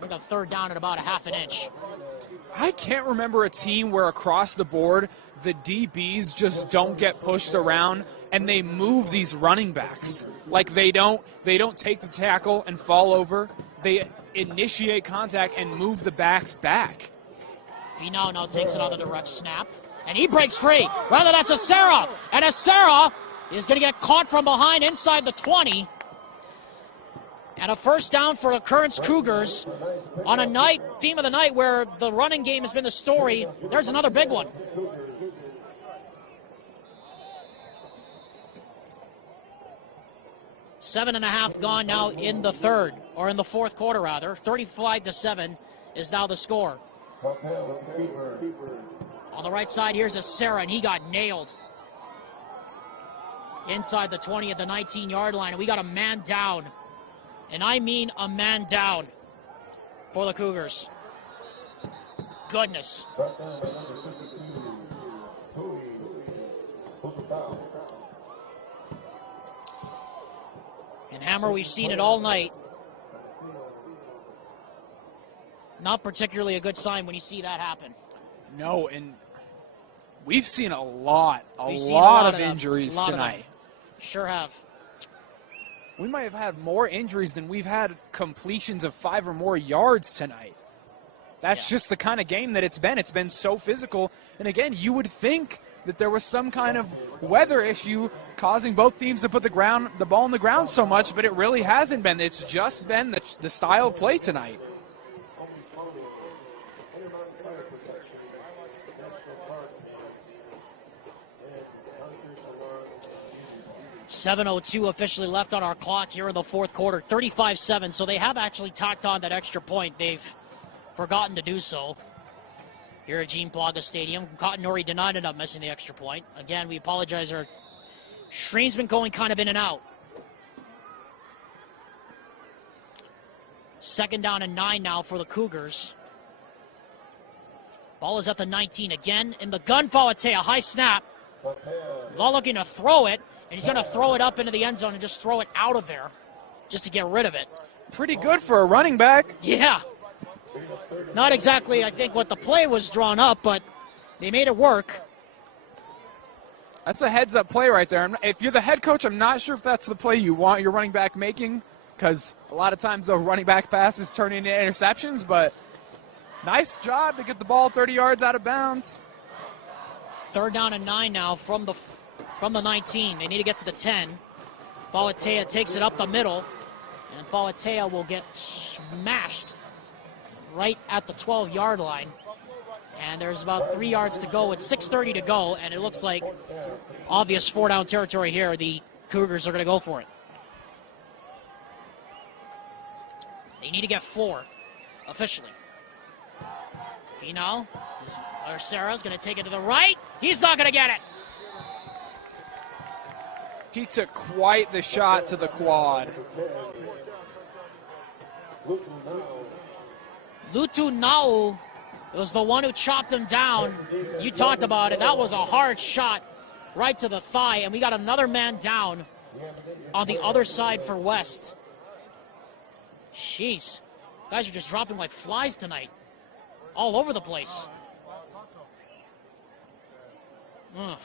With a third down at about a half an inch. I can't remember a team where across the board the DBs just don't get pushed around and they move these running backs. Like they don't take the tackle and fall over. They initiate contact and move the backs back. Finau now takes another direct snap, and he breaks free. Rather, that's Acera, and Acera is going to get caught from behind inside the 20. And a first down for the Kearns Cougars on a theme of the night where the running game has been the story. There's another big one. Seven and a half gone now in the fourth quarter rather. 35-7 is now the score. On the right side, here's a Sarah, and he got nailed. Inside the 20 at the 19-yard line, and we got a man down. And I mean a man down for the Cougars. Goodness. And Hammer, we've seen it all night. Not particularly a good sign when you see that happen. No, and we've seen a lot of injuries tonight. Sure have. We might have had more injuries than we've had completions of 5 or more yards tonight. That's just the kind of game that it's been. It's been so physical. And again, you would think that there was some kind of weather issue causing both teams to put the ball on the ground so much, but it really hasn't been. It's just been the style of play tonight. 7:02 officially left on our clock here in the fourth quarter. 35-7, so they have actually tacked on that extra point. They've forgotten to do so here at Gene Plaga Stadium. Cotton Nori did not end up missing the extra point. Again, we apologize. Our stream's been going kind of in and out. 2nd down and 9 now for the Cougars. Ball is at the 19 again. In the gun, Fauatea, high snap. Law looking to throw it, and he's going to throw it up into the end zone and just throw it out of there just to get rid of it. Pretty good for a running back. Yeah. Not exactly, I think, what the play was drawn up, but they made it work. That's a heads-up play right there. If you're the head coach, I'm not sure if that's the play you want your running back making, because a lot of times the running back passes turn into interceptions, but nice job to get the ball 30 yards out of bounds. 3rd down and 9 now from the 19. They need to get to the 10. Fauatea takes it up the middle, and Fauatea will get smashed right at the 12-yard line. And there's about 3 yards to go with 6:30 to go, and it looks like obvious 4-down territory here. The Cougars are going to go for it. They need to get 4 officially. Finau, Sarah's going to take it to the right. He's not going to get it. He took quite the shot to the quad. Lutu Nau was the one who chopped him down. You talked about it. That was a hard shot right to the thigh, and we got another man down on the other side for West. Jeez. Guys are just dropping like flies tonight. All over the place. Ugh.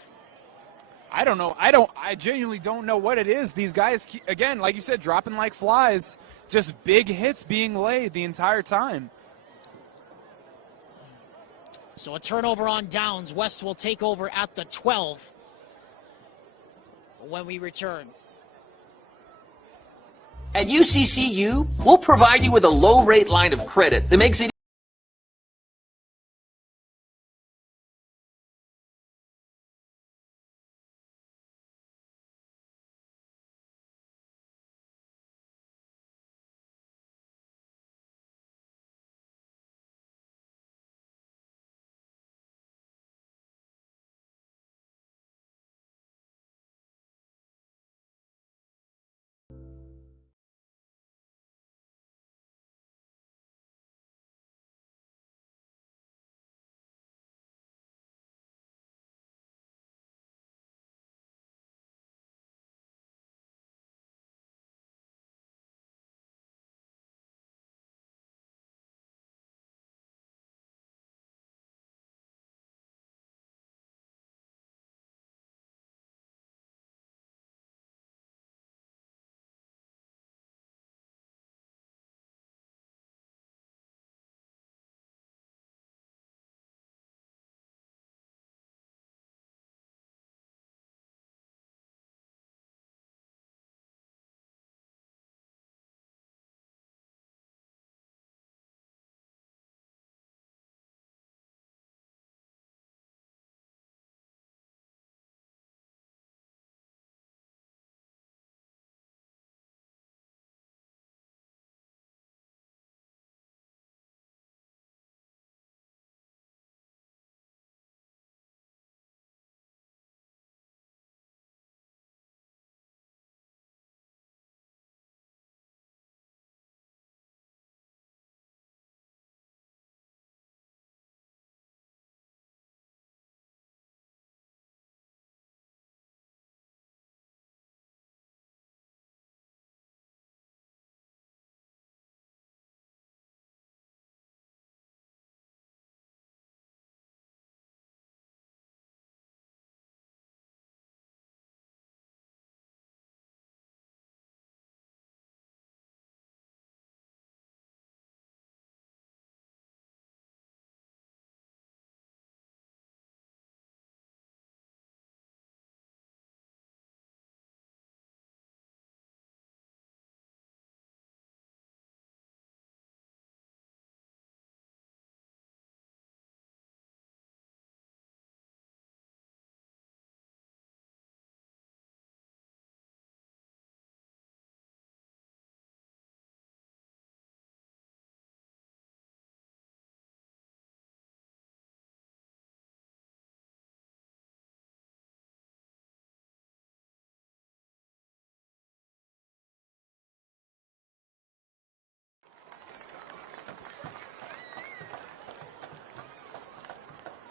I don't know. I genuinely don't know what it is. These guys, again, like you said, dropping like flies. Just big hits being laid the entire time. So a turnover on downs. West will take over at the 12 when we return. At UCCU, we'll provide you with a low-rate line of credit that makes it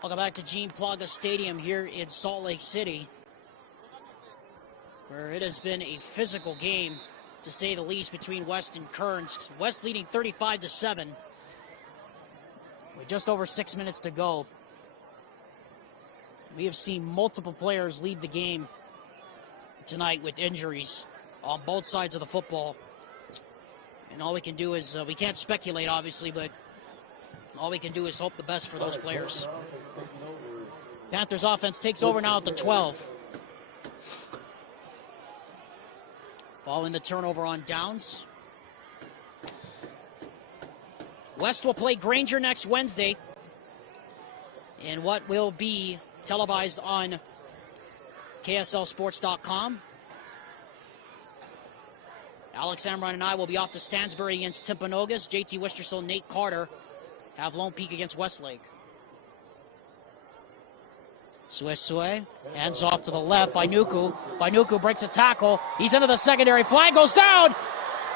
Welcome back to Gene Plaga Stadium here in Salt Lake City, where it has been a physical game, to say the least, between West and Kearns. West leading 35-7. With just over 6 minutes to go. We have seen multiple players leave the game tonight with injuries on both sides of the football. And all we can do is, we can't speculate, obviously, but all we can do is hope the best for those players. Panthers offense takes over now at the 12. Following the turnover on downs. West will play Granger next Wednesday in what will be televised on KSLSports.com. Alex Amron and I will be off to Stansbury against Timpanogos. JT Wistersill, Nate Carter have Lone Peak against Westlake. Sue, hands off to the left. Vainuku breaks a tackle. He's into the secondary. Flag goes down.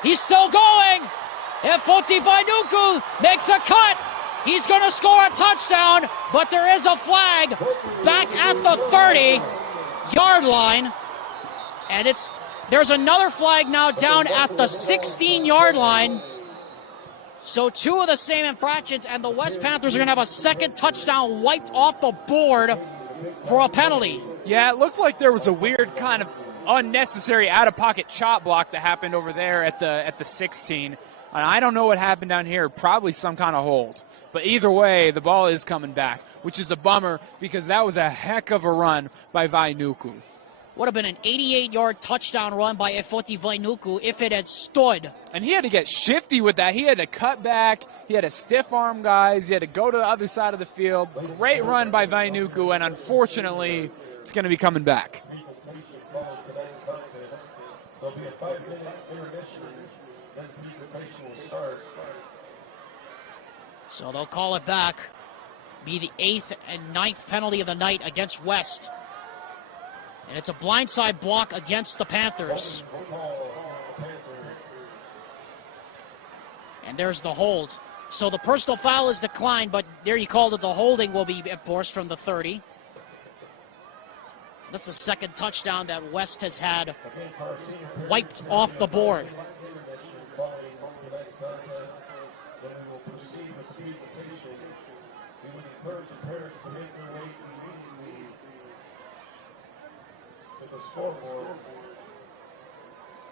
He's still going. Efoti Vainuku makes a cut. He's going to score a touchdown, but there is a flag back at the 30-yard line. And there's another flag now down at the 16-yard line. So two of the same infractions, and the West Panthers are going to have a second touchdown wiped off the board for a penalty. Yeah, it looked like there was a weird kind of unnecessary out-of-pocket chop block that happened over there at the 16. And I don't know what happened down here. Probably some kind of hold. But either way, the ball is coming back, which is a bummer because that was a heck of a run by Vainuku. Would have been an 88-yard touchdown run by Efoti Vainuku if it had stood. And he had to get shifty with that. He had to cut back. He had to stiff-arm guys. He had to go to the other side of the field. Great run by Vainuku, and unfortunately, it's going to be coming back. There'll be a 5-minute intermission, then presentation will start. So they'll call it back. Be the 8th and 9th penalty of the night against West. And it's a blindside block against the Panthers. And there's the hold. So the personal foul is declined, but there you called it. The holding will be enforced from the 30. That's the second touchdown that West has had wiped off the board. We would encourage the parents to make their way immediately to the scoreboard.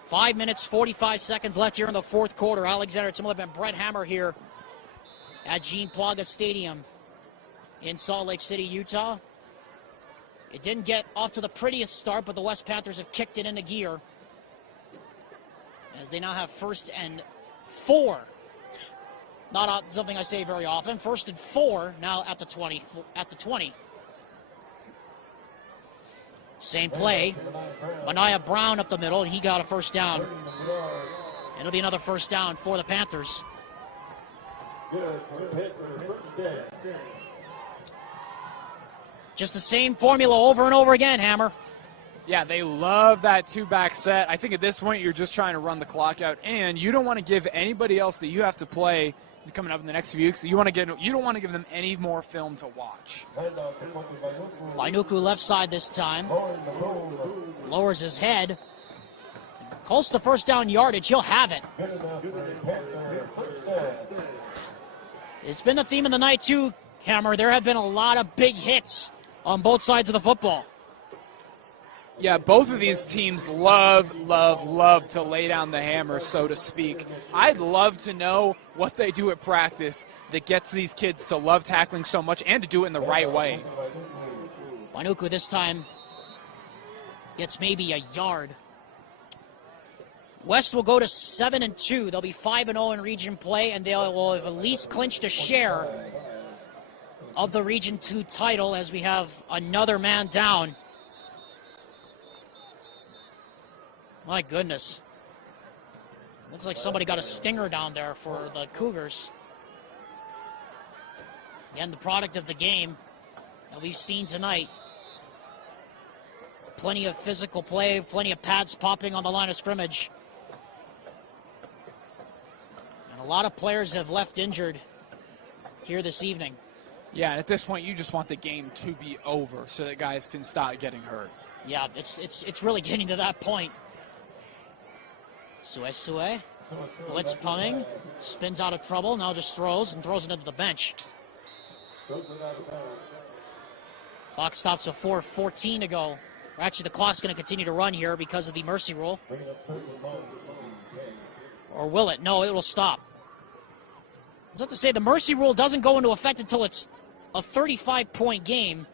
5 minutes, 45 seconds left here in the fourth quarter. Alexander Timberlake and Brett Hammer here at Gene Plaga Stadium in Salt Lake City, Utah. It didn't get off to the prettiest start, but the West Panthers have kicked it into gear as they now have 1st and 4. Not something I say very often. 1st and 4 now at the 20. Same play. Mania Brown up the middle, and he got a first down. It'll be another first down for the Panthers. Just the same formula over and over again, Hammer. Yeah, they love that two-back set. I think at this point you're just trying to run the clock out, and you don't want to give anybody else that you have to play coming up in the next few weeks. You don't want to give them any more film to watch. Vainuku left side this time. Lowers his head. Close to first down yardage. He'll have it. It's been the theme of the night too, Hammer. There have been a lot of big hits on both sides of the football. Yeah, both of these teams love to lay down the hammer, so to speak. I'd love to know what they do at practice that gets these kids to love tackling so much and to do it in the right way. Vainuku this time gets maybe a yard. West will go to 7-2. They'll be 5-0 in region play, and they will have at least clinched a share of the Region 2 title as we have another man down. My goodness. Looks like somebody got a stinger down there for the Cougars. Again, the product of the game that we've seen tonight. Plenty of physical play, plenty of pads popping on the line of scrimmage. And a lot of players have left injured here this evening. Yeah, and at this point, you just want the game to be over so that guys can stop getting hurt. Yeah, it's really getting to that point. Sue, blitz punting, spins out of trouble, now just throws it into the bench. Clock stops with 4:14 to go. Actually, the clock's going to continue to run here because of the mercy rule. Or will it? No, it will stop. I was about to say, the mercy rule doesn't go into effect until it's a 35-point game.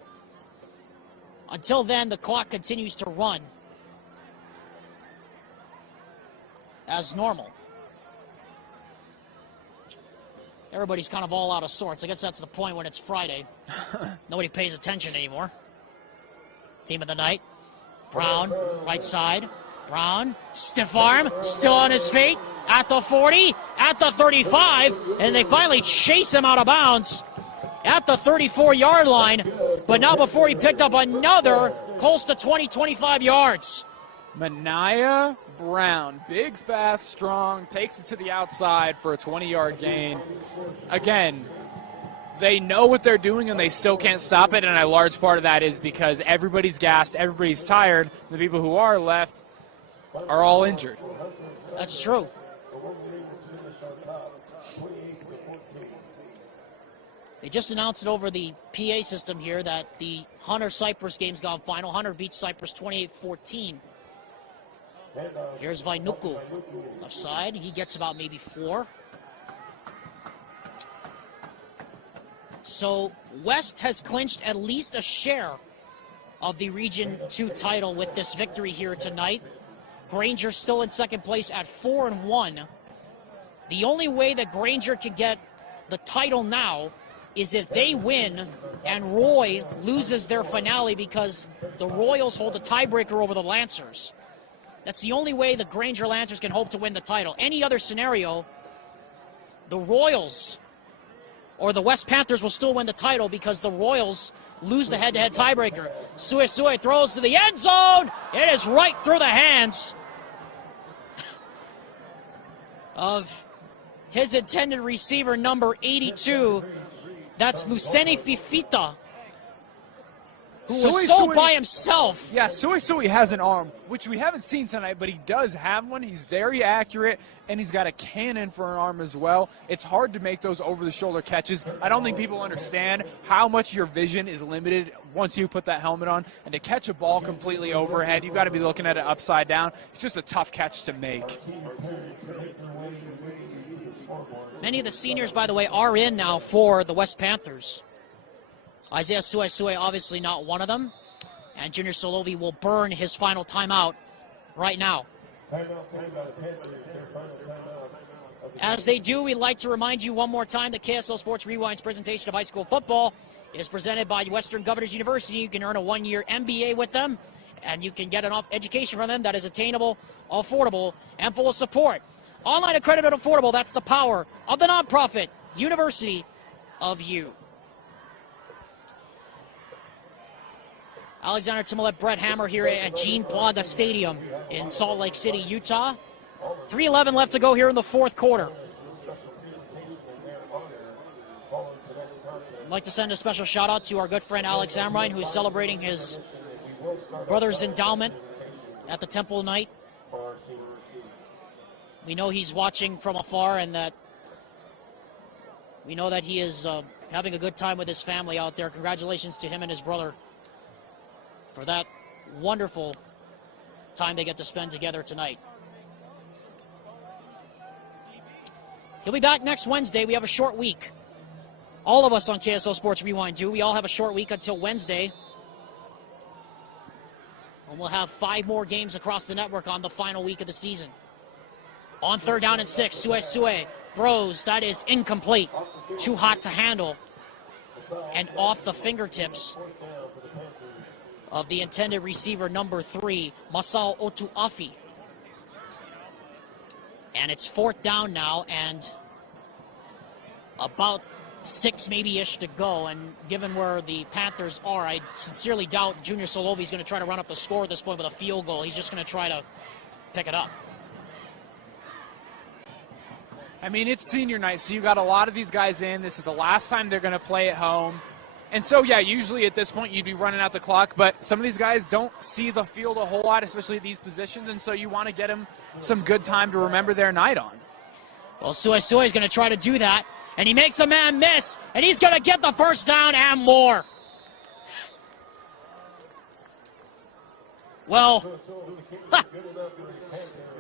Until then, the clock continues to run as normal. Everybody's kind of all out of sorts. I guess that's the point when it's Friday. Nobody pays attention anymore. Team of the night. Brown, right side. Brown, stiff arm, still on his feet. At the 40, at the 35, and they finally chase him out of bounds at the 34-yard line. But now before he picked up another close to 20, 25 yards. Mania Brown, big, fast, strong, takes it to the outside for a 20-yard gain. Again, they know what they're doing and they still can't stop it, and a large part of that is because everybody's gassed, everybody's tired. The people who are left are all injured. That's true. They just announced it over the PA system here that the Hunter-Cypress game's gone final. Hunter beats Cypress 28-14. Here's Vainuku, left side. He gets about maybe 4. So West has clinched at least a share of the Region 2 title with this victory here tonight. Granger still in second place at 4-1. The only way that Granger can get the title now is if they win and Roy loses their finale, because the Royals hold the tiebreaker over the Lancers. That's the only way the Granger Lancers can hope to win the title. Any other scenario, the Royals or the West Panthers will still win the title because the Royals lose the head-to-head tiebreaker. Sue throws to the end zone. It is right through the hands of his intended receiver, number 82. That's Luceni Fifita, who was so by himself. Yeah, Sui has an arm, which we haven't seen tonight, but he does have one. He's very accurate, and he's got a cannon for an arm as well. It's hard to make those over-the-shoulder catches. I don't think people understand how much your vision is limited once you put that helmet on. And to catch a ball completely overhead, you've got to be looking at it upside down. It's just a tough catch to make. Many of the seniors, by the way, are in now for the West Panthers. Isaiah Sue obviously not one of them. And Junior Solovi will burn his final timeout right now. As they do, we'd like to remind you one more time that KSL Sports Rewind's presentation of high school football is presented by Western Governors University. You can earn a 1-year MBA with them, and you can get an education from them that is attainable, affordable, and full of support. Online, accredited, affordable. That's the power of the nonprofit University of U. Alexander Timolet, Brett Hammer here at Gene Plaga Stadium in Salt Lake City, Utah. 3:11 left to go here in the fourth quarter. I'd like to send a special shout out to our good friend Alex Amrine, who is celebrating his brother's endowment at the Temple night. We know he's watching from afar, and that we know that he is having a good time with his family out there. Congratulations to him and his brother for that wonderful time they get to spend together tonight. He'll be back next Wednesday. We have a short week. All of us on KSL Sports Rewind do. We all have a short week until Wednesday. And we'll have 5 more games across the network on the final week of the season. On 3rd down and 6, Sue throws. That is incomplete. Too hot to handle. And off the fingertips of the intended receiver, number 3, Masao Otuafi. And it's 4th down now, and about 6 maybe-ish to go. And given where the Panthers are, I sincerely doubt Junior Solovi is going to try to run up the score at this point with a field goal. He's just going to try to pick it up. I mean, it's senior night, so you got a lot of these guys in. This is the last time they're going to play at home. And so, yeah, usually at this point you'd be running out the clock, but some of these guys don't see the field a whole lot, especially at these positions, and so you want to get them some good time to remember their night on. Well, Suesue is going to try to do that, and he makes the man miss, and he's going to get the first down and more. Well,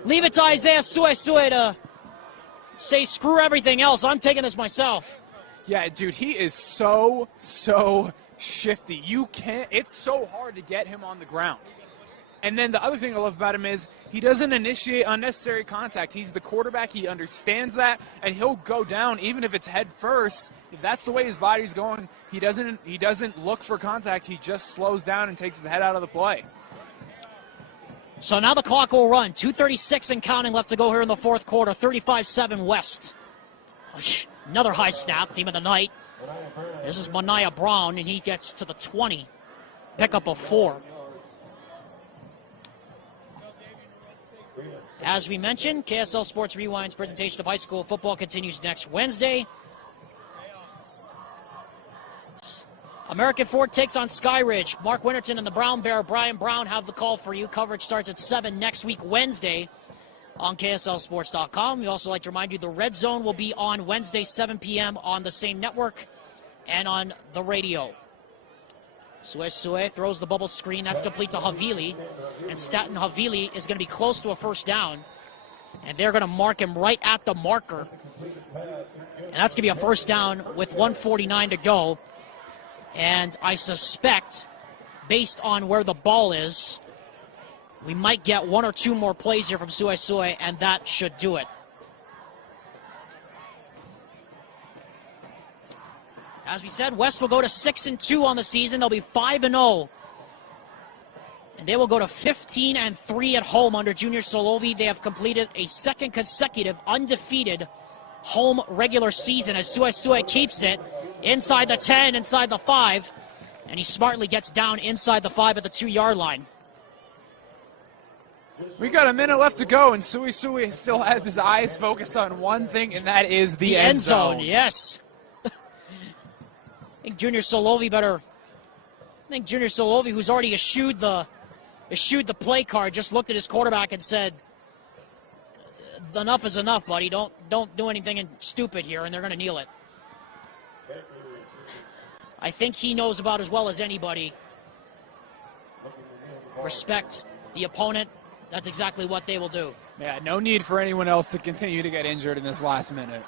leave it to Isaiah Suesue to say screw everything else. I'm taking this myself. Yeah, dude, he is so shifty. It's so hard to get him on the ground. And then the other thing I love about him is he doesn't initiate unnecessary contact. He's the quarterback. He understands that, and he'll go down even if it's head first. If that's the way his body's going, he doesn't look for contact. He just slows down and takes his head out of the play. So now the clock will run. 2:36 and counting left to go here in the fourth quarter. 35-7 West. Another high snap, theme of the night. This is Mania Brown, and he gets to the 20. Pickup of 4. As we mentioned, KSL Sports Rewind's presentation of high school football continues next Wednesday. American Ford takes on Skyridge. Mark Winterton and the Brown Bear, Brian Brown, have the call for you. Coverage starts at 7 next week, Wednesday, on KSLSports.com. We also like to remind you the Red Zone will be on Wednesday, 7 p.m. on the same network and on the radio. Suesue throws the bubble screen. That's complete to Havili. And Staten Havili is going to be close to a first down. And they're going to mark him right at the marker. And that's going to be a first down with 1:49 to go. And I suspect, based on where the ball is, we might get 1 or 2 more plays here from Suesue, and that should do it. As we said, West will go to 6-2 on the season. They'll be 5-0. And they will go to 15-3 at home under Junior Solovi. They have completed a second consecutive undefeated home regular season as Suesue keeps it inside the 10, inside the 5, and he smartly gets down inside the 5 at the 2-yard line. We got a minute left to go, and Suesue still has his eyes focused on one thing, and that is the end zone. Yes. I think Junior Solovi, who's already eschewed the play card, just looked at his quarterback and said, enough is enough, buddy. Don't do anything stupid here, and they're going to kneel it. I think he knows about as well as anybody. Respect the opponent. That's exactly what they will do. Yeah, no need for anyone else to continue to get injured in this last minute.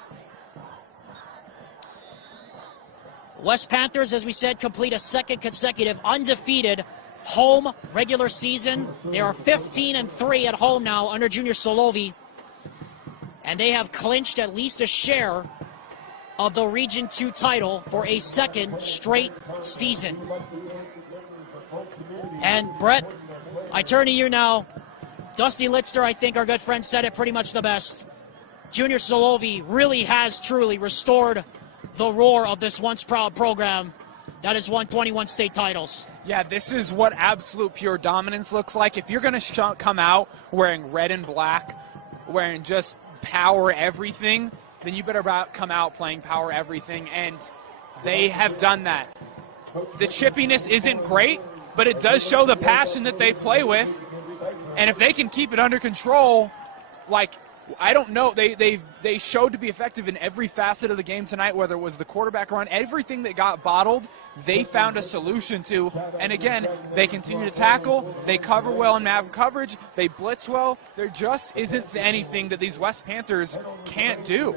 West Panthers, as we said, complete a second consecutive undefeated home regular season. They are 15-3 at home now under Junior Solovi. And they have clinched at least a share of the Region 2 title for a second straight season. And Brett, I turn to you now. Dusty Litzter, I think our good friend said it pretty much the best. Junior Solovi really has truly restored the roar of this once proud program that has won 21 state titles. Yeah, this is what absolute pure dominance looks like. If you're going to come out wearing red and black, wearing just power everything, then you better come out playing power everything, and they have done that. The chippiness isn't great, but it does show the passion that they play with, and if they can keep it under control, like, I don't know, they showed to be effective in every facet of the game tonight, whether it was the quarterback run, everything that got bottled, they found a solution to. And again, they continue to tackle, they cover well in man coverage, they blitz well. There just isn't anything that these West Panthers can't do.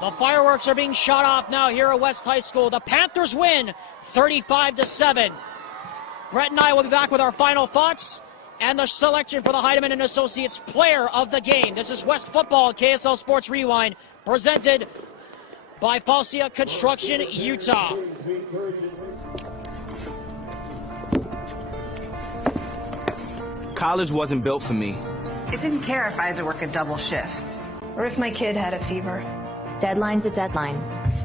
The fireworks are being shot off now here at West High School. The Panthers win 35-7. Brett and I will be back with our final thoughts and the selection for the Heidemann and Associates Player of the Game. This is West Football, KSL Sports Rewind, presented by Falsia Construction, Utah. College wasn't built for me. I didn't care if I had to work a double shift. Or if my kid had a fever. Deadline's a deadline.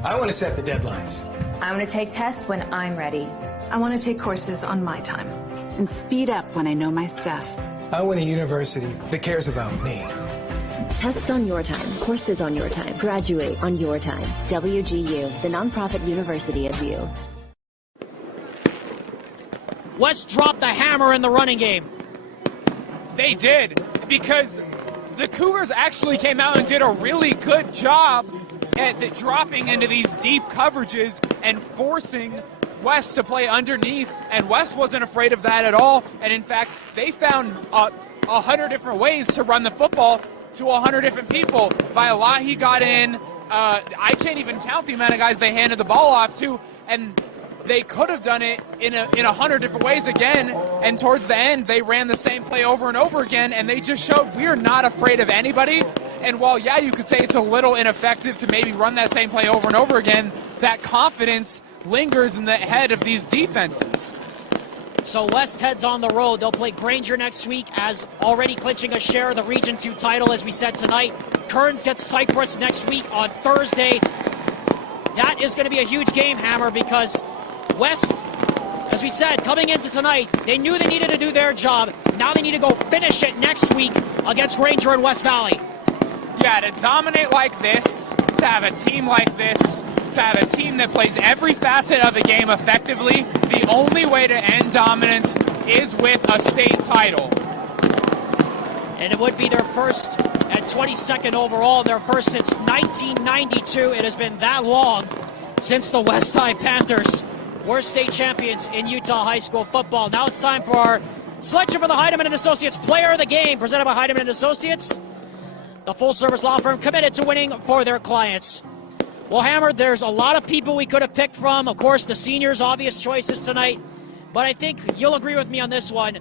I want to set the deadlines. I want to take tests when I'm ready. I want to take courses on my time. And speed up when I know my stuff. I want a university that cares about me. Tests on your time, courses on your time, graduate on your time. WGU, the nonprofit university of you. West dropped the hammer in the running game. They did, because the Cougars actually came out and did a really good job at dropping into these deep coverages and forcing West to play underneath, and West wasn't afraid of that at all. And in fact, they found 100 different ways to run the football to 100 different people. Vialahi got in. I can't even count the amount of guys they handed the ball off to, and they could have done it in 100 different ways again, and towards the end, they ran the same play over and over again, and they just showed we're not afraid of anybody. And while, yeah, you could say it's a little ineffective to maybe run that same play over and over again, that confidence lingers in the head of these defenses. So West heads on the road. They'll play Granger next week, as already clinching a share of the Region 2 title, as we said tonight. Kearns gets Cyprus next week on Thursday. That is going to be a huge game, Hammer, because West, as we said, coming into tonight, they knew they needed to do their job. Now they need to go finish it next week against Granger in West Valley. Yeah, to dominate like this, to have a team like this, to have a team that plays every facet of the game effectively, the only way to end dominance is with a state title. And it would be their first at 22nd overall, their first since 1992. It has been that long since the West Side Panthers were state champions in Utah high school football. Now it's time for our selection for the Heidemann & Associates Player of the Game, presented by Heidemann & Associates, the full-service law firm committed to winning for their clients. Well, Hammer, there's a lot of people we could have picked from. Of course, the seniors, obvious choices tonight. But I think you'll agree with me on this one.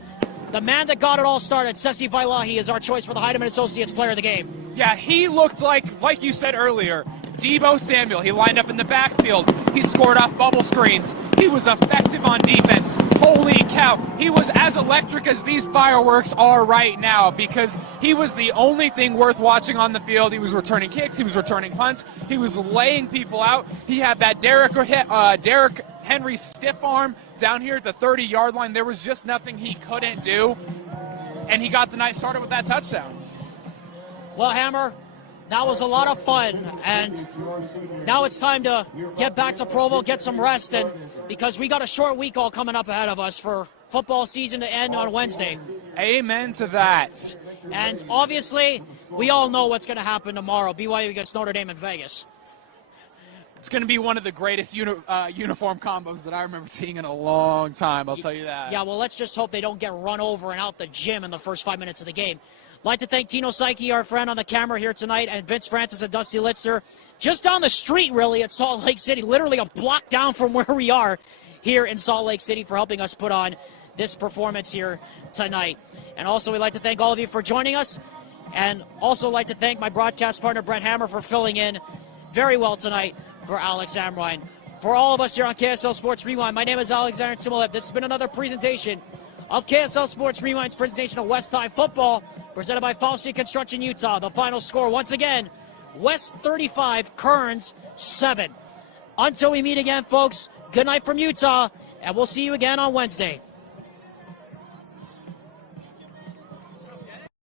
The man that got it all started, Sesi Vialahi, is our choice for the Heidemann & Associates Player of the Game. Yeah, he looked like you said earlier, Debo Samuel. He lined up in the backfield. He scored off bubble screens. He was effective on defense. Holy cow. He was as electric as these fireworks are right now, because he was the only thing worth watching on the field. He was returning kicks. He was returning punts. He was laying people out. He had that Derrick Henry stiff arm down here at the 30-yard line. There was just nothing he couldn't do, and he got the night started with that touchdown. Well, Hammer, that was a lot of fun, and now it's time to get back to Provo, get some rest, and because we got a short week all coming up ahead of us for football season to end on Wednesday. Amen to that. And obviously, we all know what's going to happen tomorrow. BYU against Notre Dame in Vegas. It's going to be one of the greatest uniform combos that I remember seeing in a long time, I'll tell you that. Yeah, well, let's just hope they don't get run over and out the gym in the first 5 minutes of the game. I'd like to thank Tino Psyche, our friend on the camera here tonight, and Vince Francis and Dusty Litzer, just down the street, really, at Salt Lake City, literally a block down from where we are here in Salt Lake City, for helping us put on this performance here tonight. And also, we'd like to thank all of you for joining us, and also like to thank my broadcast partner, Brett Hammer, for filling in very well tonight for Alex Amrine. For all of us here on KSL Sports Rewind, my name is Alexander Timolev. This has been another presentation of KSL Sports Rewind's presentation of West High Football, presented by Fauci Construction Utah. The final score, once again, West 35, Kearns 7. Until we meet again, folks, good night from Utah, and we'll see you again on Wednesday.